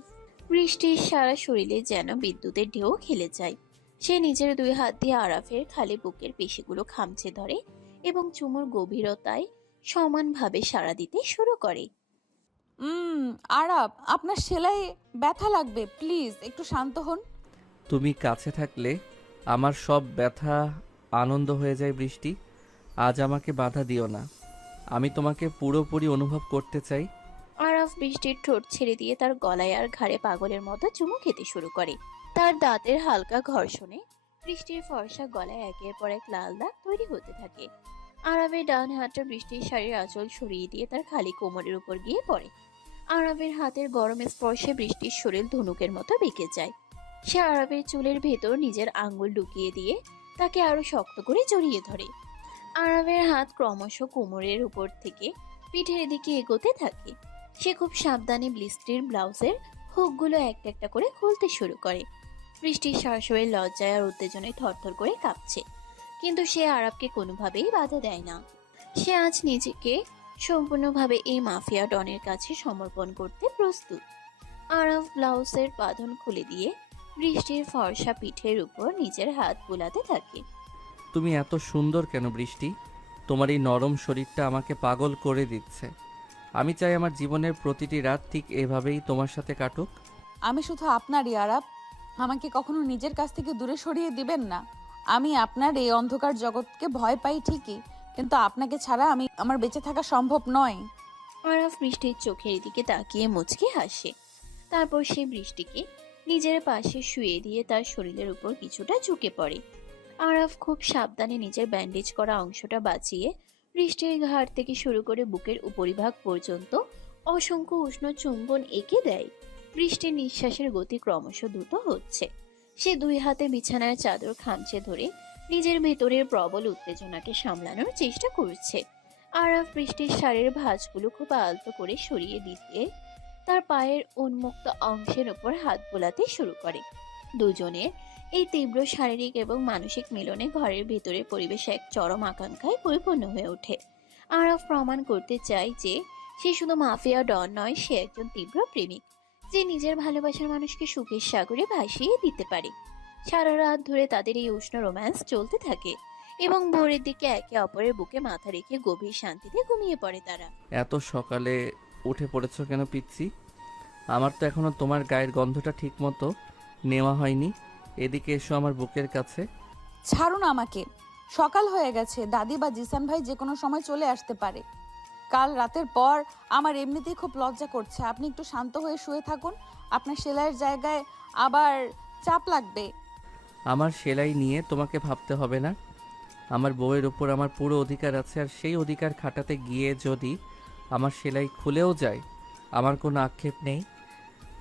বৃষ্টির সারা শরীরে যেন বিদ্যুতের ঢেউ খেলে যায়। সে নিজের 2 হাত দিয়ে আরাফের খালি বুকের পেশিগুলো খামচে ধরে এবং চুমুর গভীরতায় সমানভাবে সাড়া দিতে শুরু করে। আরাব, আপনার সেলাই ব্যথা লাগবে, প্লিজ একটু শান্ত হন। তুমি কাছে থাকলে আমার সব ব্যথা আনন্দ হয়ে যায় বৃষ্টি। আজ আমাকে বাধা দিও না, আমি তোমাকে পুরোপুরি অনুভব করতে চাই। আরাফ বৃষ্টির ঠোঁট ছেড়ে দিয়ে তার গলায় আর ঘাড়ে পাগলের মতো চুমু খেতে শুরু করে। তার দাঁতের হালকা ঘর্ষণে বৃষ্টির ফর্সা গলায় একের পর এক লাল দাগ তৈরি হতে থাকে। আরবের ডান হাতটা বৃষ্টির শাড়ির আঁচল সরিয়ে দিয়ে তার খালি কোমরের উপর গিয়ে পড়ে। আরবের হাতের গরম স্পর্শে বৃষ্টির শরীর ধনুকের মতো বেঁকে যায়। সে আরবের চুলের ভেতর নিজের আঙ্গুল ঢুকিয়ে দিয়ে তাকে আরো শক্ত করে জড়িয়ে ধরে। আরবের হাত ক্রমশ কোমরের উপর থেকে পিঠের দিকে এগোতে থাকে। সে খুব সাবধানে বৃষ্টির ব্লাউজের হুকগুলো একটা একটা করে খুলতে শুরু করে। বৃষ্টির শাশুড়ির লজ্জায় আর উত্তেজনায় থরথর করে কাঁপছে, কিন্তু সে আরবকে কোনোভাবেই বাধা দেয় না। সে আজ নিজেকে সম্পূর্ণভাবে এই মাফিয়া ডনের কাছে সমর্পণ করতে প্রস্তুত। আরব ব্লাউজের বাঁধন খুলে দিয়ে বৃষ্টির ফর্সা পিঠের উপর নিজের হাত বুলাতে থাকে। তুমি এত সুন্দর কেন বৃষ্টি? তোমার এই নরম শরীরটা আমাকে পাগল করে দিচ্ছে। আমি চাই আমার জীবনের প্রতিটি রাত ঠিক এভাবেই তোমার সাথে কাটুক। আমি শুধু আপনারই আরাপ, আমাকে কখনো নিজের কাছ থেকে দূরে সরিয়ে দিবেন না। আমি আপনার এই অন্ধকার জগৎকে ভয় পাই ঠিকই, কিন্তু আপনাকে ছাড়া আমার বেঁচে থাকা সম্ভব নয়। আরাফ বৃষ্টির চোখের দিকে তাকিয়ে মুচকি হাসে। তারপর সে বৃষ্টিকে নিজের পাশে শুয়ে দিয়ে তার শরীরের উপর কিছুটা ঝুঁকে পড়ে। আরাফ খুব সাবধানে নিজের ব্যান্ডেজ করা অংশটা বাঁচিয়ে বৃষ্টির ঘাড় থেকে শুরু করে বুকের উপরিভাগ পর্যন্ত অসংখ্য উষ্ণ চুম্বন এঁকে দেয়। বৃষ্টির নিঃশ্বাসের গতি ক্রমশ দ্রুত হচ্ছে। সে দুই হাতে বিছানার চাদর খামচে ধরে নিজের ভেতরের প্রবল উত্তেজনাকে সামলানোর চেষ্টা করছে। আরাফ বৃষ্টির শাড়ির ভাঁজগুলো খুব আলতো করে সরিয়ে দিতে তার পায়ের উন্মুক্ত অংশের উপর হাত বোলাতে শুরু করে। দুজনের এই তীব্র শারীরিক এবং মানসিক মিলনে ঘরের ভেতরের পরিবেশ এক চরম আকাঙ্ক্ষায় পরিপূর্ণ হয়ে ওঠে। আরাফ প্রমাণ করতে চায় যে সে শুধু মাফিয়া ডন নয়, সে একজন তীব্র প্রেমিক যে নিজের ভালোবাসার মানুষকে সুখের সাগরে ভাসিয়ে দিতে পারে। সারা রাত ধরে তাদের এই উষ্ণ রোম্যান্স চলতে থাকে এবং ভোরের দিকে একে অপরের বুকে মাথা রেখে গভীর শান্তিতে ঘুমিয়ে পড়ে তারা। এত সকালে উঠে পড়েছো কেন পিচ্ছি? আমার তো এখনো তোমার গায়ের গন্ধটা ঠিক মতো নেওয়া হয়নি। এদিকে এসো আমার বুকের কাছে। ছাড়ুন আমাকে, সকাল হয়ে গেছে। দাদি বা জিসান ভাই যে কোনো সময় চলে আসতে পারে। কাল রাতের পর আমার এমনিতেই খুব লজ্জা করছে। আপনি একটু শান্ত হয়ে শুয়ে থাকুন, আপনার সেলাইয়ের জায়গায় আবার চাপ লাগবে। আমার সেলাই নিয়ে তোমাকে ভাবতে হবে না। আমার বউয়ের ওপর আমার পুরো অধিকার আছে, আর সেই অধিকার খাটাতে গিয়ে যদি আমার সেলাই খুলেও যায় আমার কোনো আক্ষেপ নেই।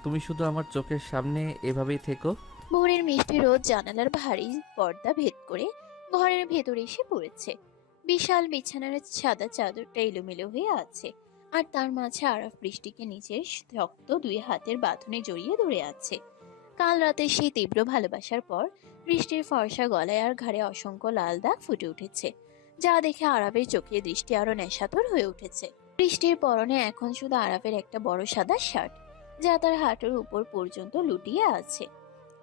তুমি শুধু আমার চোখের সামনে এভাবেই থেকো। ভোরের মিষ্টি রোদ জানালার ভারী পর্দা ভেদ করে ঘরের ভেতরে এসে পড়েছে। বিশাল বিছানার সাদা চাদরটা এলোমেলো হয়ে আছে, আর তার মাঝে আরাফ বৃষ্টিকে নিজের শক্ত দুই হাতের বাঁধনে জড়িয়ে ধরে আছে। কাল রাতে সেই তীব্র ভালোবাসার পর বৃষ্টির ফর্সা গলায় আর ঘাড়ে অসংখ্য লাল দাগ ফুটে উঠেছে, যা দেখে আরাফের চোখের দৃষ্টি আরো নেশাতুর হয়ে উঠেছে। বৃষ্টির পরনে এখন শুধু আরাফের একটা বড় সাদা শার্ট, যা তার হাঁটুর উপর পর্যন্ত লুটিয়ে আছে।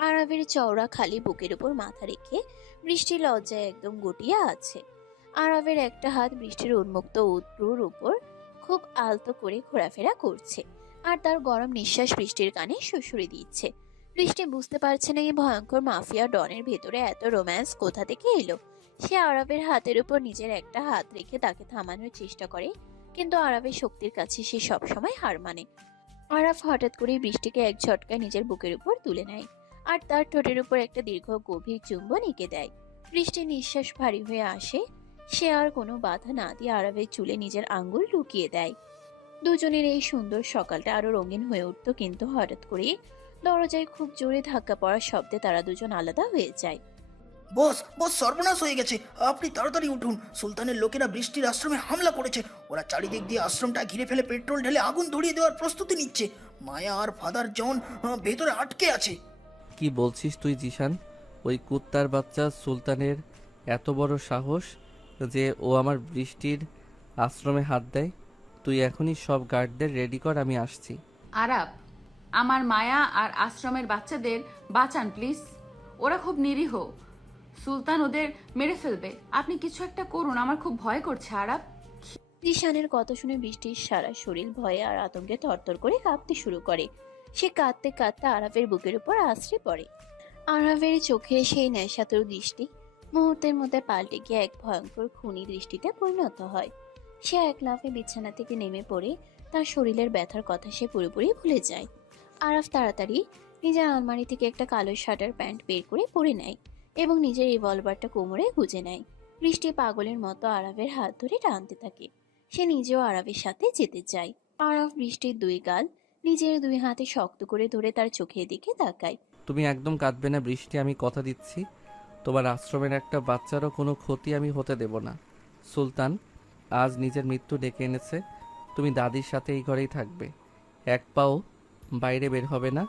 আরাফের চওড়া খালি বুকের উপর মাথা রেখে বৃষ্টির লজ্জায় একদম গুটিয়ে আছে। আরাফের একটা হাত বৃষ্টির উন্মুক্ত উত্তর উপর খুব আলতো করে ঘোরাফেরা করছে, আর তার গরম নিঃশ্বাস বৃষ্টির কানে শুশুরে দিচ্ছে। বৃষ্টি বুঝতে পারছে না এই ভয়ঙ্কর মাফিয়া ডনের ভেতরে এত রোম্যান্স কোথা থেকে এলো। সে আরাফের হাতের উপর নিজের একটা হাত রেখে তাকে থামানোর চেষ্টা করে, কিন্তু আরাফের শক্তির কাছে সে সবসময় হার মানে। আরাফ হঠাৎ করে বৃষ্টিকে এক ঝটকায় নিজের বুকের উপর তুলে নেয়, আর তার ঠোঁটের উপর একটা দীর্ঘ গভীর চুম্বন এঁকে দেয়। বৃষ্টির নিঃশ্বাস ভারী হয়ে আসে। সে আর কোনো বাধা না দিয়ে আরাফের চুলে নিজের আঙ্গুল ঢুকিয়ে দেয়। দুজনের এই সুন্দর সকালটা আরো রঙিন হয়ে উঠত, কিন্তু হঠাৎ করে দরজায় খুব জোরে ধাক্কা পড়ার শব্দে তারা দুজন আলাদা হয়ে যায়। বস বস, সর্বনাশ হয়ে গেছে, আপনি তাড়াতাড়ি উঠুন। সুলতানের লোকেরা বৃষ্টির আশ্রমে হামলা করেছে। ওরা চারিদিক দিয়ে আশ্রমটা ঘিরে ফেলে পেট্রোল ঢেলে আগুন ধরিয়ে দেওয়ার প্রস্তুতি নিচ্ছে। মায়া আর ফাদার জন ভেতরে আটকে আছে। কি বলছিস তুই জিশান? ওই কুত্তার বাচ্চা সুলতানের এত বড় সাহস যে ও আমার বৃষ্টির আশ্রমে হাত দেয়? তুই এখনই সব গার্ডদের রেডি কর, আমি আসছি। আরাপ, আমার মায়া আর আশ্রমের বাচ্চাদের বাঁচান প্লিজ। ওরা খুব নিরীহ, সুলতান ওদের মেরে ফেলবে। আপনি কিছু একটা করুন, আমার খুব ভয় করছে আরাপ। জিশানের কথা শুনে বৃষ্টির সারা শরীর ভয়ে আর আতঙ্কে থরথর করে কাঁপতে শুরু করে। সে কাঁদতে কাঁদতে আরাফের বুকের উপর আশ্রে পড়ে। আরাফের চোখে সেই নেশাতুর দৃষ্টি মুহূর্তের মধ্যে পাল্টে গিয়ে এক ভয়ঙ্কর খুনি দৃষ্টিতে পরিণত হয়। সে এক লাফে বিছানা থেকে নেমে পড়ে তার শরীরের ব্যথার কথা সে পুরোপুরি ভুলে যায়। আরাফ তাড়াতাড়ি নিজের আলমারি থেকে একটা কালো শার্টার প্যান্ট বের করে পরে নেয় এবং নিজের রিভলভারটা কোমরে গুজে নেয়। বৃষ্টি পাগলের মতো আরাফের হাত ধরে টানতে থাকে। সে নিজেও আরাফের সাথে যেতে চায়। আরাফ বৃষ্টির দুই গাল নিজের দুই হাতে শক্ত করে ধরে তার চোখের দিকে তাকায়। তুমি একদম কাঁদবে না বৃষ্টি, আমি কথা দিচ্ছি। তোমার আশ্রমের একটা বাচ্চারও কোনো ক্ষতি আমি হতে দেব না। সুলতান আজ নিজের মৃত্যু ডেকে এনেছে। তুমি দাদির সাথে এই ঘরেই থাকবে, এক পাও বাইরে বের হবে না।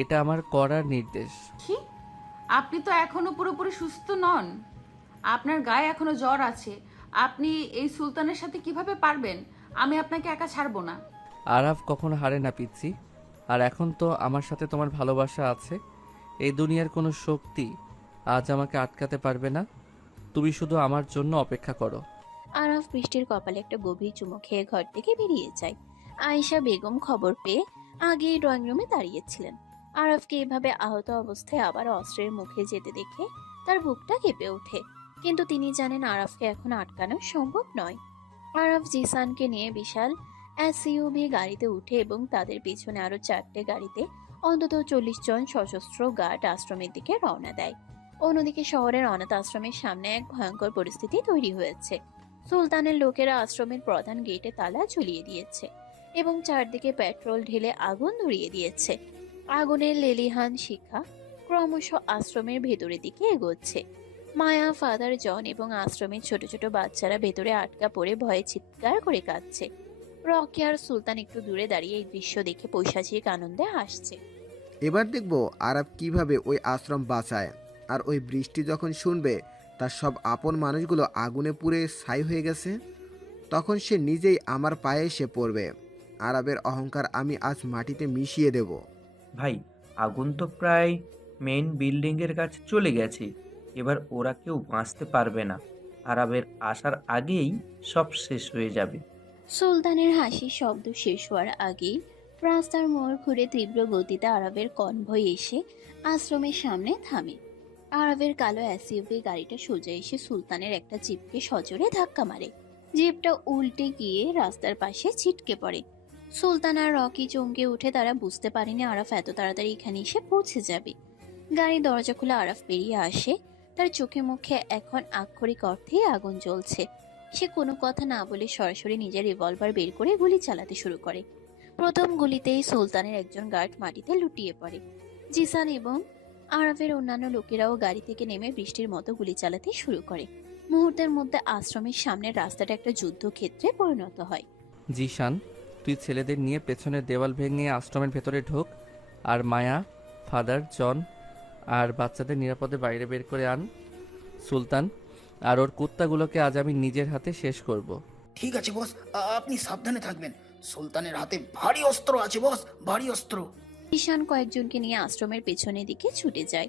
এটা আমার করার নির্দেশ। কি? আপনি তো এখনো পুরোপুরি সুস্থ নন, আপনার গায়ে এখনো জ্বর আছে। আপনি এই সুলতানের সাথে কিভাবে পারবেন? আমি আপনাকে একা ছাড়বো না। আরাফ কখনো হারে না পিচ্ছি। আর এখন তো আমার সাথে তোমার ভালোবাসা আছে। এই দুনিয়ার কোনো শক্তি আজ আমাকে আটকাতে পারবে না। তুমি শুধু আমার জন্য অপেক্ষা করো। আরাফ বৃষ্টির কপালে একটা গভীর চুমু খেয়ে ঘর থেকে বেরিয়ে যায়। আয়েশা বেগম খবর পেয়ে আগেই ড্রয়িং রুমে দাঁড়িয়েছিলেন। আরাফকে এভাবে আহত অবস্থায় আবার অস্ত্রের মুখে যেতে দেখে তার বুকটা কেঁপে ওঠে। কিন্তু তিনি জানেন আরাফকে এখন আটকানো সম্ভব নয়। আরাফ জিসানকে নিয়ে বিশাল এসইউভি গাড়িতে উঠে এবং তাদের পিছনে আরো 4টে গাড়িতে অন্তত 40 জন সশস্ত্র গার্ড আশ্রমের দিকে রওনা দেয়। অন্যদিকে শহরের অনাথ আশ্রমের সামনে এক ভয়ঙ্কর পরিস্থিতি তৈরি হয়েছে। সুলতানের লোকেরা আশ্রমের প্রধান গেটে তালা ঝুলিয়ে দিয়েছে এবং চারদিকে পেট্রোল ঢেলে আগুন ধরিয়ে দিয়েছে। আগুনের লেলিহান শিখা ক্রমশ আশ্রমের ভেতরের দিকে এগোচ্ছে। মায়া, ফাদার জন এবং আশ্রমের ছোট ছোট বাচ্চারা ভেতরে আটকা পড়ে ভয়ে চিৎকার করে কাঁদছে। রকি আর সুলতান একটু দূরে দাঁড়িয়ে এই দৃশ্য দেখে পৈশাচিক আনন্দে হাসছে। এবার দেখব আরব কিভাবে ওই আশ্রম বাঁচায়। আর ওই বৃষ্টি যখন শুনবে তার সব আপন মানুষগুলো আগুনে পুড়ে ছাই হয়ে গেছে, তখন সে নিজেই আমার পায়ে এসে পড়বে। আরবের অহংকার আমি আজ মাটিতে মিশিয়ে দেব। ভাই, আগুন তো প্রায় মেইন বিল্ডিংয়ের কাছে চলে গেছে। এবার ওরা কেউ বাঁচতে পারবে না। আরবের আসার আগেই সব শেষ হয়ে যাবে। সুলতানের হাসির শব্দ শেষ হওয়ার আগেই রাস্তার মোড় ঘুরে তীব্র গতিতে আরবের কনভয় এসে আশ্রমের সামনে থামে। আরবের কালো এসইউভি গাড়িটা সোজা এসে সুলতানের একটা জিপকে সজোরে ধাক্কা মারে। জিপটা উল্টে গিয়ে রাস্তার পাশে ছিটকে পড়ে। সুলতান আর রকি চমকে উঠে, তারা বুঝতে পারেনি আরাফ এত তাড়াতাড়ি এখানে এসে পৌঁছে যাবে। গাড়ির দরজা খুলে আরাফ বেরিয়ে আসে। তার চোখে মুখে এখন আক্ষরিক অর্থেই আগুন জ্বলছে। সে কোনো কথা না বলে সরাসরি নিজের রিভলভার বের করে গুলি চালাতে শুরু করে। প্রথম গুলিতেই সুলতানের একজন গার্ড মাটিতে লুটিয়ে পড়ে। জিসান এবং আরাফের অন্যান্য লোকেরাও গাড়ি থেকে নেমে বৃষ্টির মতো গুলি চালাতে শুরু করে। মুহূর্তের মধ্যে আশ্রমের সামনের রাস্তাটা একটা যুদ্ধক্ষেত্রে পরিণত হয়। জিশান, তুই ছেলেদের নিয়ে পেছনের দেওয়াল ভেঙে আশ্রমের ভেতরে ঢোক। আর মায়া, ফাদার জন আর বাচ্চাদের নিরাপদে বাইরে বের করে আন। সুলতান আর ওর কুত্তাগুলোকে আজ আমি নিজের হাতে শেষ করব। ঠিক আছে বস, আপনি সাবধানে থাকবেন। সুলতানের হাতে ভারী অস্ত্র আছে বস, ভারী অস্ত্র। ঈশান কয়েকজনকে নিয়ে আশ্রমের পেছনের দিকে ছুটে যায়।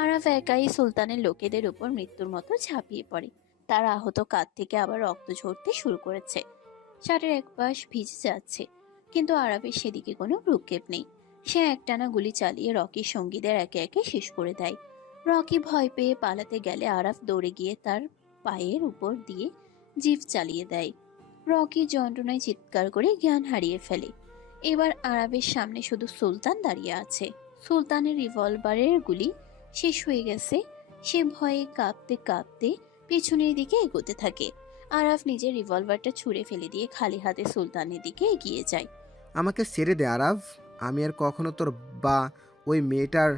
আরাফ একাই সুলতানের লোকেদের উপর মৃত্যুর মতো ঝাঁপিয়ে পড়ে। তার আহত কাঁধ থেকে আবার রক্ত ঝরতে শুরু করেছে। শার্টের এক পাশ ভিজে যাচ্ছে, কিন্তু আরাফের সেদিকে কোনো ভ্রুক্ষেপ নেই। সে একটানা গুলি চালিয়ে রকির সঙ্গীদের একে একে শেষ করে দেয়। রকি ভয় পেয়ে পালাতে গেলে আরাফ দৌড়ে গিয়ে তার পায়ের উপর দিয়ে জিপ চালিয়ে দেয়। রকি যন্ত্রণায় চিৎকার করে জ্ঞান হারিয়ে ফেলে। এবার আরাবের সামনে শুধু সুলতান দাঁড়িয়ে আছে। সুলতানের রিভলভারের গুলি শেষ হয়ে গেছে। সে ভয়ে কাঁপতে কাঁপতে পেছনের দিকে এগোতে থাকে। আরাফ নিজের রিভলভারটা ছুঁড়ে ফেলে দিয়ে খালি হাতে সুলতানের দিকে এগিয়ে যায়। আমাকে ছেড়ে দে আরব, আমি আর কখনো তোর বা ওই মেয়েটার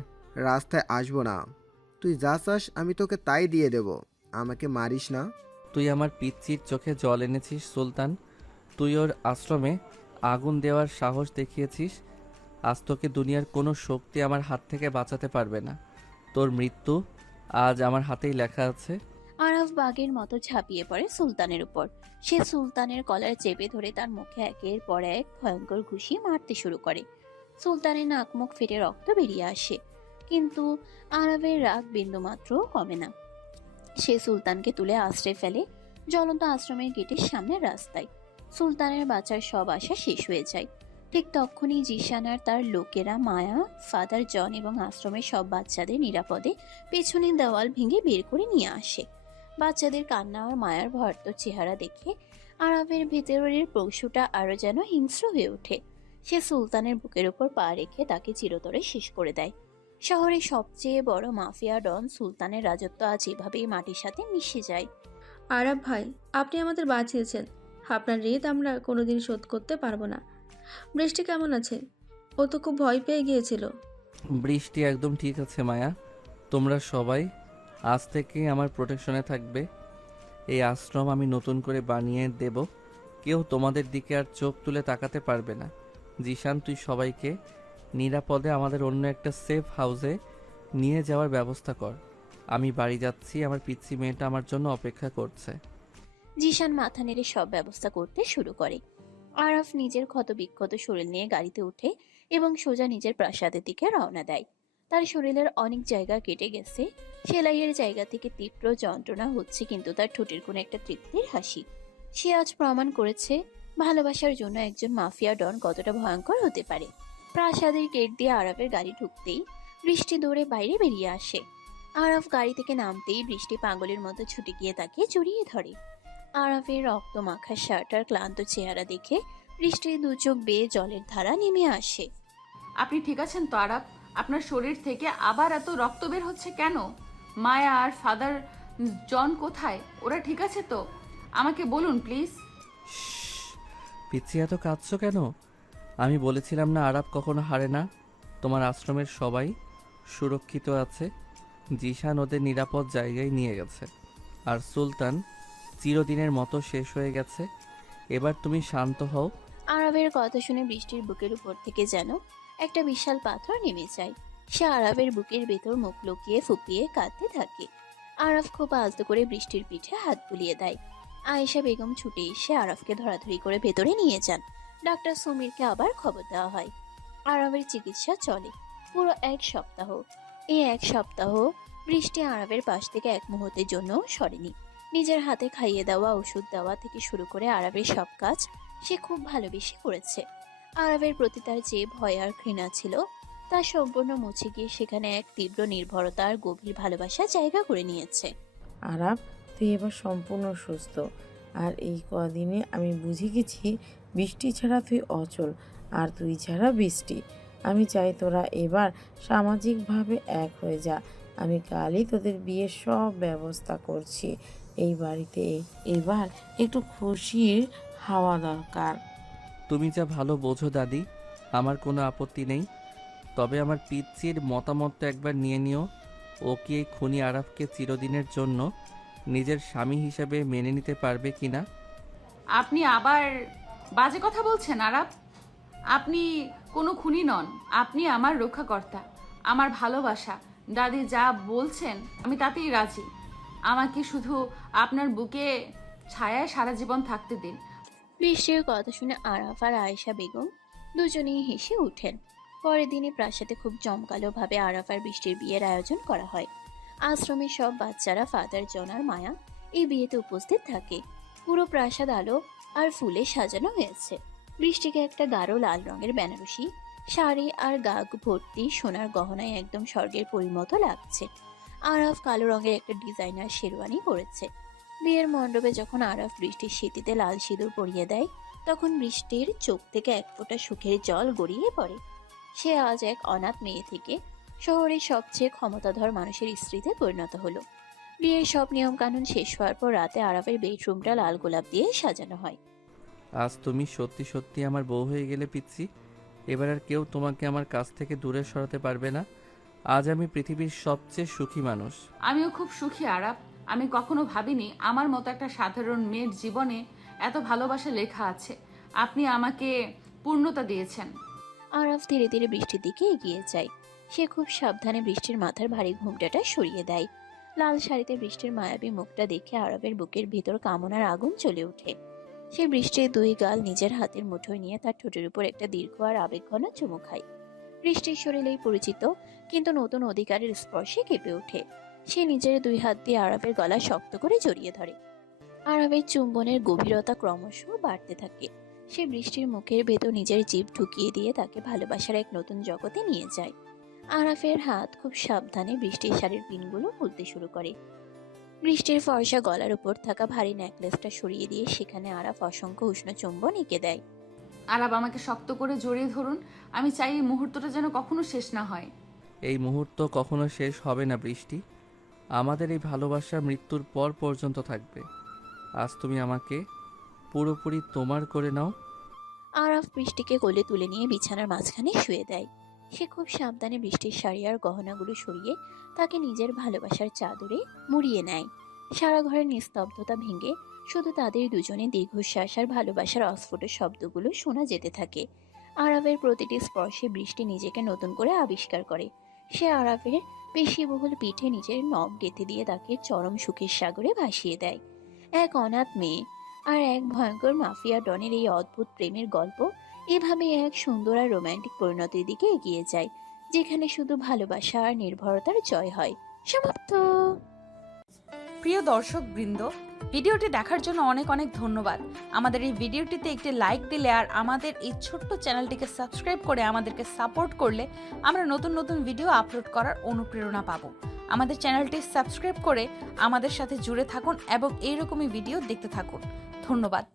রাস্তায় আসবো না। তুই যা চাস আমি তোকে তাই দিয়ে দেব, আমাকে মারিস না। তুই আমার পিচ্চির চোখে জল এনেছিস সুলতান। তুই ওর আশ্রমে আগুন দেওয়ার সাহস দেখিয়েছিস। আজ তোকে দুনিয়ার কোনো শক্তি আমার হাত থেকে বাঁচাতে পারবে না। তোর মৃত্যু আজ আমার হাতেই লেখা আছে। আরাফ বাঘের মতো ঝাঁপিয়ে পড়ে সুলতানের উপর। সে সুলতানের কলার চেপে ধরে তার মুখে একের পর এক ভয়ঙ্কর ঘুষি মারতে শুরু করে। সুলতানের নাক মুখ ফেটে রক্ত বেরিয়ে আসে, কিন্তু আরাফের রাগ বিন্দুমাত্র কমে না। সে সুলতানকে তুলে আশ্রে ফেলে জ্বলন্ত আশ্রমের গেটের সামনে রাস্তায়। সুলতানের বাঁচার সব আশা শেষ হয়ে যায়। ঠিক তখনই জিশান আর তার লোকেরা মায়া, ফাদার জন এবং আশ্রমের সব বাচ্চাদের নিরাপদে পেছনের দেওয়াল ভেঙে বের করে নিয়ে আসে। বাচ্চাদের কান্না আর মায়ার ভয়ার্ত চেহারা দেখে আরাফের ভেতরের পশুটা আরো যেন হিংস্র হয়ে ওঠে। সে সুলতানের বুকের উপর পা রেখে তাকে চিরতরে শেষ করে দেয়। শহরের সবচেয়ে বড় মাফিয়া ডন সুলতানের রাজত্ব আজ এভাবেই মাটির সাথে মিশে যায়। আরাব ভাই, আপনি আমাদের বাঁচিয়েছেন। আপনার ঋণ আমরা কোনোদিন শোধ করতে পারবো না। বৃষ্টি কেমন আছে? ও তো খুব ভয় পেয়ে গিয়েছিল। বৃষ্টি একদম ঠিক আছে মায়া। তোমরা সবাই আজ থেকে আমার প্রোটেকশনে থাকবে। এই আশ্রম আমি নতুন করে বানিয়ে দেব। কেউ তোমাদের দিকে আর চোখ তুলে তাকাতে পারবে না। জিশান, তুই সবাইকে নিরাপদে আমাদের অন্য একটা সেফ হাউসে নিয়ে যাওয়ার ব্যবস্থা কর। আমি বাড়ি যাচ্ছি, আমার পিচ্চি মেয়েটা আমার জন্য অপেক্ষা করছে। জিশান মাথা নেড়ে সব ব্যবস্থা করতে শুরু করে। আরাফ নিজের ক্ষতবিক্ষত শরীর নিয়ে গাড়িতে উঠে এবং সোজা নিজের প্রাসাদের দিকে রওনা দেয়। তার শরীরের অনেক জায়গা কেটে গেছে, সেলাইয়ের জায়গা থেকে তীব্র যন্ত্রণা হচ্ছে, কিন্তু তার ঠোঁটের কোনো একটা তৃপ্তির হাসি। সে আজ প্রমাণ করেছে ভালোবাসার জন্য একজন মাফিয়া ডন কতটা ভয়ঙ্কর হতে পারে। প্রাসাদের গেট দিয়ে আরাফের গাড়ি ঢুকতেই বৃষ্টি দৌড়ে বাইরে বেরিয়ে আসে। আরাফ গাড়ি থেকে নামতেই বৃষ্টি পাগলের মতো ছুটে গিয়ে তাকে জড়িয়ে ধরে। আরাফের রক্ত মাখা শার্ট আর ক্লান্ত চেহারা দেখে বৃষ্টির দু চোখ বেয়ে জলের ধারা নেমে আসে। আপনি ঠিক আছেন তো আরাব? আপনার শরীর থেকে আবার এত রক্ত বের হচ্ছে কেন? মায়া আর ফাদার জন কোথায়? ওরা ঠিক আছে তো? আমাকে বলুন প্লিজ। পিচ্ছি, এত কাঁদছো কেন? আমি বলেছিলাম না আরাব কখনো হারে না। তোমার আশ্রমের সবাই সুরক্ষিত আছে। জিশান ওদের নিরাপদ জায়গায় নিয়ে গেছে, আর সুলতান চিরদিনের মতো শেষ হয়ে গেছে। এবার তুমি শান্ত হও। আরাবের কথা শুনে বৃষ্টির বুকের উপর থেকে যেন একটা বিশাল পাথর নেমে যায়। সে আরাবের বুকের ভেতর মুখ লুকিয়ে ফুপিয়ে কাঁদতে থাকে। আরাফ খুব আলতো করে বৃষ্টির পিঠে হাত বুলিয়ে দেয়। আয়েশা বেগম ছুটে এসে আরাফকে ধরাধরি করে ভেতরে নিয়ে যান। ডাক্তার সমীরকে আবার খবর দেওয়া হয়। আরাবের চিকিৎসা চলে পুরো 1 সপ্তাহ। এই 1 সপ্তাহ বৃষ্টি আরাবের পাশ থেকে এক মুহূর্তের জন্য সরেনি। নিজের হাতে খাইয়ে দেওয়া, ওষুধ দেওয়া থেকে শুরু করে আরাবের সব কাজ সে খুব ভালোবেসে করেছে। আরাবের প্রতি তার যে ভয় আর ঘৃণা ছিল তা সম্পূর্ণ মুছে গিয়ে সেখানে এক তীব্র নির্ভরতা আর গভীর ভালোবাসা জায়গা করে নিয়েছে। আরাব, তুই এবার সম্পূর্ণ সুস্থ। আর এই কদিনে আমি বুঝে গেছি বৃষ্টি ছাড়া তুই অচল, আর তুই ছাড়া বৃষ্টি। আমি চাই তোরা এবার সামাজিকভাবে এক হয়ে যা। আমি কালই তোদের বিয়ের সব ব্যবস্থা করছি। এই বাড়িতে এবার একটু খুশির হাওয়া দরকার। তুমি যা ভালো বোঝো দাদি, আমার কোনো আপত্তি নেই। তবে আমার পিচ্চির মতামতটা একবার নিয়ে নিও। ও কি এই খুনি আরাফকে চিরদিনের জন্য নিজের স্বামী হিসেবে মেনে নিতে পারবে কিনা? আপনি আবার বাজে কথা বলছেন আরাব। আপনি কোনো খুনি নন, আপনি আমার রক্ষাকর্তা। আমার ভালোবাসা, দাদি যা বলছেন আমি তাতেই রাজি। আমাকে শুধু আপনার বুকে ছায়ায় সারা জীবন থাকতে দিন। বৃষ্টির কথা শুনে আরাফ আর আয়েশা বেগম দুজনেই হেসে উঠেন। পরের দিনে প্রাসাদে খুব জমকালোভাবে আরাফ আর বৃষ্টির বিয়ের আয়োজন করা হয়। আশ্রমের সব বাচ্চারা, ফাদার জন আর মায়া এই বিয়েতে উপস্থিত থাকে। পুরো প্রাসাদ আলো আর ফুলে সাজানো হয়েছে। বৃষ্টিকে একটা গাঢ় লাল রঙের বেনারসি শাড়ি আর গাগ ভর্তি সোনার গহনায় একদম স্বর্গের পরিমতো লাগছে। আরাফ কালো রঙের একটা ডিজাইনার শেরওয়ানি পরেছে। বিয়ের মণ্ডপে যখন আরাফ বৃষ্টির স্মৃতিতে লাল সিঁদুর পরিয়ে দেয়, তখন বৃষ্টির চোখ থেকে এক ফোঁটা সুখের জল গড়িয়ে পড়ে। সে আজ এক অনাথ মেয়ে থেকে শহরের সবচেয়ে ক্ষমতাধর মানুষের স্ত্রীতে পরিণত হলো। বিয়ের সব নিয়ম কানুন শেষ হওয়ার পর রাতে আরাফের বেডরুমটা লাল গোলাপ দিয়ে সাজানো হয়। আজ তুমি সত্যি সত্যি আমার বউ হয়ে গেলে পিচ্ছি। এবার আর কেউ তোমাকে আমার কাছ থেকে দূরে সরাতে পারবে না। আজ আমি পৃথিবীর সবচেয়ে সুখী মানুষ। আমিও খুব সুখী আরাব। আমি কখনো ভাবিনি আমার মতো একটা সাধারণ মেয়ের জীবনে এত ভালোবাসা লেখা আছে। আপনি আমাকে পূর্ণতা দিয়েছেন। আরাফ ধীরে ধীরে বৃষ্টির দিকে এগিয়ে যায়। সে খুব সাবধানে বৃষ্টির মাথার ভারী ঘুমটাটা সরিয়ে দেয়। লাল শাড়িতে বৃষ্টির মায়াবী মুখটা দেখে আরবের বুকের ভিতর কামনার আগুন জ্বলে ওঠে। সে বৃষ্টির 2 গাল নিজের হাতের মুঠোয় নিয়ে তার ঠোঁটের উপর একটা দীর্ঘ আর আবেগঘন চুমু খায়। বৃষ্টির শরীরেই পরিচিত কিন্তু নতুন অধিকারের স্পর্শে কেঁপে ওঠে। সে নিজের 2 হাত দিয়ে আরবের গলা শক্ত করে জড়িয়ে ধরে। আরবের চুম্বনের গভীরতা ক্রমশ বাড়তে থাকে। সে বৃষ্টির মুখের ভেতর নিজের জিভ ঢুকিয়ে দিয়ে তাকে ভালোবাসার এক নতুন জগতে নিয়ে যায়। আরাফের হাত খুব সাবধানে বৃষ্টির শাড়ির পিনগুলো খুলতে শুরু করে। বৃষ্টির ফর্সা গলার উপর থাকা ভারী নেকলেসটা সরিয়ে দিয়ে সেখানে আরাফ অসংখ্য উষ্ণ চুম্বন এঁকে দেয়। আরাব, আমাকে শক্ত করে জড়িয়ে ধরুন। আমি চাই এই মুহূর্তটা যেন কখনো শেষ না হয়। এই মুহূর্ত কখনো শেষ হবে না বৃষ্টি। আমাদের এই ভালোবাসা মৃত্যুর পর পর্যন্ত থাকবে। আজ তুমি আমাকে পুরোপুরি তোমার করে নাও। আরাফ বৃষ্টিকে কোলে তুলে নিয়ে বিছানার মাঝখানে শুয়ে দেয়। সে খুব সাবধানে বৃষ্টির শাড়ি আর গহনাগুলো সরিয়ে তাকে নিজের ভালোবাসার চাদরে মুড়িয়ে নেয়। সারা ঘরের নিস্তব্ধতা ভেঙে শুধু তাদের দুজনে দীর্ঘশ্বাস আর ভালোবাসার অস্ফুট শব্দগুলো শোনা যেতে থাকে। আরাফের প্রতিটি স্পর্শে বৃষ্টি নিজেকে নতুন করে আবিষ্কার করে। সে আরাফের পেশিবহুল পিঠে নিজের নখ গেঁথে দিয়ে তাকে চরম সুখের সাগরে ভাসিয়ে দেয়। এক অনাথ মেয়ে আর এক ভয়ঙ্কর মাফিয়া ডনের এই অদ্ভুত প্রেমের গল্প এভাবে এক সুন্দর আর রোমান্টিক পরিণতির দিকে এগিয়ে যায়, যেখানে শুধু ভালোবাসা আর নির্ভরতার জয় হয়। সমাপ্ত। প্রিয় দর্শক বৃন্দ, ভিডিওটি দেখার জন্য অনেক অনেক ধন্যবাদ। আমাদের এই ভিডিওটিতে একটি লাইক দিলে আর আমাদের এই ছোট্ট চ্যানেলটিকে সাবস্ক্রাইব করে আমাদেরকে সাপোর্ট করলে আমরা নতুন নতুন ভিডিও আপলোড করার অনুপ্রেরণা পাবো। আমাদের চ্যানেলটি সাবস্ক্রাইব করে আমাদের সাথে জুড়ে থাকুন এবং এইরকমই ভিডিও দেখতে থাকুন। ধন্যবাদ।